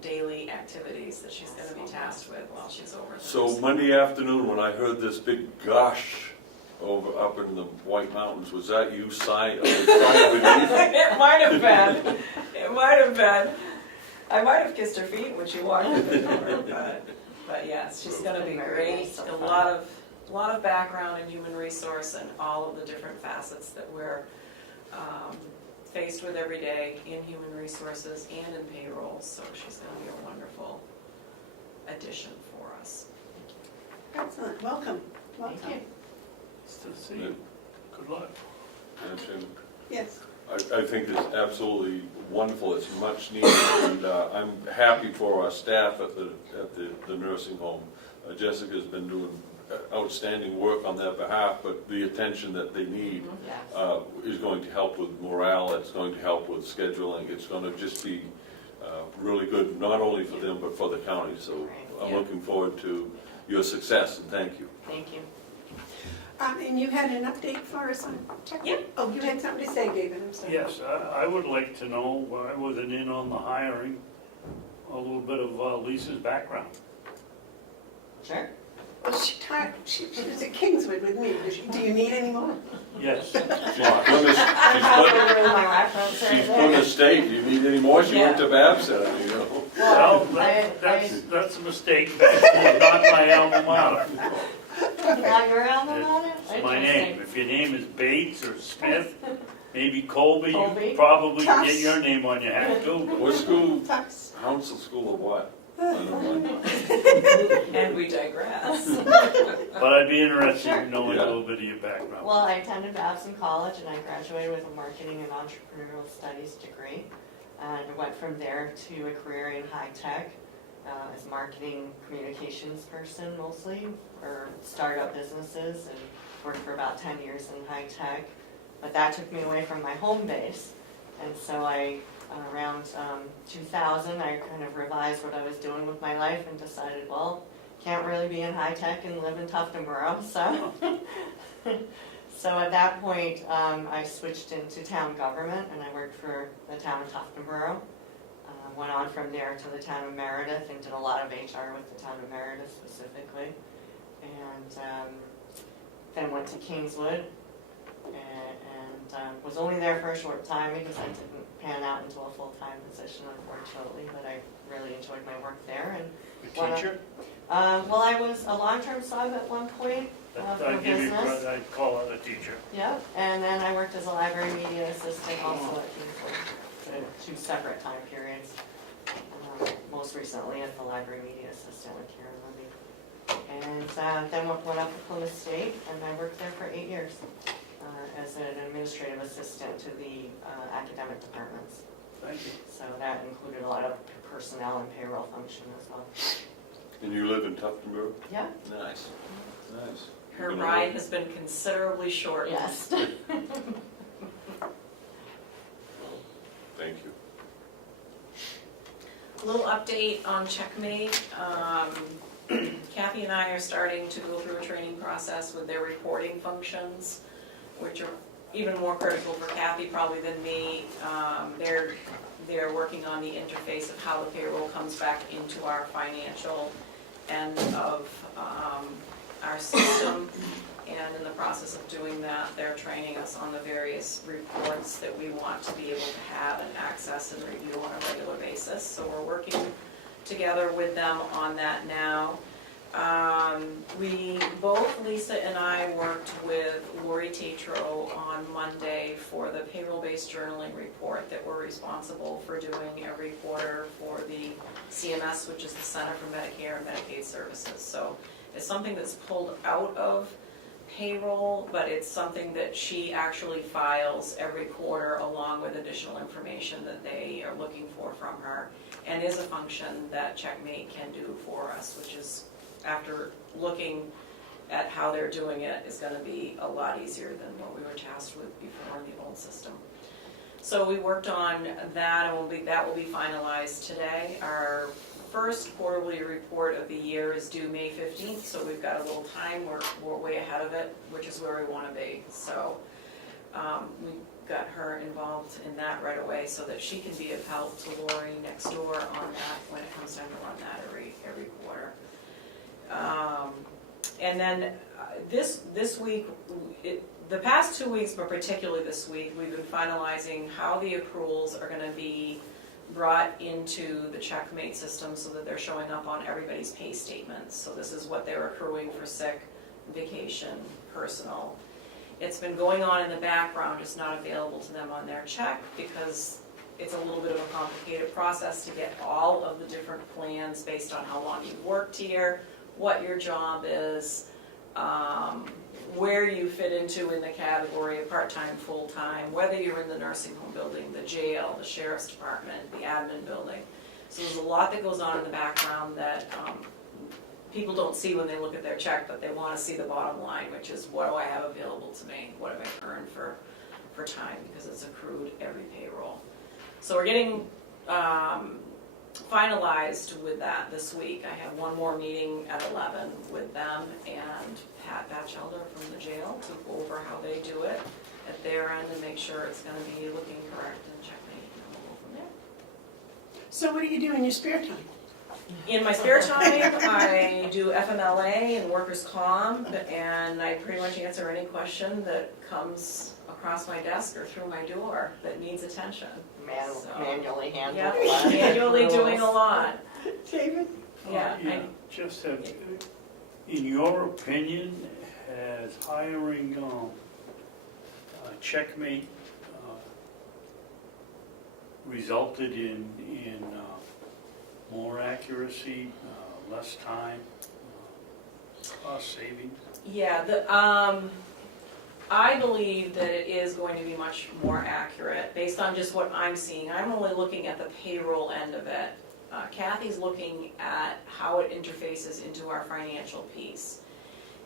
daily activities that she's going to be tasked with while she's over there. So Monday afternoon, when I heard this big gush up in the White Mountains, was that you sighing relief? It might have been. It might have been. I might have kissed her feet when she walked in the door, but yes, she's going to be great. A lot of background in human resource and all of the different facets that we're faced with every day in human resources and in payroll. So she's going to be a wonderful addition for us. Excellent, welcome, welcome. Thank you. Nice to see you. Good luck. And Yes. I think it's absolutely wonderful, it's much needed, and I'm happy for our staff at the nursing home. Jessica's been doing outstanding work on their behalf, but the attention that they need Yes. is going to help with morale, it's going to help with scheduling, it's going to just be really good, not only for them, but for the county. So I'm Yeah. looking forward to your success, and thank you. Thank you. And you had an update for us on tech? Yep. Oh, you had something to say, David, I'm sorry. Yes, I would like to know, I wasn't in on the hiring, a little bit of Lisa's background. Sure. Well, she was at Kingswood with me. Do you need any more? Yes. She's I'm happy to bring my references. She's Plymouth State, do you need any more? She went to Babson, you know. Well, I- that's a mistake, that's not my alma mater. Now your alma mater? It's my name. If your name is Bates or Smith, maybe Colby, Colby. you probably can get Tufts. your name on your hat too. What school? Tux. Hounsell School of what? I don't know. And we digress. But I'd be interested Sure. in knowing a Yeah. little bit of your background. Well, I attended Babson College and I graduated with a marketing and entrepreneurial studies degree. And I went from there to a career in high tech as marketing communications person mostly for startup businesses, and worked for about 10 years in high tech. But that took me away from my home base. And so around 2000, I kind of revised what I was doing with my life and decided, well, can't really be in high tech and live in Tuftonboro. So at that point, I switched into town government and I worked for the town of Tuftonboro. Went on from there to the town of Meredith and did a lot of HR with the town of Meredith specifically. And then went to Kingswood and was only there for a short time because I didn't pan out into a full-time position, unfortunately, but I really enjoyed my work there. And A teacher? well, I was a long-term sub at one point for I'd give you, business. I'd call it a teacher. Yep, and then I worked as a library media assistant also at Kingswood for 2 separate time periods. Most recently as the library media assistant with Karen Levy. And then went up to Plymouth State and I worked there for 8 years as an administrative assistant to the academic departments. Thank you. So that included a lot of personnel and payroll function as well. And you live in Tuftonboro? Yeah. Nice, nice. Her ride has been considerably shortened. Yes. Thank you. A little update on Checkmate. Kathy and I are starting to go through a training process with their reporting functions, which are even more critical for Kathy probably than me. They're working on the interface of how the payroll comes back into our financial end of our system. And in the process of doing that, they're training us on the various reports that we want to be able to have and access and review on a regular basis. So we're working together with them on that now. We both, Lisa and I, worked with Lori Tatro on Monday for the payroll-based journaling report that we're responsible for doing every quarter for the CMS, which is the Center for Medicare and Medicaid Services. So it's something that's pulled out of payroll, but it's something that she actually files every quarter along with additional information that they are looking for from her, and is a function that Checkmate can do for us, which is, after looking at how they're doing it, is going to be a lot easier than what we were tasked with before in the old system. So we worked on that, and that will be finalized today. Our first quarterly report of the year is due May 15th, so we've got a little time. We're way ahead of it, which is where we want to be. So we got her involved in that right away so that she can be of help to Lori next door on that when it comes time to run that every quarter. And then this week, the past 2 weeks, but particularly this week, we've been finalizing how the accruals are going to be brought into the Checkmate system so that they're showing up on everybody's pay statements. So this is what they're accruing for sick, vacation, personal. It's been going on in the background, it's not available to them on their check because it's a little bit of a complicated process to get all of the different plans based on how long you've worked here, what your job is, where you fit into in the category of part-time, full-time, whether you're in the nursing home building, the jail, the sheriff's department, the admin building. So there's a lot that goes on in the background that people don't see when they look at their check, but they want to see the bottom line, which is what do I have available to me? What have I earned for time? Because it's accrued every payroll. So we're getting finalized with that this week. I have one more meeting at 11 with them and Pat Batchelder from the jail to go over how they do it at their end and make sure it's going to be looking correct and Checkmate, and we'll go from there. So what do you do in your spare time? In my spare time, I do FMLA and workers' comp, and I pretty much answer any question that comes across my desk or through my door that needs attention. Manually handle. Yeah, manually doing a lot. David? Yeah. Just have, in your opinion, has hiring Checkmate resulted in more accuracy, less time, cost savings? Yeah, I believe that it is going to be much more accurate based on just what I'm seeing. I'm only looking at the payroll end of it. Kathy's looking at how it interfaces into our financial piece.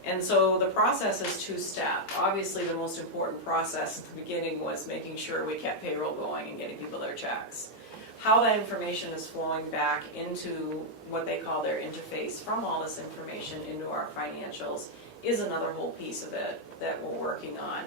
And so the process is two-step. Obviously, the most important process at the beginning was making sure we kept payroll going and getting people their checks. How that information is flowing back into what they call their interface from all this information into our financials is another whole piece of it that we're working on.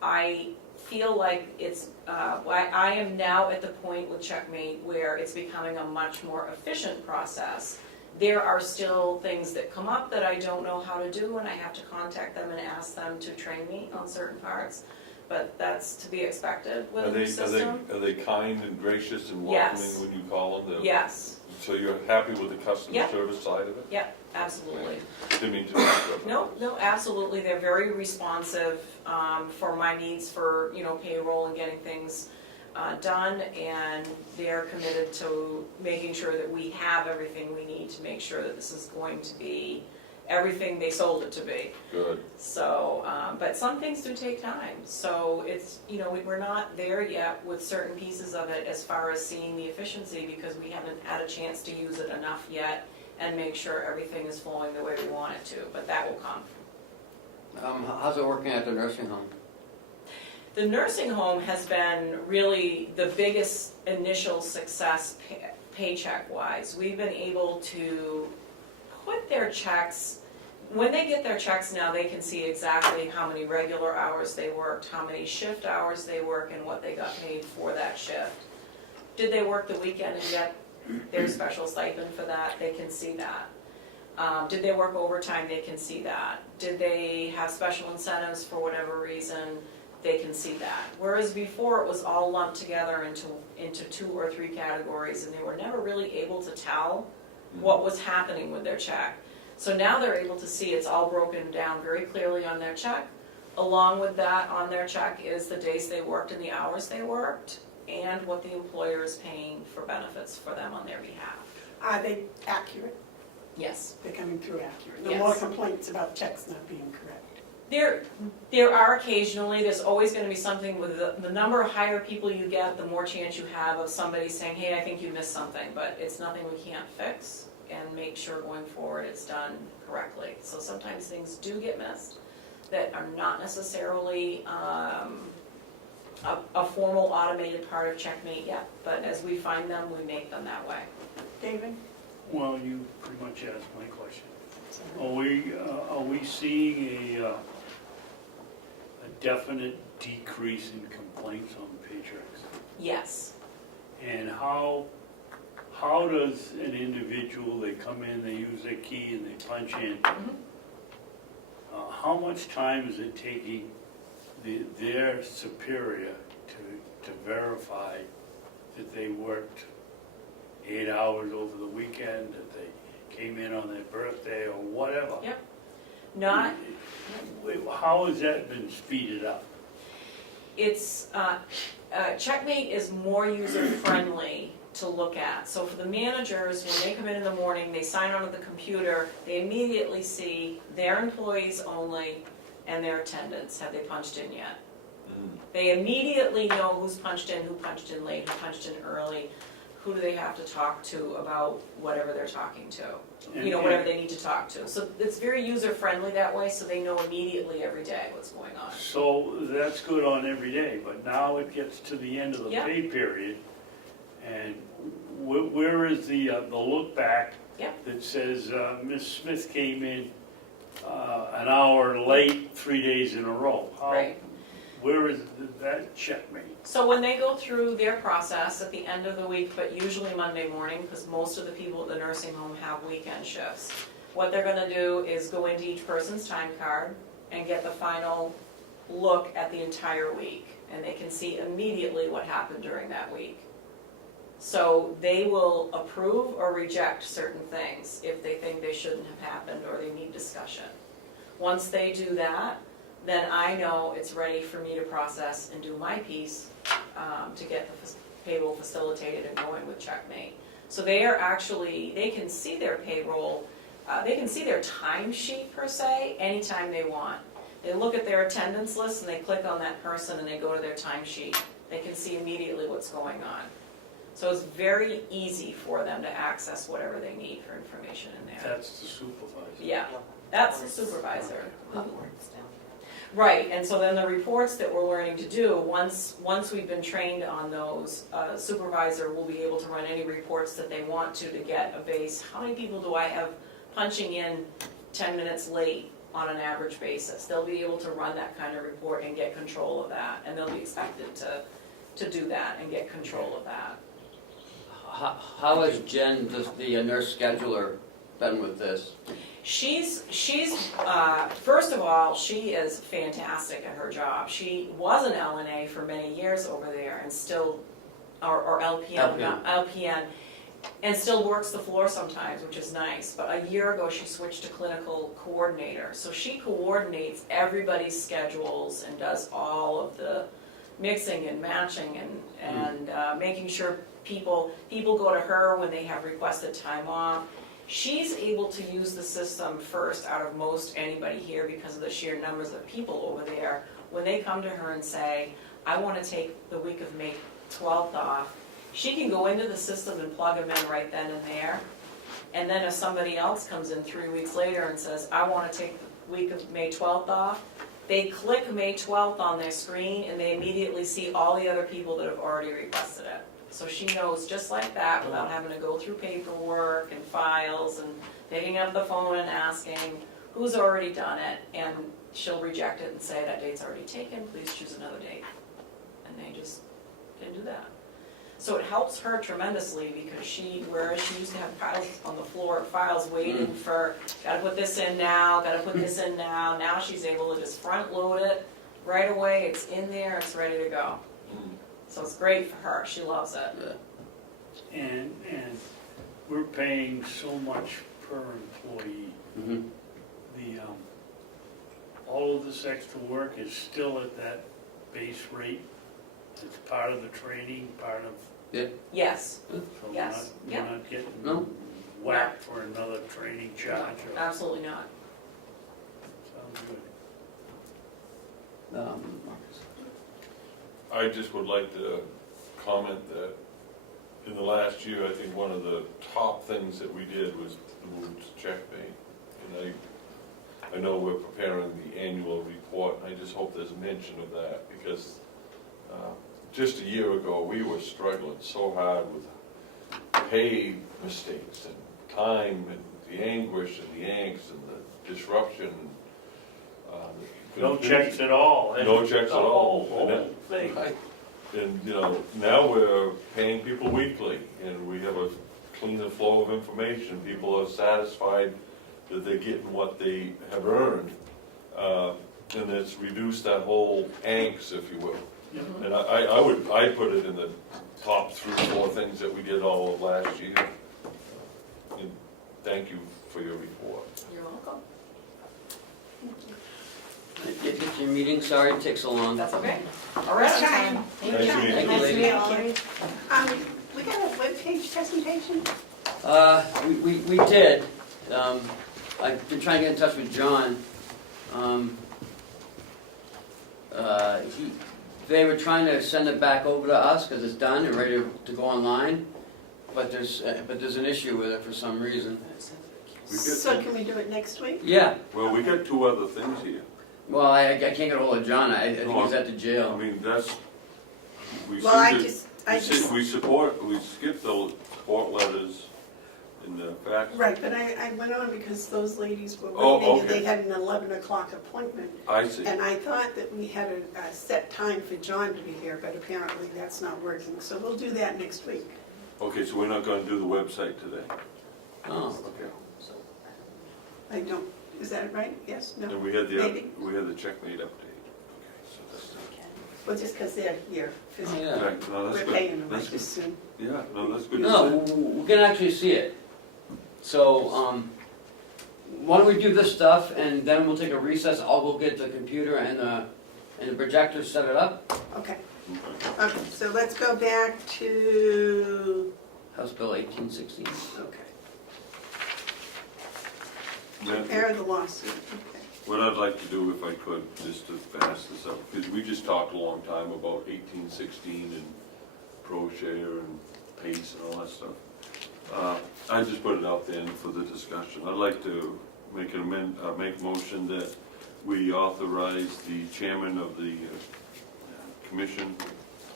I feel like it's, I am now at the point with Checkmate where it's becoming a much more efficient process. There are still things that come up that I don't know how to do and I have to contact them and ask them to train me on certain parts. But that's to be expected with a new system. Are they kind and gracious and Yes. welcoming when you call them? Yes. So you're happy with the customer Yep. service side of it? Yep, absolutely. Didn't mean to interrupt. No, absolutely. They're very responsive for my needs for, payroll and getting things done, and they're committed to making sure that we have everything we need to make sure that this is going to be everything they sold it to be. Good. So, but some things do take time. So it's, we're not there yet with certain pieces of it as far as seeing the efficiency because we haven't had a chance to use it enough yet and make sure everything is flowing the way we want it to, but that will come. How's it working at the nursing home? The nursing home has been really the biggest initial success paycheck-wise. We've been able to put their checks, when they get their checks now, they can see exactly how many regular hours they worked, how many shift hours they work, and what they got paid for that shift. Did they work the weekend and get their special stipend for that? They can see that. Did they work overtime? They can see that. Did they have special incentives for whatever reason? They can see that. Whereas before, it was all lumped together into 2 or 3 categories, and they were never really able to tell what was happening with their check. So now they're able to see it's all broken down very clearly on their check. Along with that, on their check is the days they worked and the hours they worked, and what the employer is paying for benefits for them on their behalf. Are they accurate? Yes. They're coming through accurate? No more Yes. complaints about checks not being correct? There are occasionally, there's always going to be something with the number of higher people you get, the more chance you have of somebody saying, hey, I think you missed something, but it's nothing we can't fix, and make sure going forward it's done correctly. So sometimes things do get missed that are not necessarily a formal automated part of Checkmate yet, but as we find them, we make them that way. David? Well, you pretty much asked my question. Are we seeing a definite decrease in complaints on paychecks? Yes. And how does an individual, they come in, they use their key and they punch in, how much time is it taking their superior to verify that they worked 8 hours over the weekend, that they came in on their birthday or whatever? Yep. Not, How has that been speeded up? it's, Checkmate is more user-friendly to look at. So for the managers, when they come in the morning, they sign onto the computer, they immediately see their employees only and their attendance. Have they punched in yet? They immediately know who's punched in late, who punched in early, who do they have to talk to about whatever they're talking to, whatever they need to talk to. So it's very user-friendly that way, so they know immediately every day what's going on. So that's good on every day, but now it gets to the end of the Yep. pay period, and where is the look back Yep. that says Ms. Smith came in an hour late 3 days in a row? Right. Where is that checkmate? So when they go through their process at the end of the week, but usually Monday morning, because most of the people at the nursing home have weekend shifts, what they're gonna do is go into each person's time card and get the final look at the entire week. And they can see immediately what happened during that week. So they will approve or reject certain things if they think they shouldn't have happened or they need discussion. Once they do that, then I know it's ready for me to process and do my piece to get the payroll facilitated and going with Checkmate. So they are actually, they can see their payroll, they can see their timesheet per se anytime they want. They look at their attendance list and they click on that person and they go to their timesheet. They can see immediately what's going on. So it's very easy for them to access whatever they need for information in there. That's the supervisor. Yeah, that's the supervisor. Right, and so then the reports that we're learning to do, once we've been trained on those, supervisor will be able to run any reports that they want to get a base. How many people do I have punching in 10 minutes late on an average basis? They'll be able to run that kind of report and get control of that, and they'll be expected to do that and get control of that. How has Jen, the nurse scheduler, been with this? She's first of all, she is fantastic at her job. She was an LNA for many years over there and still, or LPN, and still works the floor sometimes, which is nice. But a year ago, she switched to clinical coordinator. So she coordinates everybody's schedules and does all of the mixing and matching and making sure people go to her when they have requested time off. She's able to use the system first out of most anybody here because of the sheer numbers of people over there. When they come to her and say, I want to take the week of May 12th off, she can go into the system and plug them in right then and there. And then if somebody else comes in 3 weeks later and says, I want to take the week of May 12th off, they click May 12th on their screen and they immediately see all the other people that have already requested it. So she knows just like that without having to go through paperwork and files and picking up the phone and asking who's already done it, and she'll reject it and say that date's already taken, please choose another date. And they just didn't do that. So it helps her tremendously because whereas she used to have piles on the floor, files waiting for, gotta put this in now, gotta put this in now she's able to just front load it right away, it's in there, it's ready to go. So it's great for her, she loves it. And we're paying so much per employee. Mhm. The, all of this extra work is still at that base rate. It's part of the training, part of, Yes, so Yes, we're yeah. not getting No. whacked for another training charge. or- absolutely not. Sounds good. Marcus. I just would like to comment that in the last year, I think one of the top things that we did was the move to checkmate. And I know we're preparing the annual report, and I just hope there's mention of that, because just a year ago, we were struggling so hard with pay mistakes and time and the anguish and the angst and the disruption. No checks at all. No checks at all. Whole thing. And, you know, now we're paying people weekly, and we have a cleaner flow of information. People are satisfied that they're getting what they have earned. And it's reduced that whole angst, if you will. And I'd put it in the top 3 or 4 things that we did all of last year. And thank you for your report. You're welcome. Get to your meeting, sorry it takes so long. That's okay. All right, on time. Thank you. Thank you, Nice to lady. meet you. We got a webpage presentation? We did. I've been trying to get in touch with John. They were trying to send it back over to us because it's done and ready to go online, but there's an issue with it for some reason. So can we do it next week? Yeah, Well, we got 2 other things here. well, I can't get a hold of John, I think he's at the I jail. mean, that's, we Well, I skipped the support letters in the fax. Right, but I went on because those ladies were Oh, waiting and okay. they had an 11 o'clock appointment. I see. And I thought that we had a set time for John to be here, but apparently that's not working. So we'll do that next week. Okay, so we're not gonna do the website today. Oh, Okay. I don't, is that right? Yes, no? And we had the Maybe. checkmate update. Okay, so that's, Well, just because they're here, because oh, yeah. right, no, that's we're good. paying them, I That's good. just assume. Yeah, no, that's good. to No, see. we can actually see it. So, why don't we do this stuff and then we'll take a recess, I'll go get the computer and the projector, set it up. Okay, Okay. okay, so let's go back to, House Bill 1816. okay, Then, prepare the lawsuit, okay. what I'd like to do, if I could, just to fast this up, because we just talked a long time about 1816 and ProShare and PACE and all that stuff. I just put it out there for the discussion. I'd like to make a motion that we authorize the chairman of the commission,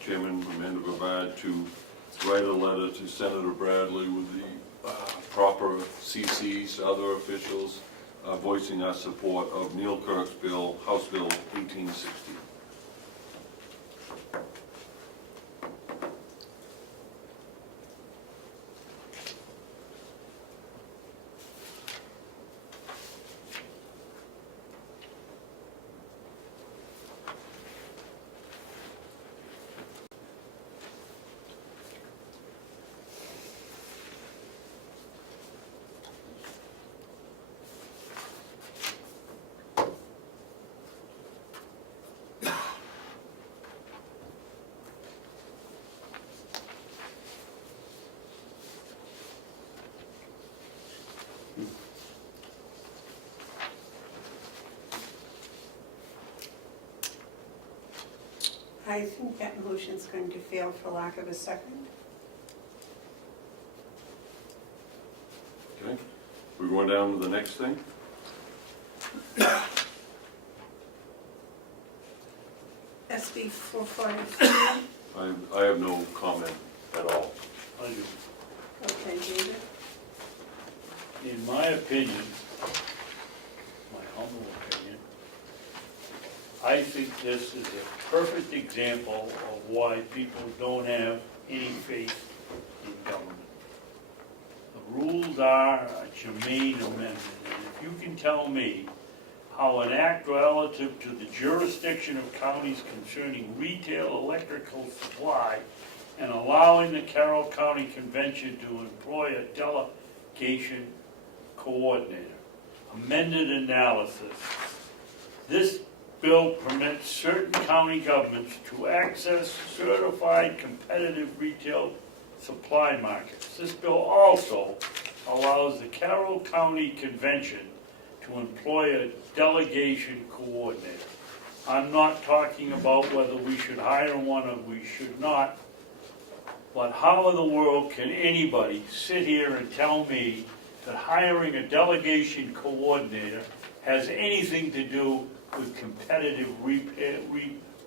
Chairman Amanda Bevard, to write a letter to Senator Bradley with the proper CCs to other officials, voicing our support of Neil Kirk's bill, House Bill 1860. I think that motion's going to fail for lack of a second. Okay, we're going down to the next thing. SB 443, I have no comment at all. I do. okay, David? in my opinion, my humble opinion, I think this is a perfect example of why people don't have any faith in government. The rules are a germane amendment, and if you can tell me how an act relative to the jurisdiction of counties concerning retail electrical supply and allowing the Carroll County Convention to employ a delegation coordinator. Amended analysis. This bill permits certain county governments to access certified competitive retail supply markets. This bill also allows the Carroll County Convention to employ a delegation coordinator. I'm not talking about whether we should hire one or we should not, but how in the world can anybody sit here and tell me that hiring a delegation coordinator has anything to do with competitive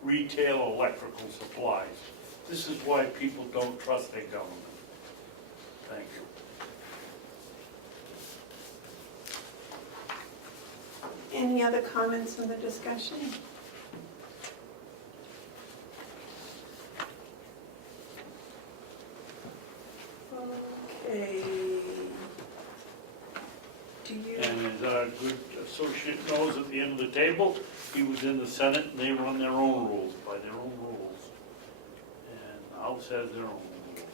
retail electrical supplies? This is why people don't trust their government. Thank you. Any other comments on the discussion? Okay. Do you? And as our good associate knows, at the end of the table, he was in the Senate and they run their own rules, by their own rules. And the House has their own rules.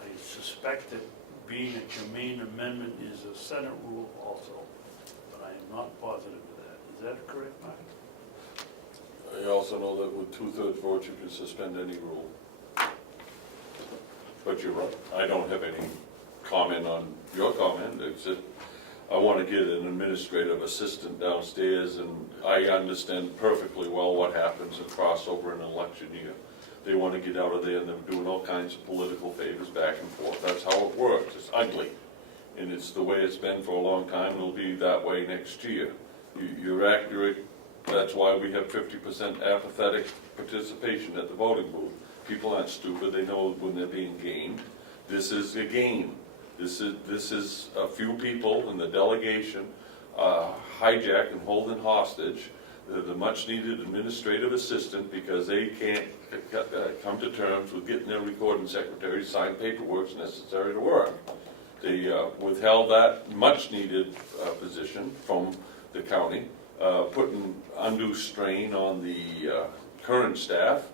I suspect that being a germane amendment is a Senate rule also, but I am not positive of that. Is that correct, Mike? I also know that with 2/3 vote, you can suspend any rule. But you're right, I don't have any comment on your comment, except I want to get an administrative assistant downstairs, and I understand perfectly well what happens in crossover in an election year. They want to get out of there, and they're doing all kinds of political favors back and forth. That's how it works. It's ugly, and it's the way it's been for a long time, and it'll be that way next year. You're accurate. That's why we have 50% apathetic participation at the voting booth. People aren't stupid. They know when they're being gamed. This is a game. This is a few people in the delegation hijack and holding hostage the much-needed administrative assistant because they can't come to terms with getting their recording secretary to sign paperwork necessary to work. They withheld that much-needed position from the county, putting undue strain on the current staff,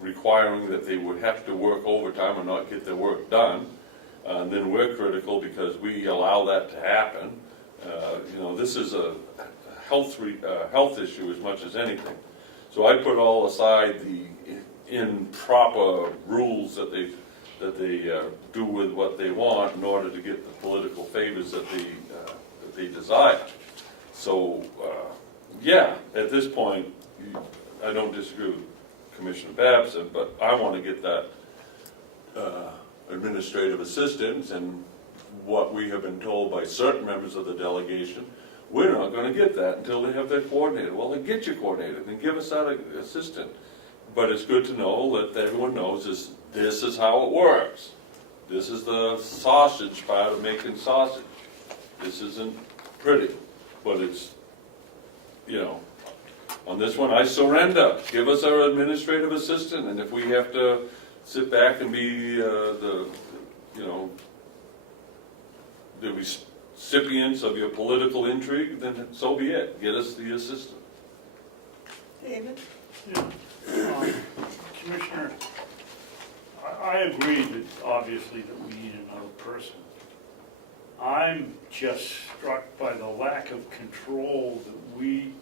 requiring that they would have to work overtime and not get their work done. And then we're critical because we allow that to happen. This is a health issue as much as anything. So I put all aside the improper rules that they do with what they want in order to get the political favors that they desire. So yeah, at this point, I don't disagree with Commissioner Babson, but I want to get that administrative assistance, and what we have been told by certain members of the delegation, we're not going to get that until they have their coordinator. Well, then get your coordinator, then give us that assistant. But it's good to know that everyone knows this is how it works. This is the sausage part of making sausage. This isn't pretty, but it's, on this one, I surrender. Give us our administrative assistant, and if we have to sit back and be the recipients of your political intrigue, then so be it. Get us the assistant. David? Yeah. Commissioner, I agree that obviously that we need another person. I'm just struck by the lack of control that we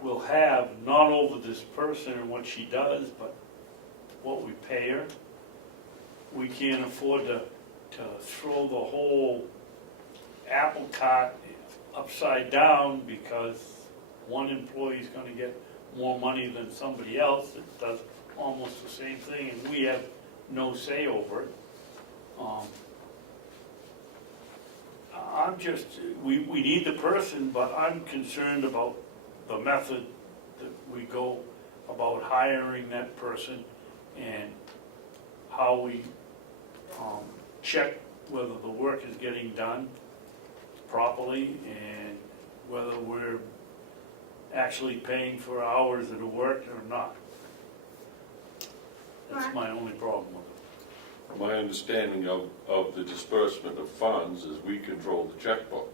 will have, not over this person and what she does, but what we pay her. We can't afford to throw the whole apple cart upside down because one employee is going to get more money than somebody else that does almost the same thing, and we have no say over it. We need the person, but I'm concerned about the method that we go about hiring that person and how we check whether the work is getting done properly and whether we're actually paying for hours that are worked or not. That's my only problem with it. My understanding of the disbursement of funds is we control the checkbook.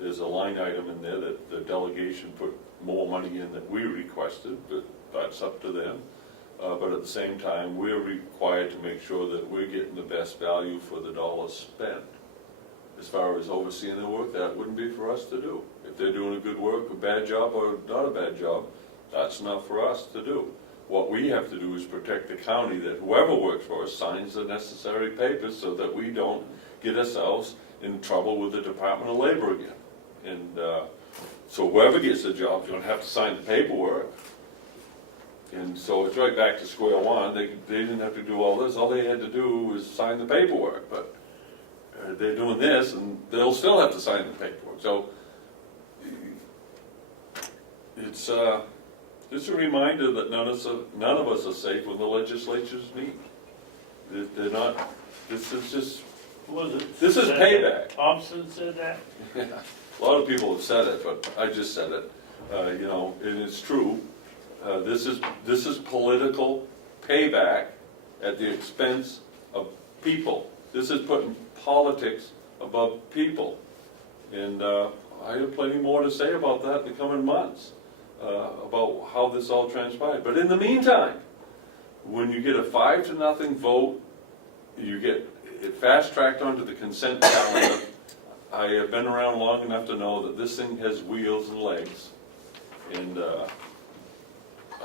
There's a line item in there that the delegation put more money in than we requested, but that's up to them. But at the same time, we're required to make sure that we're getting the best value for the dollars spent. As far as overseeing the work, that wouldn't be for us to do. If they're doing a good work, a bad job, or not a bad job, that's not for us to do. What we have to do is protect the county, that whoever works for us signs the necessary papers so that we don't get ourselves in trouble with the Department of Labor again. And so whoever gets the job is going to have to sign the paperwork. And so it's right back to square one. They didn't have to do all this. All they had to do was sign the paperwork. But they're doing this, and they'll still have to sign the paperwork. So it's just a reminder that none of us are safe when the legislatures meet. They're not. This is just. This is payback. Thompson said that? A lot of people have said it, but I just said it. You know, and it's true. This is political payback at the expense of people. This is putting politics above people. And I have plenty more to say about that in the coming months, about how this all transpired. But in the meantime, when you get a 5-0 vote, you get it fast-tracked onto the consent calendar. I have been around long enough to know that this thing has wheels and legs. And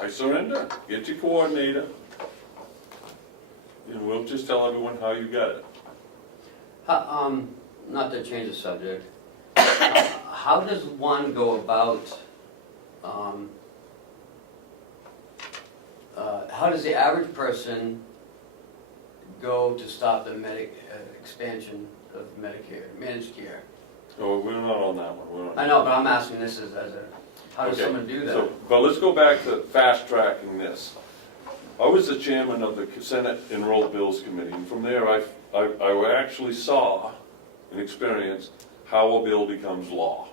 I surrender. Get your coordinator. And we'll just tell everyone how you got it. Not to change the subject, how does one go about, how does the average person go to stop the expansion of Medicare, managed care? Oh, we're not on that one. We're on I know, but I'm asking this as a, how does Okay, someone do that? So, but let's go back to fast-tracking this. I was the chairman of the Senate Enrolled Bills Committee, and from there I actually saw and experienced how a bill becomes law.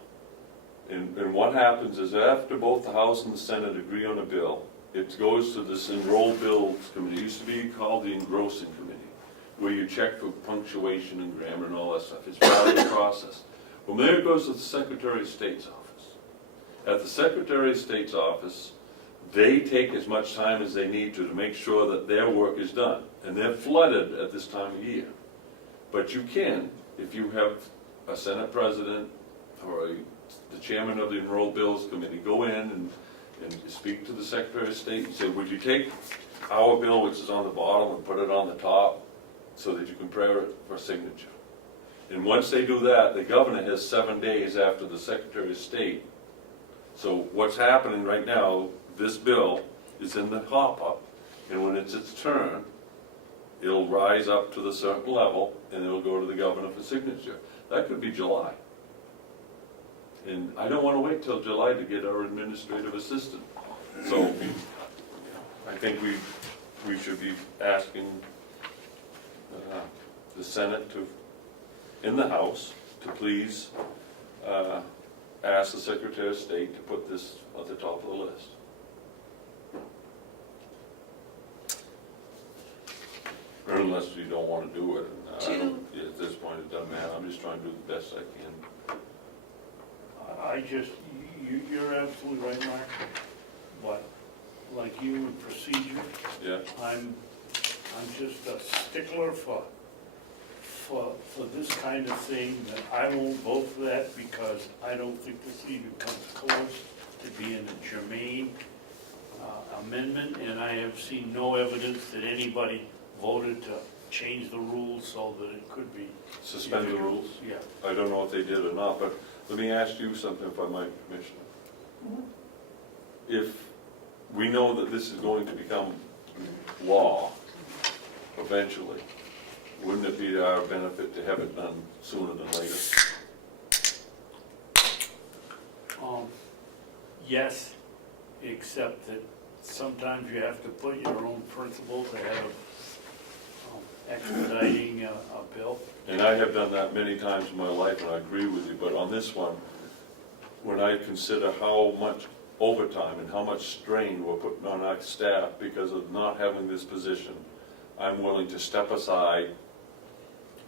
And what happens is after both the House and the Senate agree on a bill, it goes to this Enrolled Bills Committee. It used to be called the Engrossing Committee, where you check for punctuation and grammar and all that stuff. It's part of the process. From there it goes to the Secretary of State's office. At the Secretary of State's office, they take as much time as they need to make sure that their work is done. And they're flooded at this time of year. But you can, if you have a Senate President or the chairman of the Enrolled Bills Committee, go in and speak to the Secretary of State and say, would you take our bill, which is on the bottom, and put it on the top so that you can prepare it for signature. And once they do that, the governor has 7 days after the Secretary of State. So what's happening right now, this bill is in the hop-up, and when it's its turn, it'll rise up to the certain level, and it'll go to the governor for signature. That could be July. And I don't want to wait till July to get our administrative assistant. So I think we should be asking the Senate to, in the House, to please ask the Secretary of State to put this at the top of the list. Or unless you don't want to do it. At this point, it doesn't matter. I'm just trying to do the best I can. You're absolutely right, Mark. But like you in procedure, Yeah. I'm just a stickler for this kind of thing, that I won't vote for that because I don't think this even comes close to being a germane amendment, and I have seen no evidence that anybody voted to change the rules so that it could be. Suspend the rules? Yeah. I don't know if they did or not, but let me ask you something, if I might, Commissioner. If we know that this is going to become law eventually, wouldn't it be to our benefit to have it done sooner than later? Yes, except that sometimes you have to put your own principles ahead of expediting a bill. And I have done that many times in my life, and I agree with you, but on this one, when I consider how much overtime and how much strain we're putting on our staff because of not having this position, I'm willing to step aside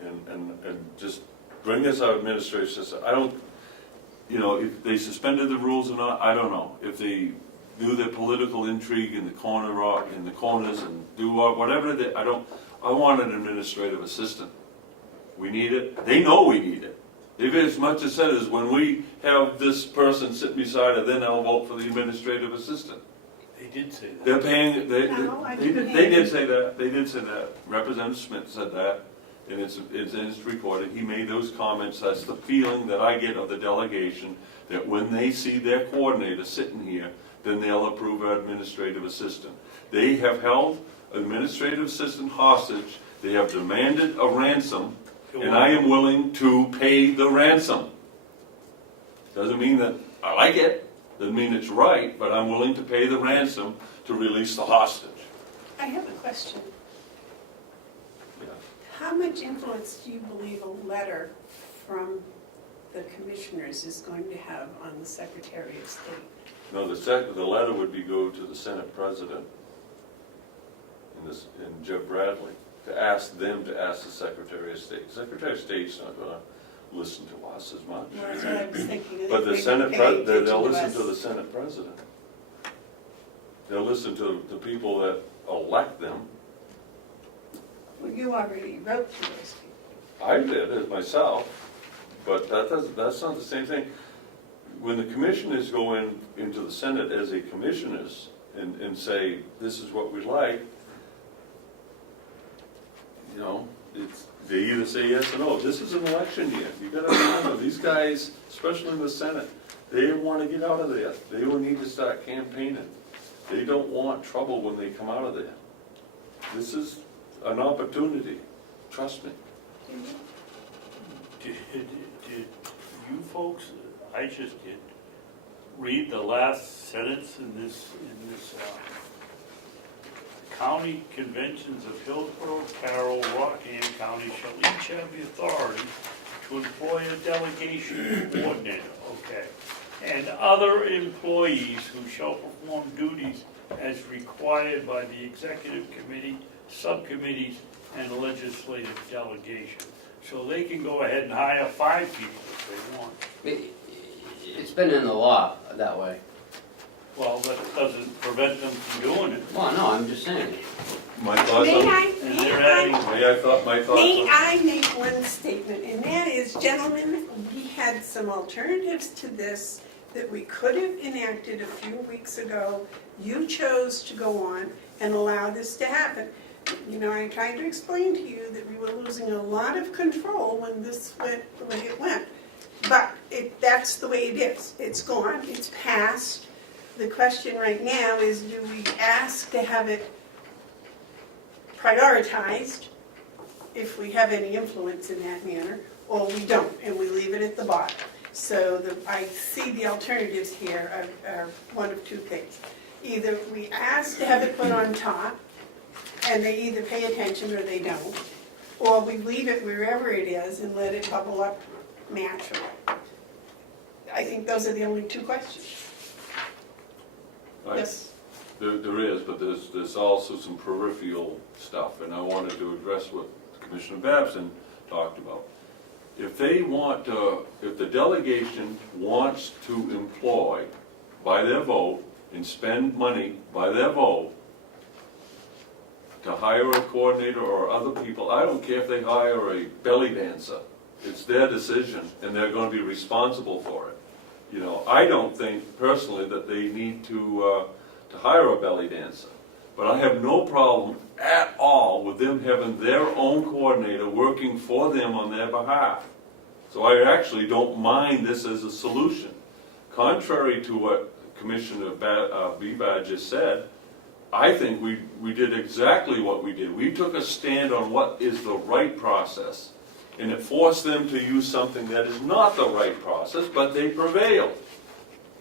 and just bring this our administrative system. I don't, you know, if they suspended the rules or not, I don't know. If they do their political intrigue in the corners and do whatever they, I want an administrative assistant. We need it. They know we need it. They've as much as said as when we have this person sit beside her, then they'll vote for the administrative assistant. They did say that. They're paying, they didn't did say that, they did say that. Representative Smith said that, and it's recorded. He made those comments. That's the feeling that I get of the delegation, that when they see their coordinator sitting here, then they'll approve our administrative assistant. They have held administrative assistant hostage. They have demanded a ransom, and I am willing to pay the ransom. Doesn't mean that I like it, doesn't mean it's right, but I'm willing to pay the ransom to release the hostage. I have a question. Yeah. How much influence do you believe a letter from the commissioners is going to have on the Secretary of State? No, the letter would go to the Senate President in Jeff Bradley, to ask them to ask the Secretary of State. Secretary of State's not going to listen to us as much. Well, that's what I was thinking. But the They Senate, pay attention they'll to listen us. to the Senate President. They'll listen to the people that elect them. Well, you already wrote to those people. I did as myself, but that's not the same thing. When the commissioners go into the Senate as a commissioners and say, this is what we like, you know, they either say yes or no. This is an election year. You gotta remember, these guys, especially in the Senate, they want to get out of there. They will need to start campaigning. They don't want trouble when they come out of there. This is an opportunity, trust me. Did you folks, I just did, read the last sentence in this county conventions of Hillsborough, Carroll, Rockingham County shall each have the authority to employ a delegation coordinator, okay, and other employees who shall perform duties as required by the executive committee, subcommittees, and legislative delegation. So they can go ahead and hire 5 people if they want. It's been in the law that way. Well, that doesn't prevent them from doing it. Well, no, I'm just saying. My thoughts May on, I make one statement, and that is, gentlemen, we had some alternatives to this that we could have enacted a few weeks ago. You chose to go on and allow this to happen. You know, I'm trying to explain to you that we were losing a lot of control when this went the way it went. But that's the way it is. It's gone, it's passed. The question right now is, do we ask to have it prioritized, if we have any influence in that manner, or we don't, and we leave it at the bottom? So I see the alternatives here are one of two things. Either we ask to have it put on top, and they either pay attention or they don't, or we leave it wherever it is and let it bubble up naturally. I think those are the only two questions. Yes. There is, but there's also some peripheral stuff, and I wanted to address what Commissioner Babson talked about. If they want to, if the delegation wants to employ by their vote and spend money by their vote to hire a coordinator or other people, I don't care if they hire a belly dancer. It's their decision, and they're going to be responsible for it. You know, I don't think personally that they need to hire a belly dancer, but I have no problem at all with them having their own coordinator working for them on their behalf. So I actually don't mind this as a solution. Contrary to what Commissioner Bevard just said, I think we did exactly what we did. We took a stand on what is the right process, and it forced them to use something that is not the right process, but they prevailed.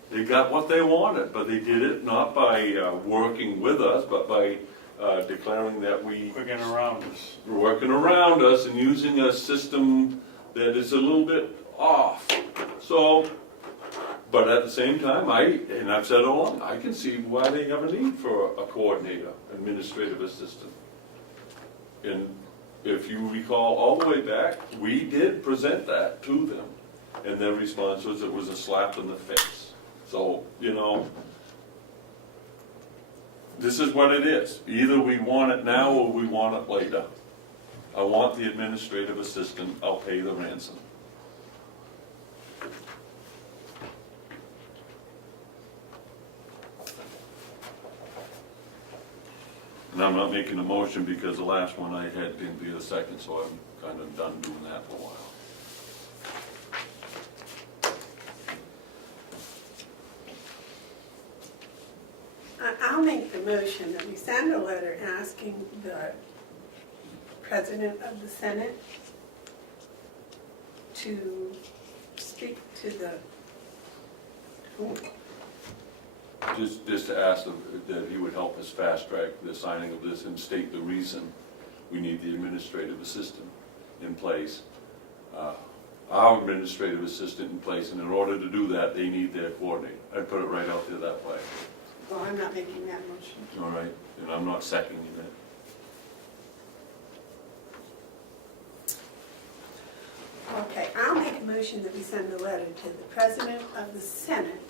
They got what they wanted, but they did it not by working with us, but by declaring that Working around us. we're working around us and using a system that is a little bit off. So, but at the same time, and I've said all along, I can see why they have a need for a coordinator, administrative assistant. And if you recall all the way back, we did present that to them. And their response was it was a slap in the face. So, this is what it is. Either we want it now or we want it later. I want the administrative assistant, I'll pay the ransom. And I'm not making a motion because the last one I had didn't be the second, so I'm kind of done doing that for a while. I'll make the motion that we send a letter asking the President of the Senate to speak to the, Just to ask them that he would help us fast track the signing of this and state the reason we need the administrative assistant in place. Our administrative assistant in place, and in order to do that, they need their coordinator. I'd put it right out there that way. well, I'm not making that motion. All right, and I'm not seconding it. Okay, I'll make a motion that we send a letter to the President of the Senate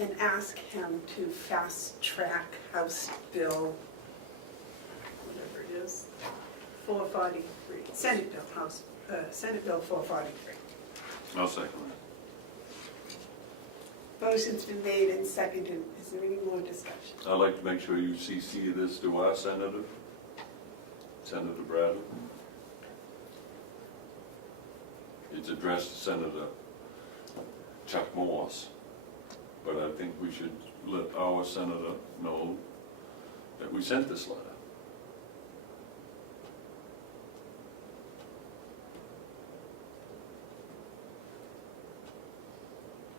and ask him to fast track House Bill, whatever it is, 443, Senate Bill 443. I'll second that. Motion's been made and seconded. Is there any more discussion? I'd like to make sure you CC this to our senator, Senator Bradley. It's addressed to Senator Chuck Morse, but I think we should let our senator know that we sent this letter.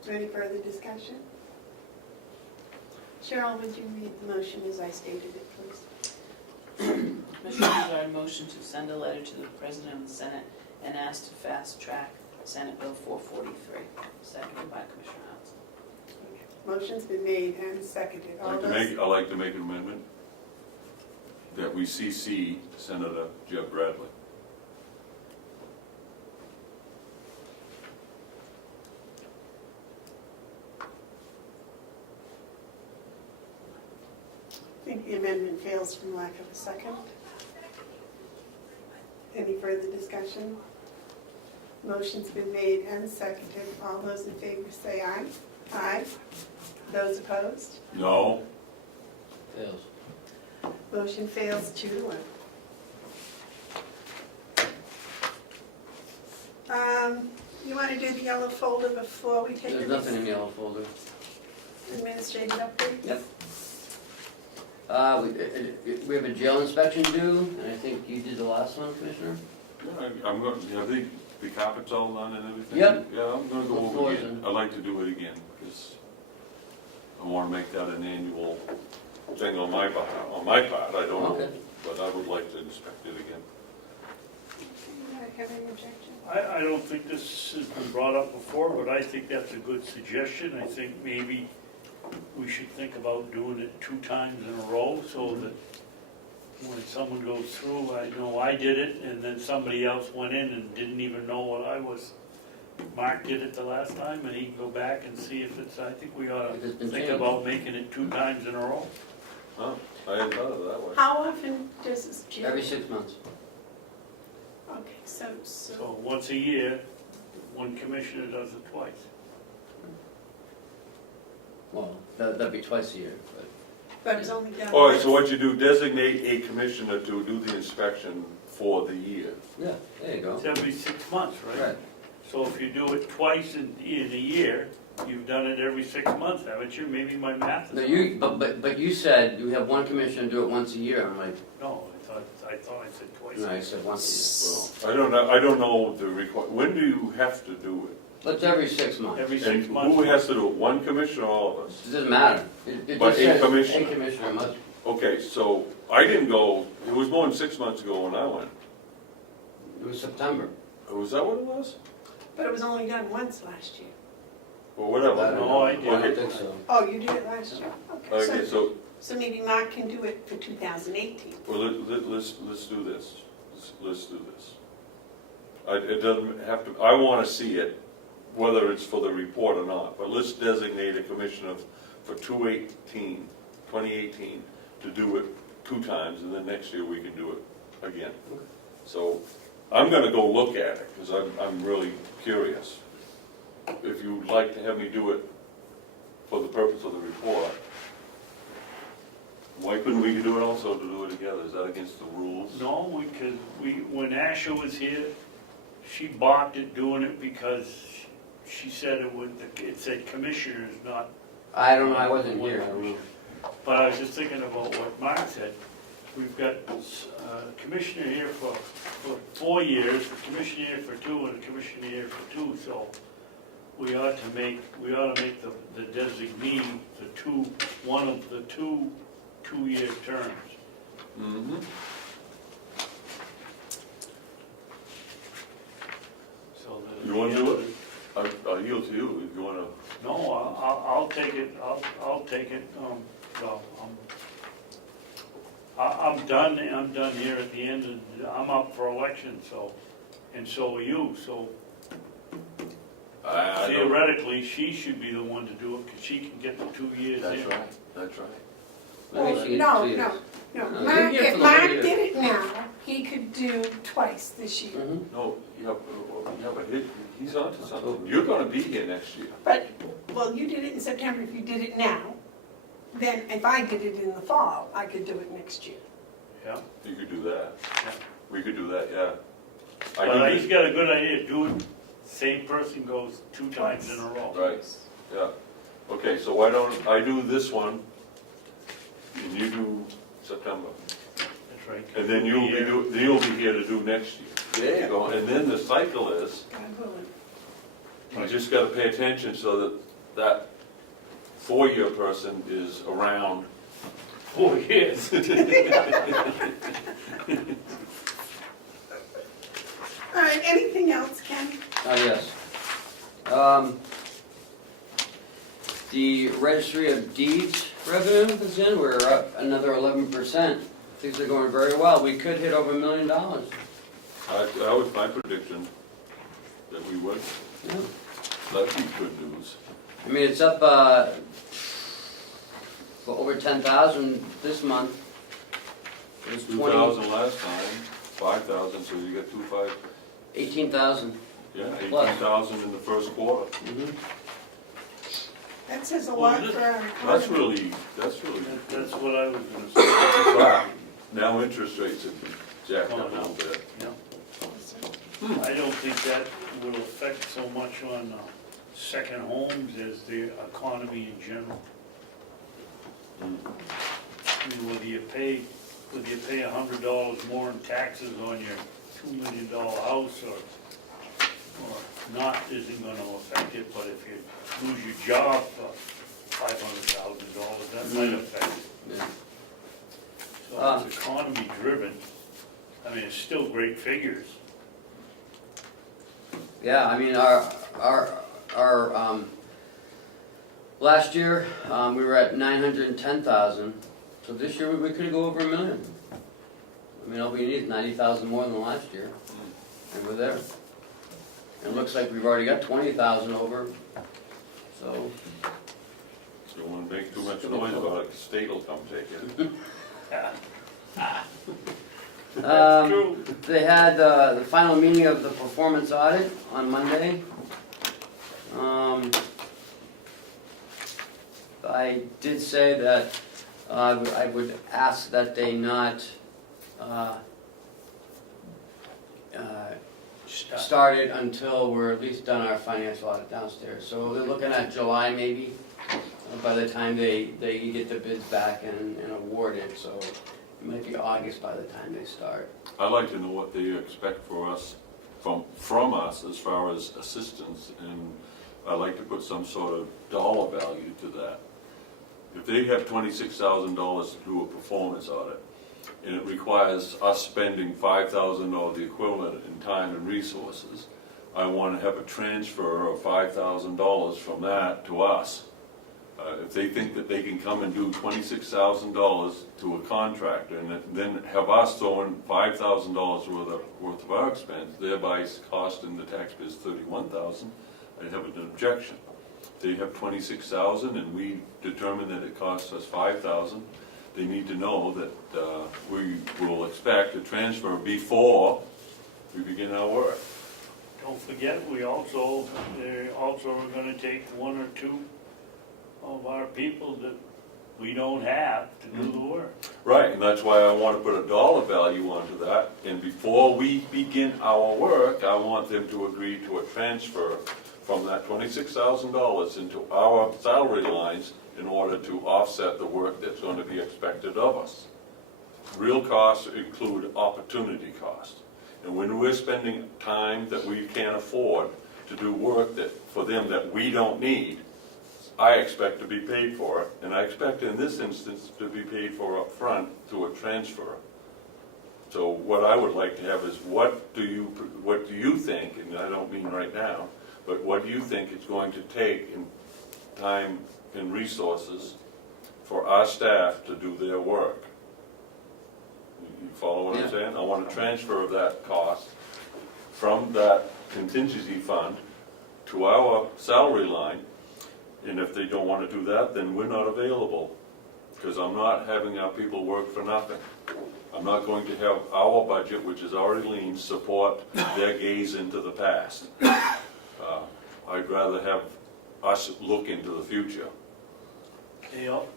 Any further discussion? Cheryl, would you read the motion as I stated it, please? Commissioner Bevard motion to send a letter to the President of the Senate and ask to fast track Senate Bill 443, seconded by Commissioner Hounsell. Motion's been made and seconded. All those, I'd like to make an amendment that we CC Senator Jeff Bradley. I think the amendment fails from lack of a second. Any further discussion? Motion's been made and seconded. All those in favor say aye. Aye. Those opposed? No? Fails. Motion fails 2-1. You want to do the yellow folder before we take There's the nothing in the yellow folder. administrative update? Yep. We have a jail inspection due, and I think you did the last one, Commissioner? I'm going, have the carpets all done and everything? Yep. Yeah, I'm gonna go The over it floors again. and- I'd like to do it again, because I wanna make that an annual thing on my part. I don't know, Okay. but I would like to inspect it again. Have any objection? I don't think this has been brought up before, but I think that's a good suggestion. I think maybe we should think about doing it 2 times in a row, so that when someone goes through, I know I did it, and then somebody else went in and didn't even know what I was. Mark did it the last time, and he can go back and see if it's, I think we ought If it's to been think changed. about making it 2 times in a row. Huh, I hadn't thought of it that way. How often does this jail? Every 6 months. Okay, so, So once a year, one commissioner does it twice. Well, that'd be twice a year, but. but it's only done All right, so once. what you do, designate a commissioner to do the inspection for the year. Yeah, there you go. It's every 6 months, right? Right. So if you do it twice in a year, you've done it every 6 months, haven't you? Maybe my math No, is wrong. but you said you have one commissioner do it once a year. I'm like, No, I thought I said twice. no, I said once a I don't know the when do you have to do it? year. Well, it's every 6 months. Every And 6 months. who has to do it, one commissioner or all of us? It doesn't matter. It But just a says commissioner. A commissioner must. Okay, so I didn't go, it was more than 6 months ago when I went. It was September. Was that what it was? But it was only done once last year. Or whatever. I don't No, know. I I didn't. don't think so. Oh, you did it last year? Okay, so, So maybe Mark can do it for 2018. well, let's do this. Let's do this. It doesn't have to, I want to see it, whether it's for the report or not, but let's designate a commissioner for 2018, to do it 2 times, and then next year we can do it again. So, I'm gonna go look at it, because I'm really curious. If you'd like to have me do it for the purpose of the report, why couldn't we do it also to do it together? Is that against the rules? No, when Asher was here, she balked at doing it because she said it said commissioners, not. I don't know, I wasn't here. I don't know. But I was just thinking about what Mark said. We've got a commissioner here for 4 years, a commissioner here for 2, and a commissioner here for 2, so we ought to make the designee one of the two 2-year terms. Mm-hmm. So that You wanna do it? I'll yield to you if you wanna. No, I'll take it, I'll take it, well, I'm done here at the end, and I'm up for election, so, and so are you, so I don't- theoretically, she should be the one to do it, because she can get the 2 years in. That's right, that's right. Maybe she could No, see no, us. no. No, Mark, you're here if for the Mark whole year. did it now, he could do twice this year. Mhm. No, yeah, but he's onto something. You're gonna be here next year. But, well, you did it in September, if you did it now, then if I did it in the fall, I could do it next year. Yeah, You could do that. Yeah. We could do that, yeah. but he's got a good idea, do it, same person goes 2 times in a row. Right, yeah. Okay, so why don't I do this one, and you do September. That's right. And then you'll be here to do next year. There you go. And then the cycle is, God willing. you just gotta pay attention so that 4-year person is around. 4 years. All right, anything else, Ken? Yes. The Registry of Deeds revenue is in, we're up another 11%. Things are going very well. We could hit over $1 million. That was my prediction, that we would. Yeah. That'd be good news. I mean, it's up for over 10,000 this month. It was 2,000 last time, 5,000, so you got 18,000. yeah, Plus. 18,000 in the first quarter. Mhm. That says a lot for our economy. That's really That's what I was gonna say. now interest rates have jacked up a little bit. I don't think that will affect so much on second homes as the economy in general. I mean, whether you pay $100 more in taxes on your $2 million house or not isn't gonna affect it, but if you lose your job for $500,000, that might affect it. Yeah. So it's economy driven. I mean, it's still great figures. Yeah, I mean, our last year, we were at 910,000. So this year, we could go over $1 million. I mean, all we need is 90,000 more than last year, and we're there. And it looks like we've already got 20,000 over, so. Don't want to make too much noise about it, the state will come take it. That's true. They had the final meeting of the performance audit on Monday. I did say that I would ask that they not start it until we're at least done our financial audit downstairs. So they're looking at July maybe, by the time they get the bids back and award it. So it might be August by the time they start. I'd like to know what they expect for us, from us as far as assistance, and I'd like to put some sort of dollar value to that. If they have $26,000 to do a performance audit, and it requires us spending $5,000 or the equivalent in time and resources, I want to have a transfer of $5,000 from that to us. If they think that they can come and do $26,000 to a contractor and then have us throwing $5,000 worth of our expense, thereby costing the taxpayers $31,000, I'd have an objection. If they have $26,000 and we determine that it costs us $5,000, they need to know that we will expect a transfer before we begin our work. Don't forget, they're also are gonna take one or two of our people that we don't have to do the work. Right, and that's why I want to put a dollar value onto that, and before we begin our work, I want them to agree to a transfer from that $26,000 into our salary lines in order to offset the work that's going to be expected of us. Real costs include opportunity costs, and when we're spending time that we can't afford to do work for them that we don't need, I expect to be paid for it, and I expect in this instance to be paid for up front through a transfer. So what I would like to have is what do you think, and I don't mean right now, but what do you think it's going to take in time and resources for our staff to do their work? You follow what I'm saying? I want a transfer of that cost from that contingency fund to our salary line. And if they don't want to do that, then we're not available, because I'm not having our people work for nothing. I'm not going to have our budget, which is already lean, support their gaze into the past. I'd rather have us look into the future. Yep.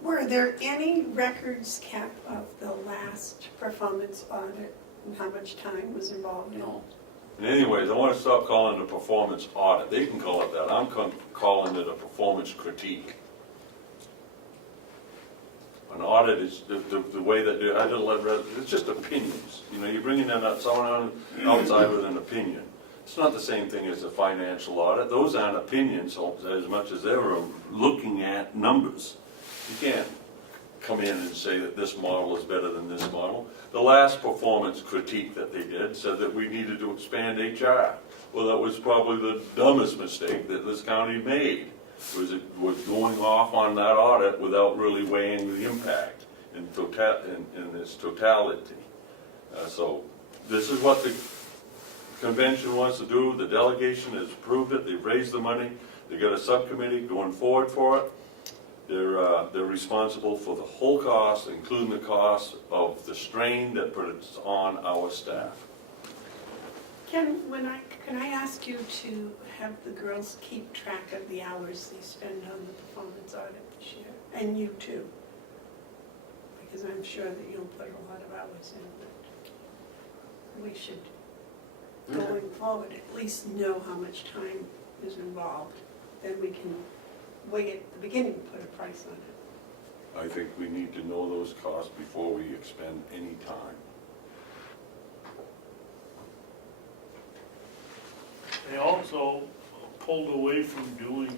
Were there any records kept of the last performance audit and how much time was involved in it? No. And anyways, I want to stop calling it a performance audit. They can call it that. I'm calling it a performance critique. An audit is the way that it's just opinions. You know, you're bringing in someone outside with an opinion. It's not the same thing as a financial audit. Those aren't opinions as much as they're looking at numbers. You can't come in and say that this model is better than this model. The last performance critique that they did said that we needed to expand HR. Well, that was probably the dumbest mistake that this county made, was going off on that audit without really weighing the impact in its totality. So this is what the convention wants to do. The delegation has approved it. They've raised the money. They've got a subcommittee going forward for it. They're responsible for the whole cost, including the cost of the strain that puts on our staff. Can I ask you to have the girls keep track of the hours they spend on the performance audit this year? And you too? Because I'm sure that you'll put a lot of hours in, but we should, going forward, at least know how much time is involved. Then we can way at the beginning put a price on it. I think we need to know those costs before we expend any time. They also pulled away from doing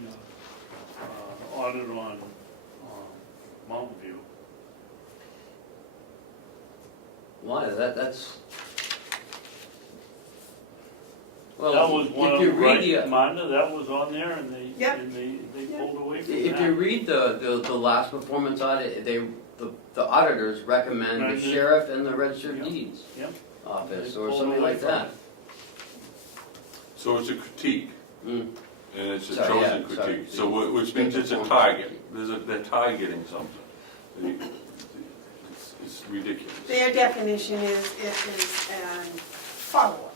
audit on Mountain View. Why, that's... That Well, was one if of you them, read right, the, Amanda, that was on there, and they Yep. pulled away from that. if you read the last performance audit, the auditors recommend the Recommended. sheriff and the registered Yep. deeds Yep. office, They or pulled something away like from that. So it's a critique, Mm. and it's a Sorry, chosen yeah, critique. sorry. So which means it's a target. They're targeting something. It's ridiculous. Their definition is a follow-up,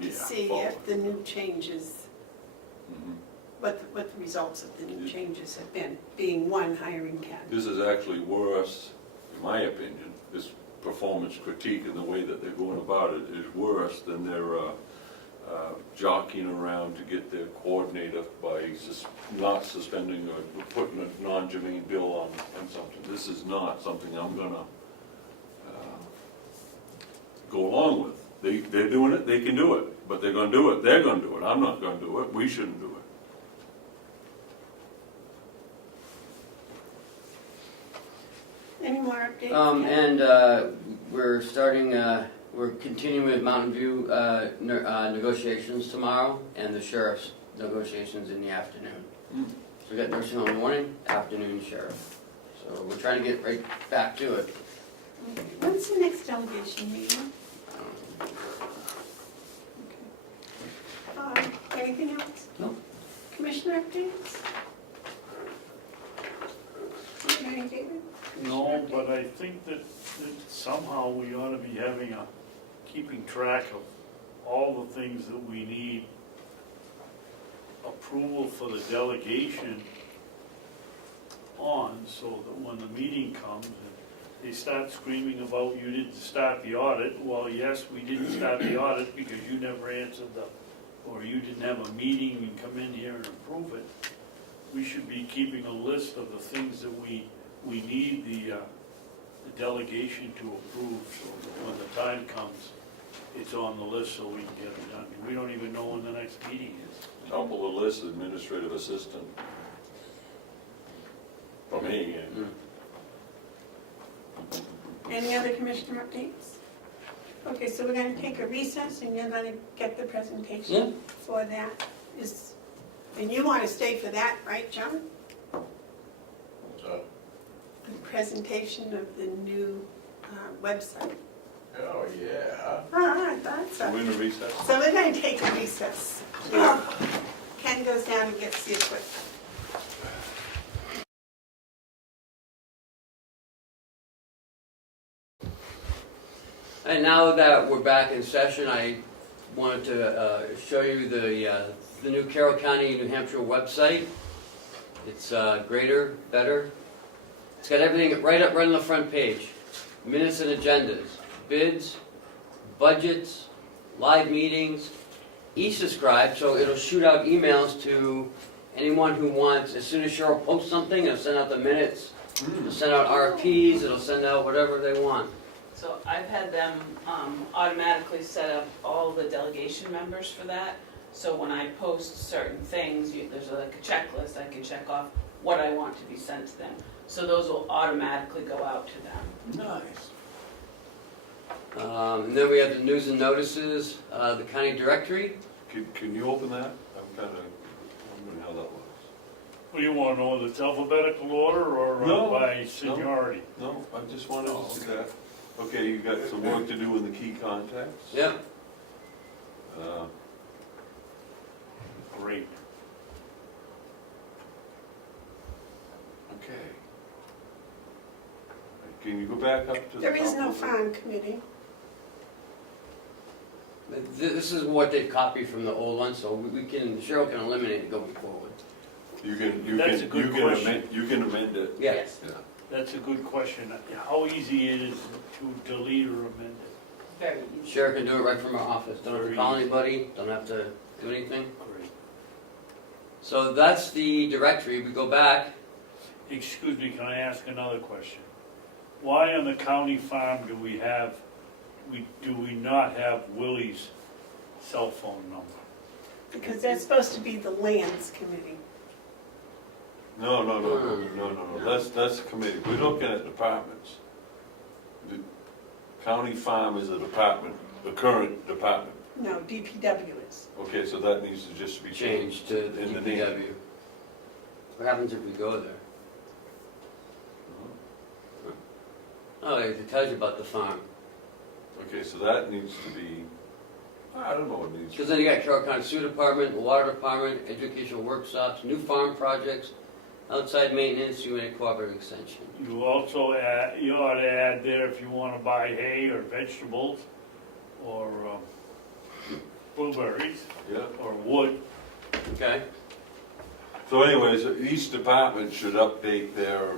Yeah, to see follow. if the new changes, Mhm. what the results of the new changes have been, being one, hiring candidates. This is actually worse, in my opinion, this performance critique and the way that they're going about it is worse than their jockeying around to get their coordinator by not suspending or putting a non-germane bill on something. This is not something I'm gonna go along with. They're doing it, they can do it, but they're gonna do it, they're gonna do it. I'm not gonna do it, we shouldn't do it. Any more updates? We're continuing with Mountain View negotiations tomorrow, and the sheriff's negotiations in the afternoon. Mm. So we got nursing home in the morning, afternoon sheriff. So we're trying to get right back to it. Okay. When's the next delegation meeting? Okay. Anything else? No. Commissioner updates? Any, David? No, but I think that somehow we ought to be keeping track of all the things that we need approval for the delegation on, so that when the meeting comes, and they start screaming about you didn't start the audit, well, yes, we didn't start the audit because you never answered or you didn't have a meeting and come in here and approve it. We should be keeping a list of the things that we need the delegation to approve, so that when the time comes, it's on the list so we can get it done. We don't even know when the next meeting is. Top of the list, administrative assistant. For me, yeah. Any other commissioner updates? Okay, so we're gonna take a recess and you're gonna get the presentation for that. And you wanna stay for that, right, John? So, The presentation of the new website. oh, yeah. I thought so. We're in a recess. So we're gonna take a recess. Ken goes down and gets the equipment. And now that we're back in session, I wanted to show you the new Carroll County, New Hampshire website. It's greater, better. It's got everything right on the front page. Minutes and agendas, bids, budgets, live meetings, e-subscribe, so it'll shoot out emails to anyone who wants. As soon as Cheryl posts something, it'll send out the minutes, it'll send out RFPs, it'll send out whatever they want. So I've had them automatically set up all the delegation members for that. So when I post certain things, there's like a checklist, I can check off what I want to be sent to them. So those will automatically go out to them. Nice. And then we have the news and notices, the county directory. Can you open that? I'm kind of wondering how that works. What do you want to know, whether it's alphabetical order or No, by seniority? No, I just wanted to see that. Okay, you got some work to do with the key contacts? Yep. Great. Okay. Can you go back up to the There is top no of it? farm committee. This is what they copied from the old one, so Cheryl can eliminate it going forward. That's a good question. You can amend it. Yes. Yeah. That's a good question. How easy it is to delete or amend it? Very easy. Cheryl can do it right from her office, don't have to call anybody, don't have to do anything. Great. So that's the directory, we go back. Excuse me, can I ask another question? Why on the county farm do we not have Willie's cell phone number? Because that's supposed to be the lands committee. No, that's a committee. We're looking at departments. The county farm is a department, the current department. No, DPW is. Okay, so that needs to just be Change to in the name. DPW. What happens if we go there? Oh, it tells you about the farm. Okay, so that needs to be, I don't know what it needs to Because then you got Carroll County Sewer Department, Water Department, educational workshops, new farm projects, outside maintenance, UNA cooperative extension. You also you ought to add there if you want to buy hay or vegetables or blueberries Yeah. or wood. Okay? So anyways, each department should update their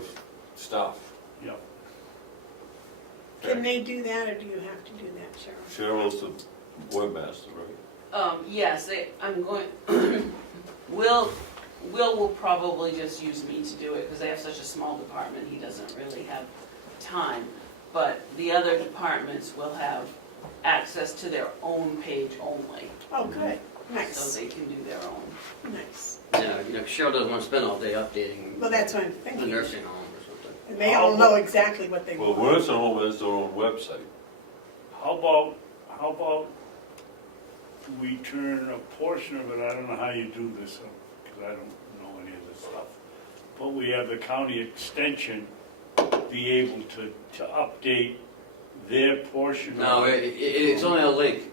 stuff. Yep. Can they do that, or do you have to do that, Cheryl? Cheryl's the webmaster, right? Yes, I'm going, Will will probably just use me to do it, because they have such a small department, he doesn't really have time. But the other departments will have access to their own page only, Oh, good, so nice, they can do their own. nice. Yeah, Cheryl doesn't want to spend all day updating Well, that's what I'm the thinking. nursing home or something. And they all know exactly what they Well, want. Worcester Home has their own website. How about we turn a portion of it, I don't know how you do this, because I don't know any of this stuff, but we have the county extension be able to update their portion No, of it. it's only a link.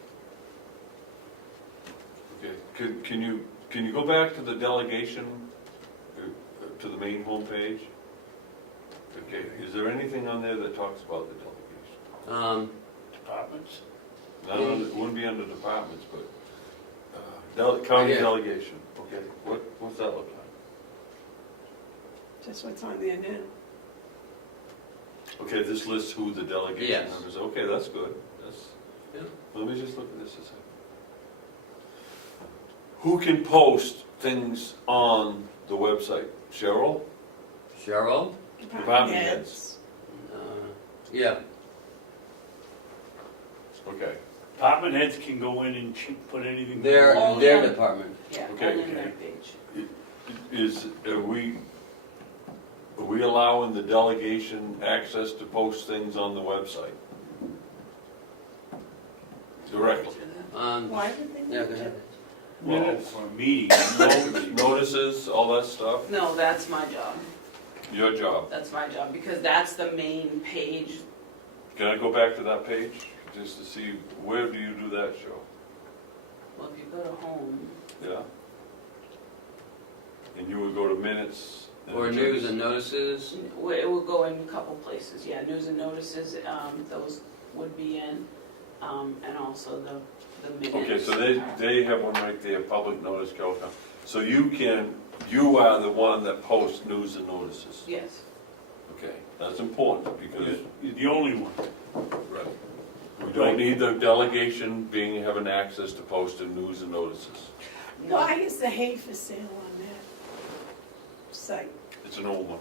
Okay, can you go back to the delegation, to the main homepage? Okay, is there anything on there that talks about the delegation? Departments? Not under, it wouldn't be under departments, but, county Yeah. delegation, okay, what's that look like? Just what's on there now. Okay, this lists who the delegation Yes. members, okay, that's good, Yeah. let me just look at this a second. Who can post things on the website? Cheryl? Cheryl? Department heads. Yeah. Okay, Department heads can go in and put anything. Their department. Yeah, Okay, only okay. their page. Are we allowing the delegation access to post things on the website? Directly? Why would they Yeah, need go to? ahead. Well, for meetings. Notices, all that stuff, No, that's my job. your job. That's my job, because that's the main page. Can I go back to that page, just to see, where do you do that show? Well, if you go to home, Yeah? And you would go to minutes? Or news and notices. it will go in a couple places, yeah, news and notices, those would be in, and also the minutes. Okay, so they have one right there, public notice, Carroll County. So you are the one that posts news and notices. Yes, Okay, that's important, because, You're the only one. right, we don't need the delegation having access to post the news and notices. no, Why is the hay for sale on that site? It's an old one.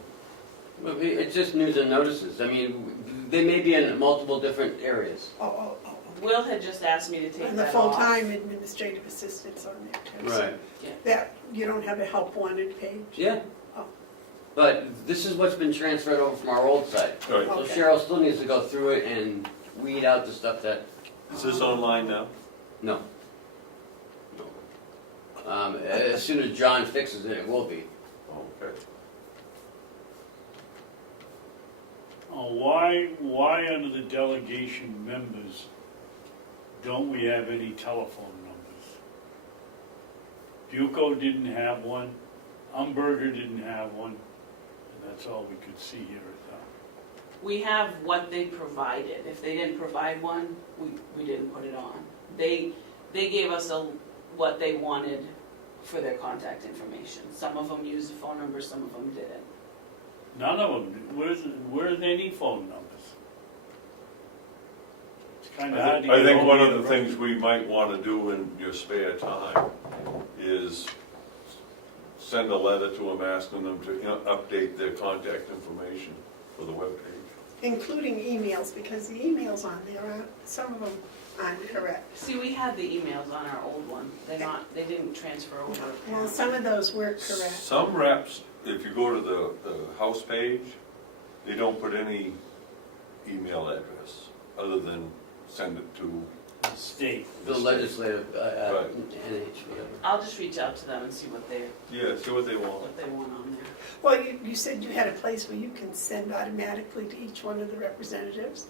Well, it's just news and notices. I mean, they may be in multiple different areas. Oh. Will had just asked me to take And the that off. full-time administrative assistants on there too. Right. That, you don't have a help wanted page? Yeah. Oh. But this is what's been transferred over from our old site. All right, So Okay. Cheryl still needs to go through it and weed out the stuff that, is this online now? no. As soon as John fixes it, it will be. Okay. Why under the delegation members, don't we have any telephone numbers? Bucco didn't have one, Umberger didn't have one, and that's all we could see here at town. We have what they provided. If they didn't provide one, we didn't put it on. They gave us what they wanted for their contact information. Some of them used the phone number, some of them didn't. None of them, where's any phone numbers? It's kind of hard to get I think hold one of of the things we might want to do in your spare time is send a letter to them asking them to update their contact information for the webpage. Including emails, because the emails on there aren't, some of them aren't correct. See, we had the emails on our old one. They didn't transfer over. Well, some of those were correct. Some reps, if you go to the house page, they don't put any email address other than send it to State. The legislative, Right. NH, whatever. I'll just reach out to them and see what they see what they want. want on there. Well, you said you had a place where you can send automatically to each one of the representatives?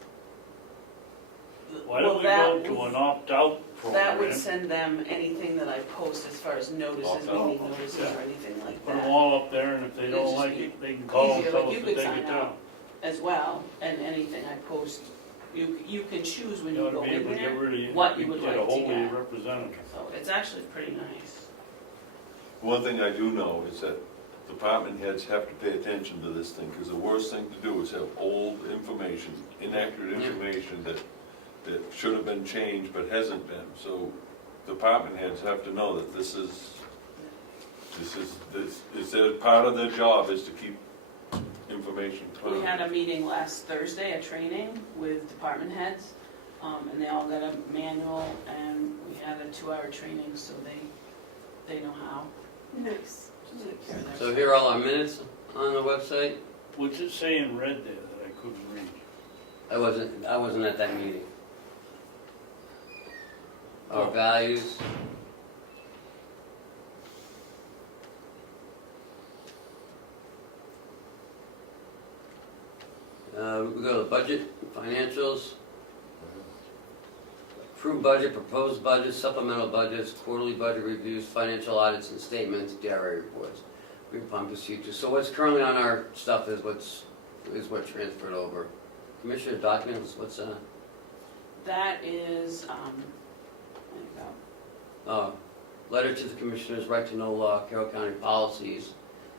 Why don't we go to an opt-out That would program? send them anything that I post as far as notices, Opt-out. meeting notices, or anything like Put them that all up there, and if they It'd don't just like be it, they can call and easier, tell like us you to could take sign it down. out as well, and anything I post, you can choose when You you ought to go be in able to get there, rid of, what you would get like a to hold of your get. representative. So it's actually pretty nice. One thing I do know is that department heads have to pay attention to this thing, because the worst thing to do is have old information, inaccurate information that should have been changed but hasn't been. So department heads have to know that this is part of their job is to keep information clear. We had a meeting last Thursday, a training with department heads, and they all got a manual, and we had a 2-hour training, so they know how Nice. to take care of their So here are all our minutes on the website. What's it say in red there that I couldn't read? I wasn't at that meeting. Our values. We go to budget, financials. Approved budget, proposed budget, supplemental budgets, quarterly budget reviews, financial audits and statements, DRA reports, upon procedures. So what's currently on our stuff is what transferred over. Commissioner documents, what's that? That is, there you go. Letter to the Commissioners, right to know law, Carroll County policies,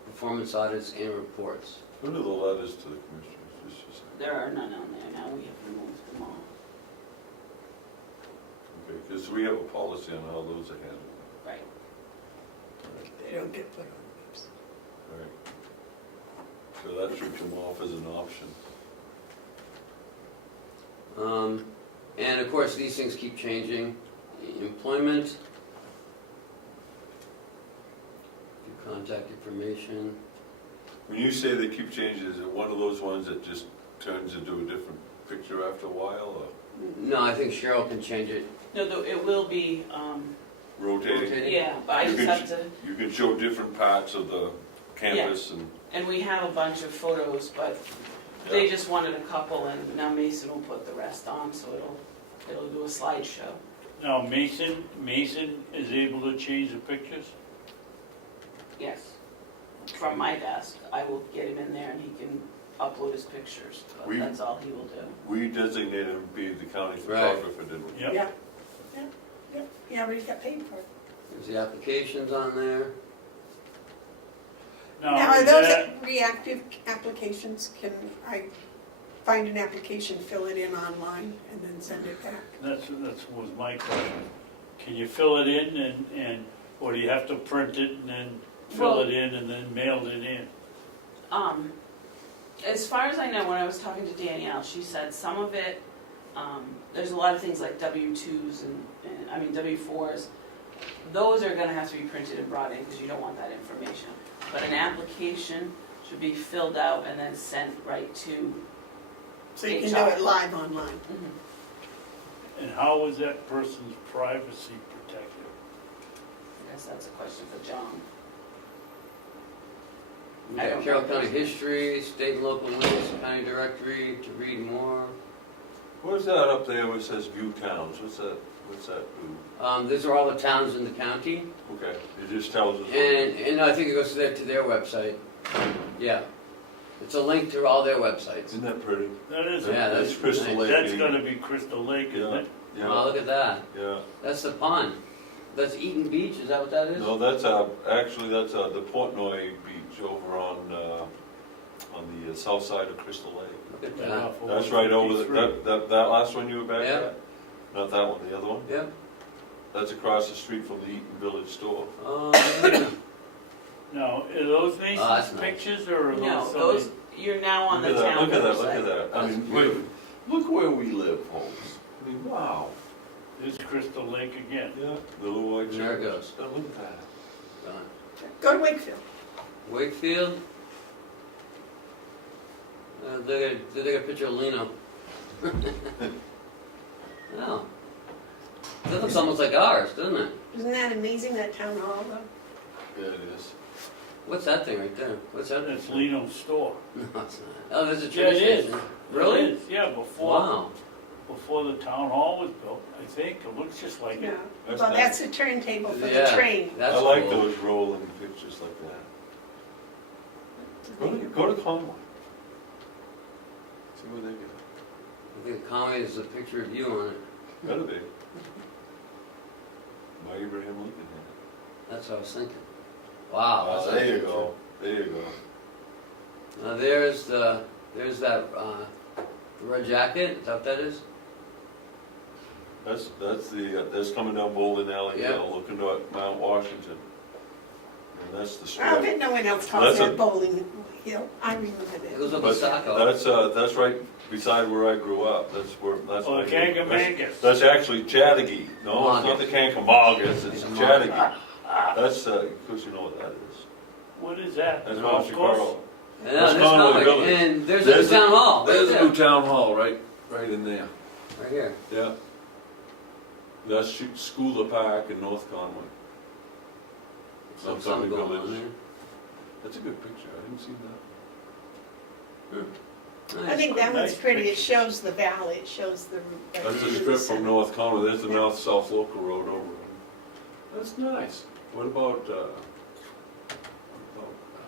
performance audits and reports. What are the letters to the commissioners? There are none on there now, we have removed them all. Okay, because we have a policy on how those are handled. Right. They don't get put on the website. Right. So that should come off as an option. And of course, these things keep changing. Employment, contact information. When you say they keep changing, is it one of those ones that just turns into a different picture after a while, or No, I think Cheryl can change it. No, it will be, rotating? yeah, but I You just can have to, You can show different parts of the campus and we have a bunch of photos, but they just wanted a couple, and now Mason will put the rest on, so it'll do a slideshow. Now, Mason is able to change the pictures? Yes. From my desk, I will get him in there and he can upload his pictures, but We- that's all he will do. We designated him to be the county Right. photographer, didn't we? Yep. Yeah, he already got paid for it. There's the applications on there. Now, are is those that- reactive applications? Can I find an application, fill it in online, and then send it back? That's was my question. Can you fill it in or do you have to print it and then fill Well- it in and then mail it in? As far as I know, when I was talking to Danielle, she said some of it, there's a lot of things like W-2s and W-4s. Those are gonna have to be printed and brought in because you don't want that information. But an application should be filled out and then sent right to, So you can do HR. it live online. And how is that person's privacy protected? I guess that's a question for John. We've I got don't Carroll know. County history, state and local links, county directory, to read more. What is that up there where it says view towns? What's that do? These are all the towns in the county, Okay, it just tells us. and I think it goes to their website. Yeah. It's a link to all their websites. Isn't that pretty? That is, Yeah, that's Crystal nice. Lake. that's gonna be Crystal Lake, isn't it? Wow, Yeah, look at that. yeah. That's the pond. That's Eaton Beach, is that what that is? No, that's actually, that's the Portnoy Beach over on the south side of Crystal Lake. Look at Right that. off of That's right over, 53. that last one you were back Yeah. at? Not that one, the other one? Yep. That's across the street from the Eaton Village store. Yeah. Now, are those that's Mason's nice. pictures or are No, those those, somebody? you're now on the Look at that, town look at that, website. look at that. I mean, That's look where we live, folks. I mean, wow. This Crystal Lake again. Yeah, the little white There it church. goes. Now, look at that. Done. Go to Wakefield. Wakefield. They got a picture of Lino. Oh. That looks almost like ours, doesn't it? Isn't that amazing, that town hall though? Yeah, it is. What's that thing right there? What's that? That's Leno's store. No, it's not. Oh, there's a Yeah, train it is. station. It Really? is, yeah, Wow. before the town hall was built, I think. It looks just like Yeah. it. That's Well, nice. that's the turntable for the Yeah. train. That's I like cool. those rolling pictures like that. Go to Conway. See what they get. I think Comeau is a picture of you on it. Gotta be. My Abraham Lincoln That's what I was thinking. Wow. had it. that's a There you picture. go, there you go. Now there's that red jacket. Is that what that is? That's coming down Bolden Alley Yeah. Hill, looking at Mount Washington. And that's the I strip. bet no one else calls That's that a- Bowling Hill. I remember It that. goes up But to Saco. that's right beside where I grew up. That's Oh, my the neighbor- Kangamangas. That's actually Chattagee. No, it's not the Kankamalgas, it's Chattagee. That's, of course you know what that is. What is that? That's Golf Monte course? Carlo. That's this Conway comic, Village. and there's a town hall, right There's a there, new town hall, right in there, right here. yeah. That's Schooler Park in North Conway. Some Conway going on Village. there. That's a good picture, I didn't see that. I think that one's Nice pretty, it picture. shows the valley, it shows the. That's a strip from North Conway, there's the north-south local road over. That's nice. What about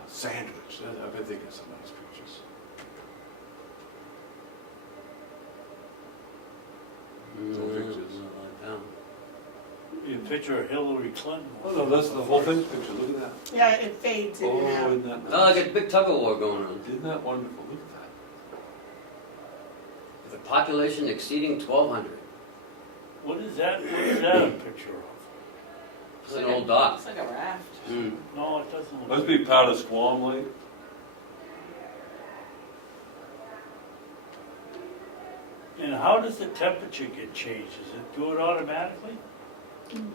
Sandwich? I bet they got some nice pictures. Some pictures. You picture of Hillary Clinton. Oh, no, that's the whole thing's picture, look at that. Yeah, it fades in Oh, and out. isn't that nice? Oh, like a big tug of war going on, Isn't that wonderful? Look at with a population exceeding 1,200. What is that a picture of? It's an old dock. Looks like a raft. Mm. No, it doesn't that. look. Must be part of Squam Lake. And how does the temperature get changed? Does it do it automatically?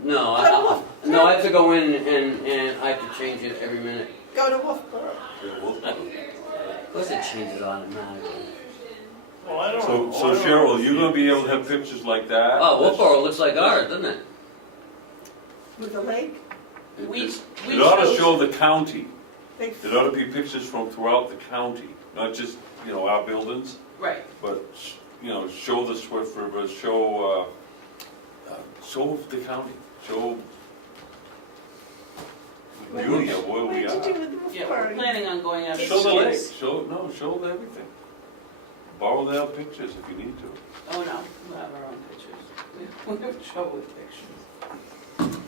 No, I have to go in and I have to change it every minute. Go to Wolfboro. Yeah, Of course it changes automatically. Well, I don't So, know. so Cheryl, you gonna be able to have pictures like that? Oh, Wolfboro looks like ours, doesn't it? With the lake, We It ought to chose- show the county. they, It ought to be pictures from throughout the county, not just, our buildings, Right, but, show the Swift River, show the county, show the beauty of where what we did you do are. with the yeah, we're Wolfboro? planning on going out. Show the lake, Yes. show everything. Borrow their pictures if you need to. Oh, no, we'll have our own pictures. We have trouble with pictures.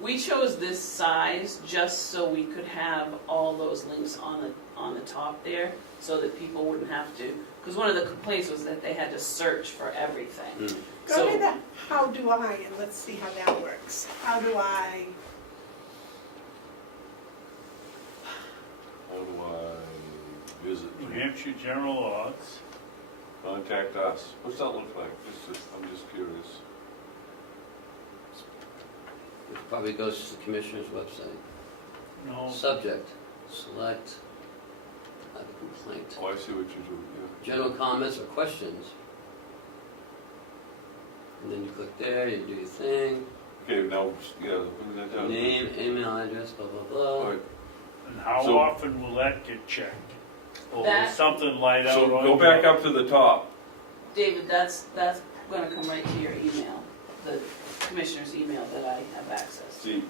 We chose this size just so we could have all those links on the top there, so that people wouldn't have to, because one of the complaints was that they had to search for everything. Mm. Go to the how do I, and let's see how that works. How do I, How do I visit? New Hampshire general laws. Contact us. What's that look like? I'm just curious. It probably goes to the commissioner's website. No, Subject, select, have a complaint. Oh, I see what you do, yeah. General comments or questions. And then you click there, you do your thing, Okay, now, put that down. name, email address, blah, blah, All blah. right, and how So- often will that get checked? Or will That- something light out so on? go back up to the top. David, that's gonna come right to your email, the commissioner's email that I have access to. See,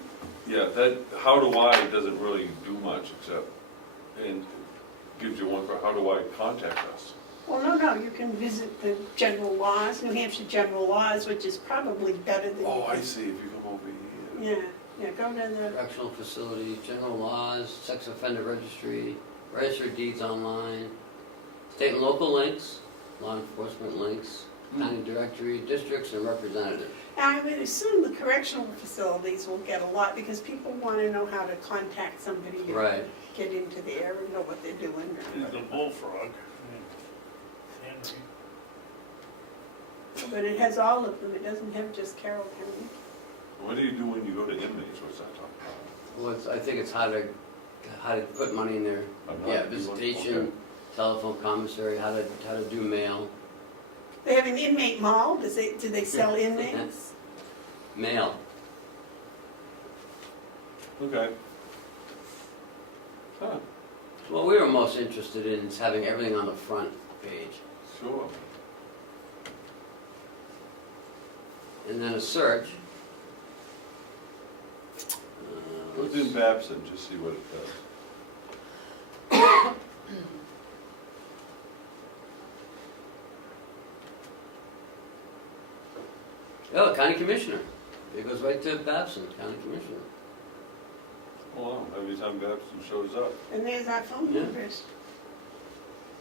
yeah, that, how do I doesn't really do much except, and gives you one for how do I contact us. well, no, you can visit the general laws, New Hampshire general laws, which is probably better than. Oh, I see, if you come over here. Yeah, go to the, Correctional facility, general laws, sex offender registry, registered deeds online, state and local links, law enforcement links, county directory, districts and representatives. I would assume the correctional facilities will get a lot, because people want to know how to contact somebody. and Right. Get into there and know what they're doing. Is the bullfrog. Henry. But it has all of them, it doesn't have just Carroll County. What do you do when you go to inmates, what's that talking about? Well, I think it's how to put money in there. I'm not- Yeah, you want- visitation, okay. telephone commissary, how to do mail. They have an inmate mall, do they sell inmates? Mail. Okay. Huh, What we were most interested in is having everything on the front page. sure. And then a search. What's in Babson, just see what it does. Oh, county commissioner. It goes right to Babson, county commissioner. Well, every time Babson shows up. And there's our phone Yeah. numbers.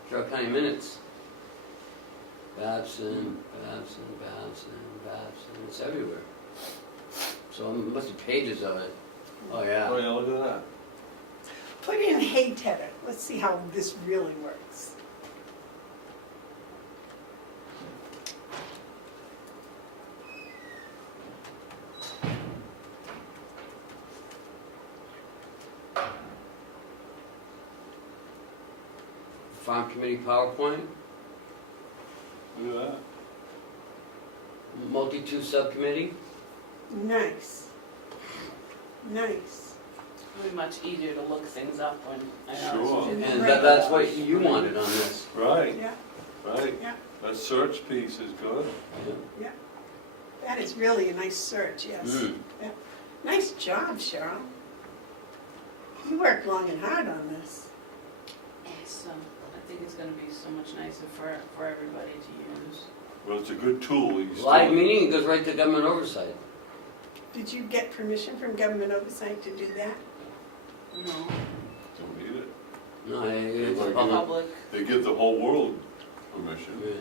Carroll County minutes. Babson, Babson, Babson, Babson, it's everywhere. So there must be pages of it. Oh, Oh, yeah. yeah, look at that. Put in Hey Tedder, let's see how this really works. Farm Committee PowerPoint, Look at that. Multi-2 Subcommittee. Nice. Nice. It'll be much easier to look things up when I Sure. know. And that's what you wanted on this. Right, Yeah, right. Yeah. That search piece is good. that is really a nice search, yes. Mm. Nice job, Cheryl. You worked long and hard on this. So I think it's gonna be so much nicer for everybody to use. Well, it's a good tool. You still- Live meeting, it goes right to government oversight. Did you get permission from Government Oversight to do that? No, Don't need it. No, it's Like public. public. They give the whole world permission. Yeah.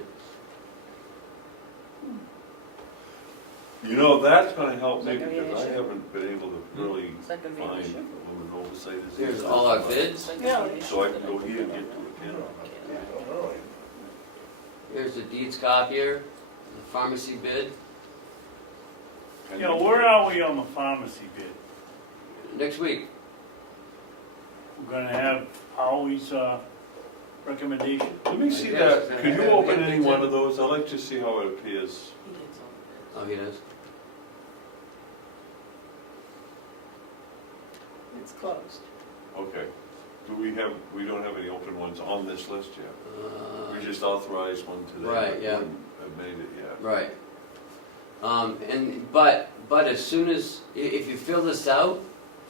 You know, that's gonna help me Is that gonna be an because I issue? haven't been able to really Is that gonna be an find issue? women oversight. is Here's easy. all our bids. Really? So I can go here and get to it, can Here's the deeds copier, the pharmacy bid. I? You know, where are we on the pharmacy bid? Next week. We're gonna have Howie's, recommendation? Let me see Yes. that. Could you open any one of those? I'd like to see how it appears. He did some. Oh, he does? It's closed. Okay. We don't have any open ones on this list yet. Uh, We just authorized one today. Right, but yeah. wouldn't have made it yet. Right. But as soon as, if you fill this out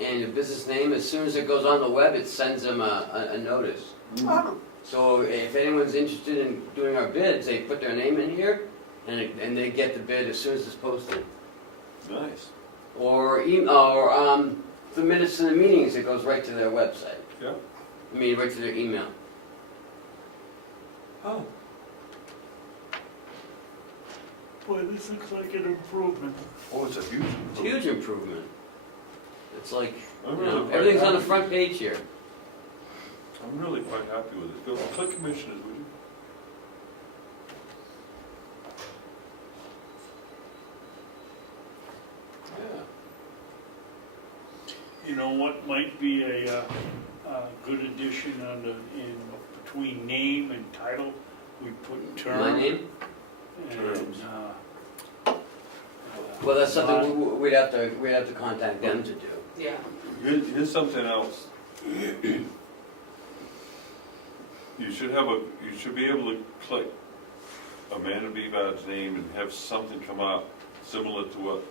and your business name, as soon as it goes on the web, it sends them a notice. Oh, So if anyone's interested in doing our bids, they put their name in here and they get the bid as soon as it's posted. Nice. Or the minutes of the meetings, it goes right to their website. Yeah. I mean, right to their email. Oh. Boy, this looks like an improvement. Oh, it's a huge It's improvement. huge improvement. It's like, I'm you really know, quite everything's on the happy. front page here. I'm really quite happy with it. Go click commissioners, would you? Yeah. You know what might be a good addition in between name and title? We put term. My name? And, Terms. Well, that's something we'd have to contact them to do. Yeah. Here's something else. You should be able to click Amanda Bevard's name and have something come up similar to what.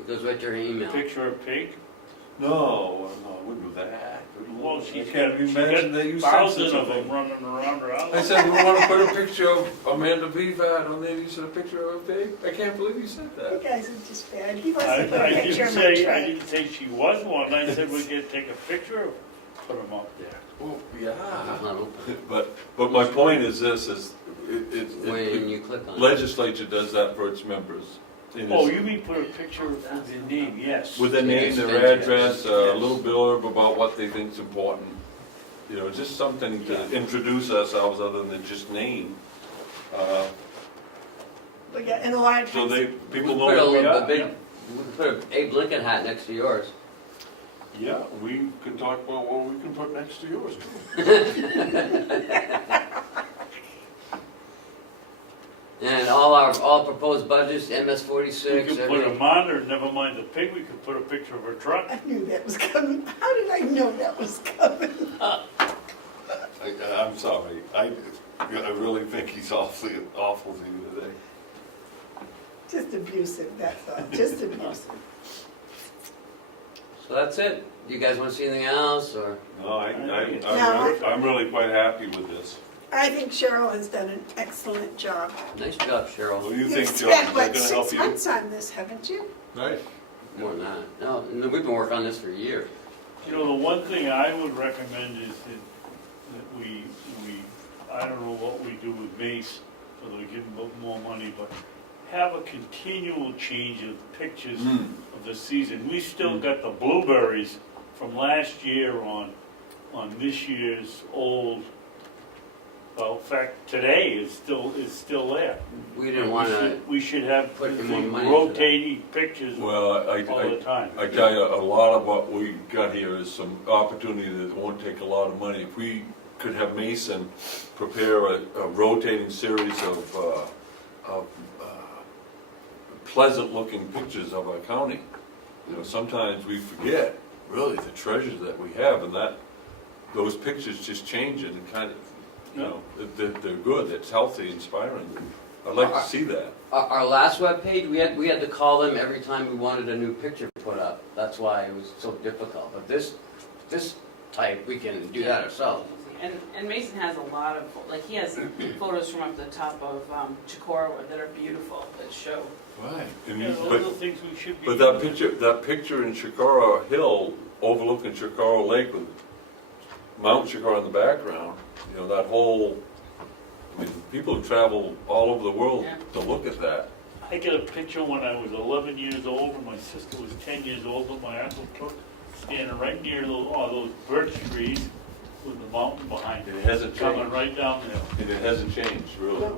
It goes right to her email. Picture of pig. No, I wouldn't do that. Good Well, Lord. she's I can't got imagine that you said such thousands a of them thing. running around her house. I said we want to put a picture of Amanda Bevard on there. You said a picture of a pig. I can't believe you said you that. guys are just bad. He wants I to put a picture didn't of my say, I tray. didn't say she was one, I said we could take a picture of, put them up there. Well, It's yeah. not open. But my point is this: When you click on it. legislature does that for its members. It Oh, is- you mean put a picture of the name, yes. With their name, their Extension. address, a little blurb about what they think's important. You know, just something to introduce ourselves other than just name. But yeah, and a lot of So times, people know Put who we a are. big, we could put a Abe Lincoln hat next to yours. Yeah, we can talk about what we can put next to yours too. And all proposed budgets, MS We 46, could put a everything. monitor, never mind the pig, we could put a picture of her truck. I knew that was coming. How did I know that was coming? I'm sorry, I really think he's awful to you today. Just abusive, that's all, just abusive. So that's it. Do you guys want to see anything else, or? No, No, I'm really quite happy with this. I think Cheryl has done an excellent job. Nice job, Cheryl. What do you You've think, Joe? spent, Is what, that gonna help 6 you? months on this, haven't you? Right. More than that. No, we've been working on this for years. You know, the one thing I would recommend is that we, I don't know what we do with Mace, whether we give them more money, but have a continual change of pictures of the season. We still got the blueberries from last year on this year's old, well, in fact, today is still there. We didn't want to, We should have put the any more thing money into that. rotating pictures all Well, the time. I tell you, a lot of what we got here is some opportunity that won't take a lot of money. If we could have Mason prepare a rotating series of pleasant-looking pictures of our county. You know, sometimes we forget, really, the treasures that we have, and those pictures just change it and kind of, you know, they're good, it's healthy, inspiring. I'd like to see that. Our last webpage, we had to call them every time we wanted a new picture put up. That's why it was so difficult. But this type, we can do that ourselves. And Mason has a lot of, like, he has photos from up the top of Chicora that are beautiful, that show. Right. And Yeah, you, those are the things we should be. but that picture in Chicora Hill overlooking Chicora Lake with Mount Chicora in the background, you know, that whole, I mean, people travel all over the world Yeah. to look at that. I got a picture when I was 11 years old, and my sister was 10 years old, and my uncle took, standing right near those birch trees with the mountain behind it. It hasn't Coming changed, right down there. and it hasn't changed, really.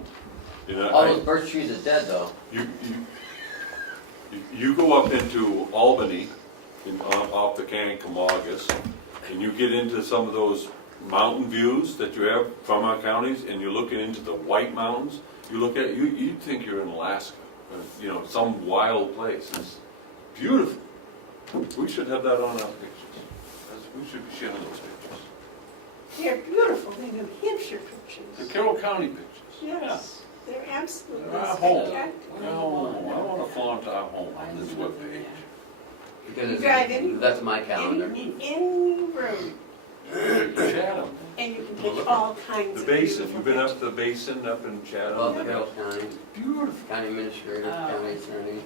You know, All those birch trees are dead, though. You go up into Albany, off the Conecumagus, and you get into some of those mountain views that you have from our counties, and you're looking into the White Mountains. You look at you think you're in Alaska, you know, some wild place. It's beautiful. We should have that on our pictures. We should be sharing those pictures. They're beautiful, they're New Hampshire The pictures. Carroll County pictures. Yes, they're absolutely They're our home. spectacular. No, I want to flaunt our home on this webpage. Because You drive in- that's my calendar. In room, Chatham, and you can pick all kinds the of basin. beautiful You've been up pictures. the basin up in Chatham. Love Carroll County, Beautiful. county administrator, Oh. county attorney.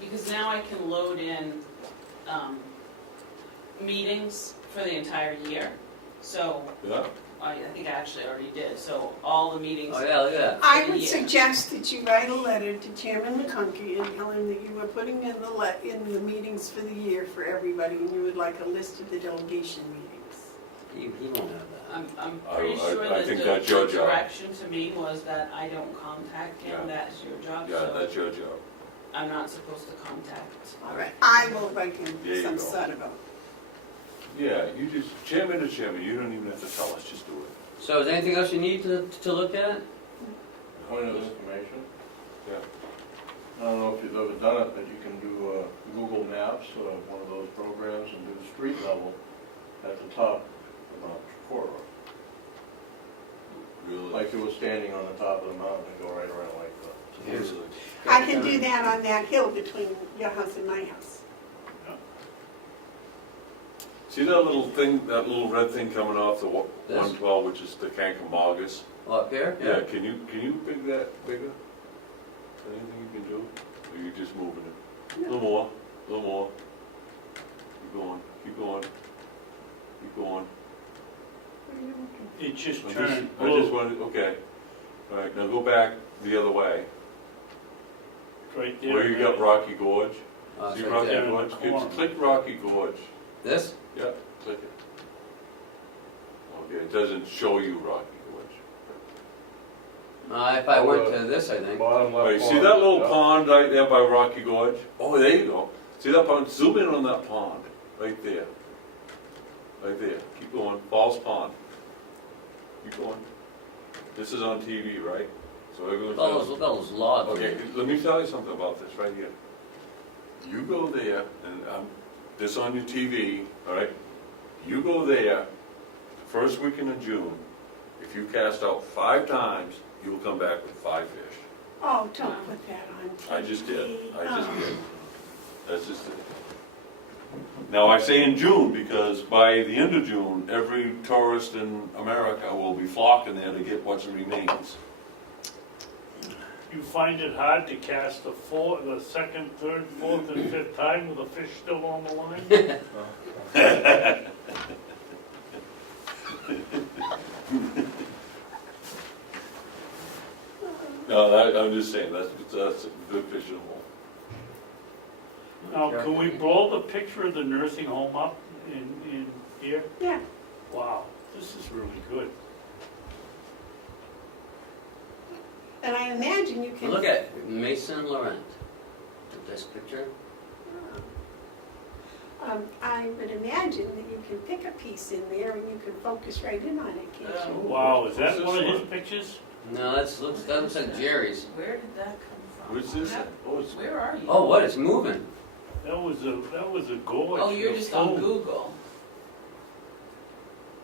Because now I can load in meetings for the entire year. So Yeah. I think I actually already did, so all the meetings. Oh, yeah, look at that. I for the would year. suggest that you write a letter to Chairman McConkey and tell him that you were putting in in the meetings for the year for everybody, and you would like a list of the delegation meetings. He won't have that. I'm I- pretty I- sure I that think the that's your job. direction to me was that I don't contact him, Yeah. that's your job, Yeah, so that's your job. I'm not supposed to contact. All right, I will write him There you some go. sort of a, Yeah, you just, chairman to chairman, you don't even have to tell us, just do it. So is there anything else you need to look at? Point of information. Yeah. I don't know if you've ever done it, but you can do Google Maps, one of those programs, and do street level at the top of Mount Chicora. Really? Like you were standing on the top of the mountain and go right around like that. Here's- I can do that on that hill between your house and my house. See that little thing, that little red thing coming off the This? 112, which is the Conecumagus? Oh, up here? Yeah, can you make that bigger? Anything you can do? Or you just moving it? A little more, a little more. Keep going, keep going, keep going. It just I turned just blue, wanted, okay. All right, now go back the other way. right there. Where you got Rocky Gorge. Oh, See it's right Rocky there. Gorge? Corner. Click Rocky Gorge. This? Yeah, click it. Okay, it doesn't show you Rocky Gorge. If I went to this, I think. Bottom All right, left see corner. that little Yeah. pond right there by Rocky Gorge? Oh, there you go. See that pond? Zoom in on that pond, right there. Right there. Keep going. Falls Pond. Keep going. This is on TV, right? So everyone's. Look at all those logs. Okay, let me tell you something about this right here. You go there, and this on your TV, all right? You go there, first weekend of June, if you cast out 5 times, you will come back with 5 fish. Oh, don't put that on TV. I just did, I just Oh. did. That's just it. Now, I say in June, because by the end of June, every tourist in America will be flocking there to get what remains. You find it hard to cast the second, third, fourth, and fifth time with a fish still on the line? No, I'm just saying, that's a good fish in the hole. Now, can we blow the picture of the nursing home up in here? Yeah. Wow, this is really good. And I imagine you can. Look at it, Mason Laurent. This picture. I would imagine that you can pick a piece in there and you can focus right in on it, can't Oh, you? wow, is that one of his pictures? No, that looks like Jerry's. Where did that come from? What's this? Oh, it's, Where are you? Oh, what, it's moving. That was a gorge. Oh, you're just on Oh. Google.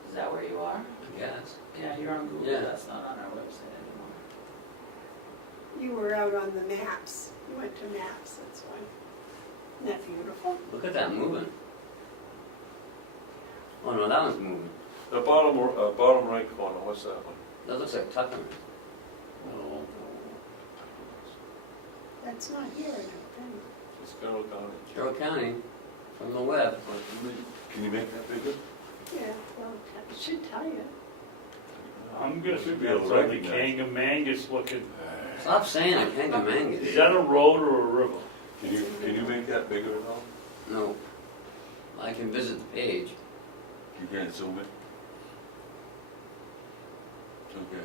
Is that where you are? I guess. Yeah, you're on Google, Yeah. that's not on our website anymore. You were out on the maps. You went to maps, that's why. Isn't that beautiful? Look at that moving. Oh no, that one's moving. the bottom right corner, what's that one? That looks like Tucker's. No. That's not here, I don't think. It's Carroll County. Carroll County, from the web. Can you make that bigger? Yeah, well, it should tell you. I'm guessing Should be able that's to like the recognize. Kangamangas looking. Stop saying it, Kangamangas. Is that a road or a river? Can you make that bigger at all? No. I can visit the page. You can't zoom it? Okay.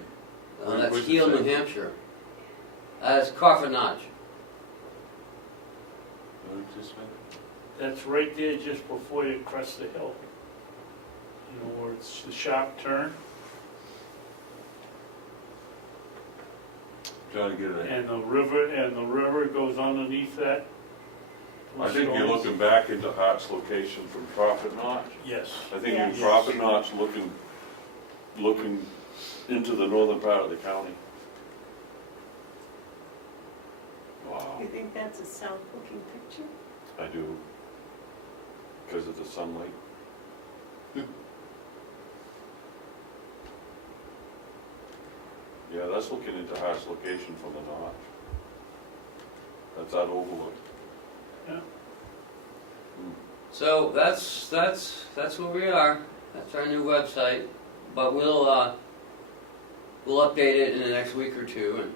Oh, that's Where's it Heel, say? New Hampshire. That's Crawford Notch. What did you say? That's right there just before you crest the hill. You know, where it's the sharp turn, Trying to get it. and the river goes underneath that. I think you're looking back into Hart's location from Crawford Notch. Yes. I think Yes. in Crawford Notch looking into the northern part of the county. Wow, You think that's a south-looking picture? I do. Because of the sunlight. Yeah, that's looking into Hart's location from the notch. That's that overlook. Yeah. So that's where we are. That's our new website. But we'll update it in the next week or two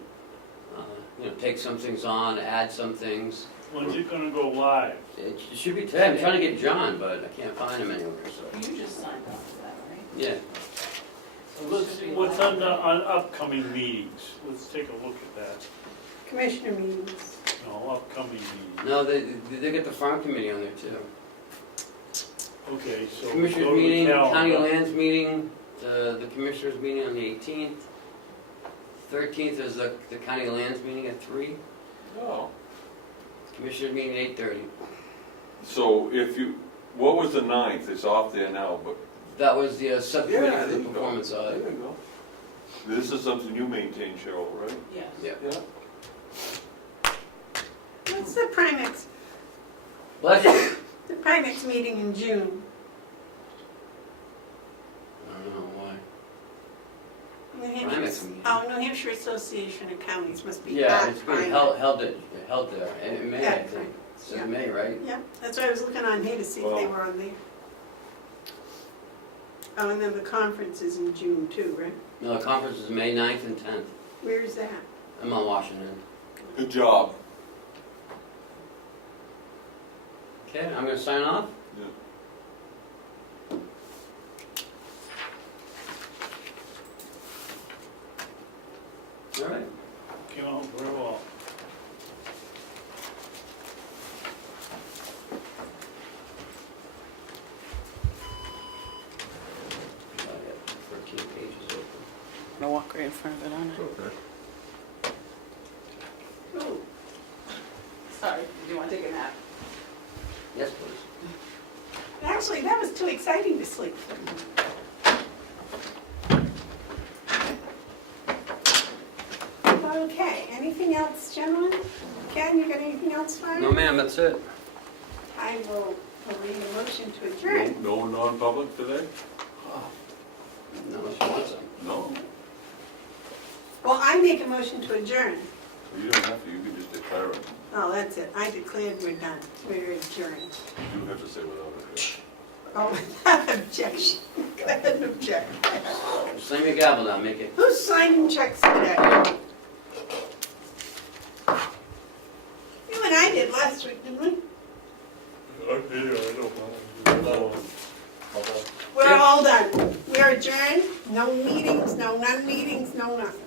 and take some things on, add some things. When's it gonna go live? It should be today. I'm trying to get John, but I can't find him anywhere. So You just signed on to that, right? yeah. What's on upcoming meetings? Let's take a look at that. Commissioner meetings. No, upcoming meetings. No, they get the farm committee on there too. Okay, so. Commissioners go to the meeting, calendar. county lands meeting, the commissioners meeting on the 18th. 13th is the county lands meeting at 3. Oh. Commissioners meeting at 8:30. So what was the 9th? It's off there now, but. That was the subcommittee Yeah, for there the you go. performance There audit. you go. This is something you maintain, Cheryl, right? Yes. Yeah. Yeah. What's the Primex, Bless you. the Primex meeting in June? I don't know why. New Primex Hampshire, meeting. oh, New Hampshire Association of Counties must be Yeah, at it's being Primex. held there in May, I Yeah, think. It's yeah. in May, right? Yeah, that's why I was looking on here to see if they Well- were on there. Oh, and then the conference is in June too, right? No, the conference is May 9th and 10th. Where is that? I'm on Washington. Good job. Okay, I'm gonna sign off. Yeah. All right. Came out very well. I got 13 pages open. I'm gonna walk right in front of it, aren't I? Okay. Oh, Sorry, do you wanna take a nap? Yes, please. actually, that was too exciting to sleep for. Okay, anything else, gentlemen? Ken, you got anything else for me? No, ma'am, that's it. I will read a motion to adjourn. No non-public today? No, she wants some. No. Well, I make a motion to adjourn. You don't have to, you can just declare it. Oh, that's it. I declared we're done. We're adjourned. You do have to say without it. Oh, without objection. Go ahead and object. Slam your gavel down, make it. Who's signing checks today? You and I did last week, didn't we? I don't know. We're all done. We're adjourned. No meetings, no non-meetings, no nothing.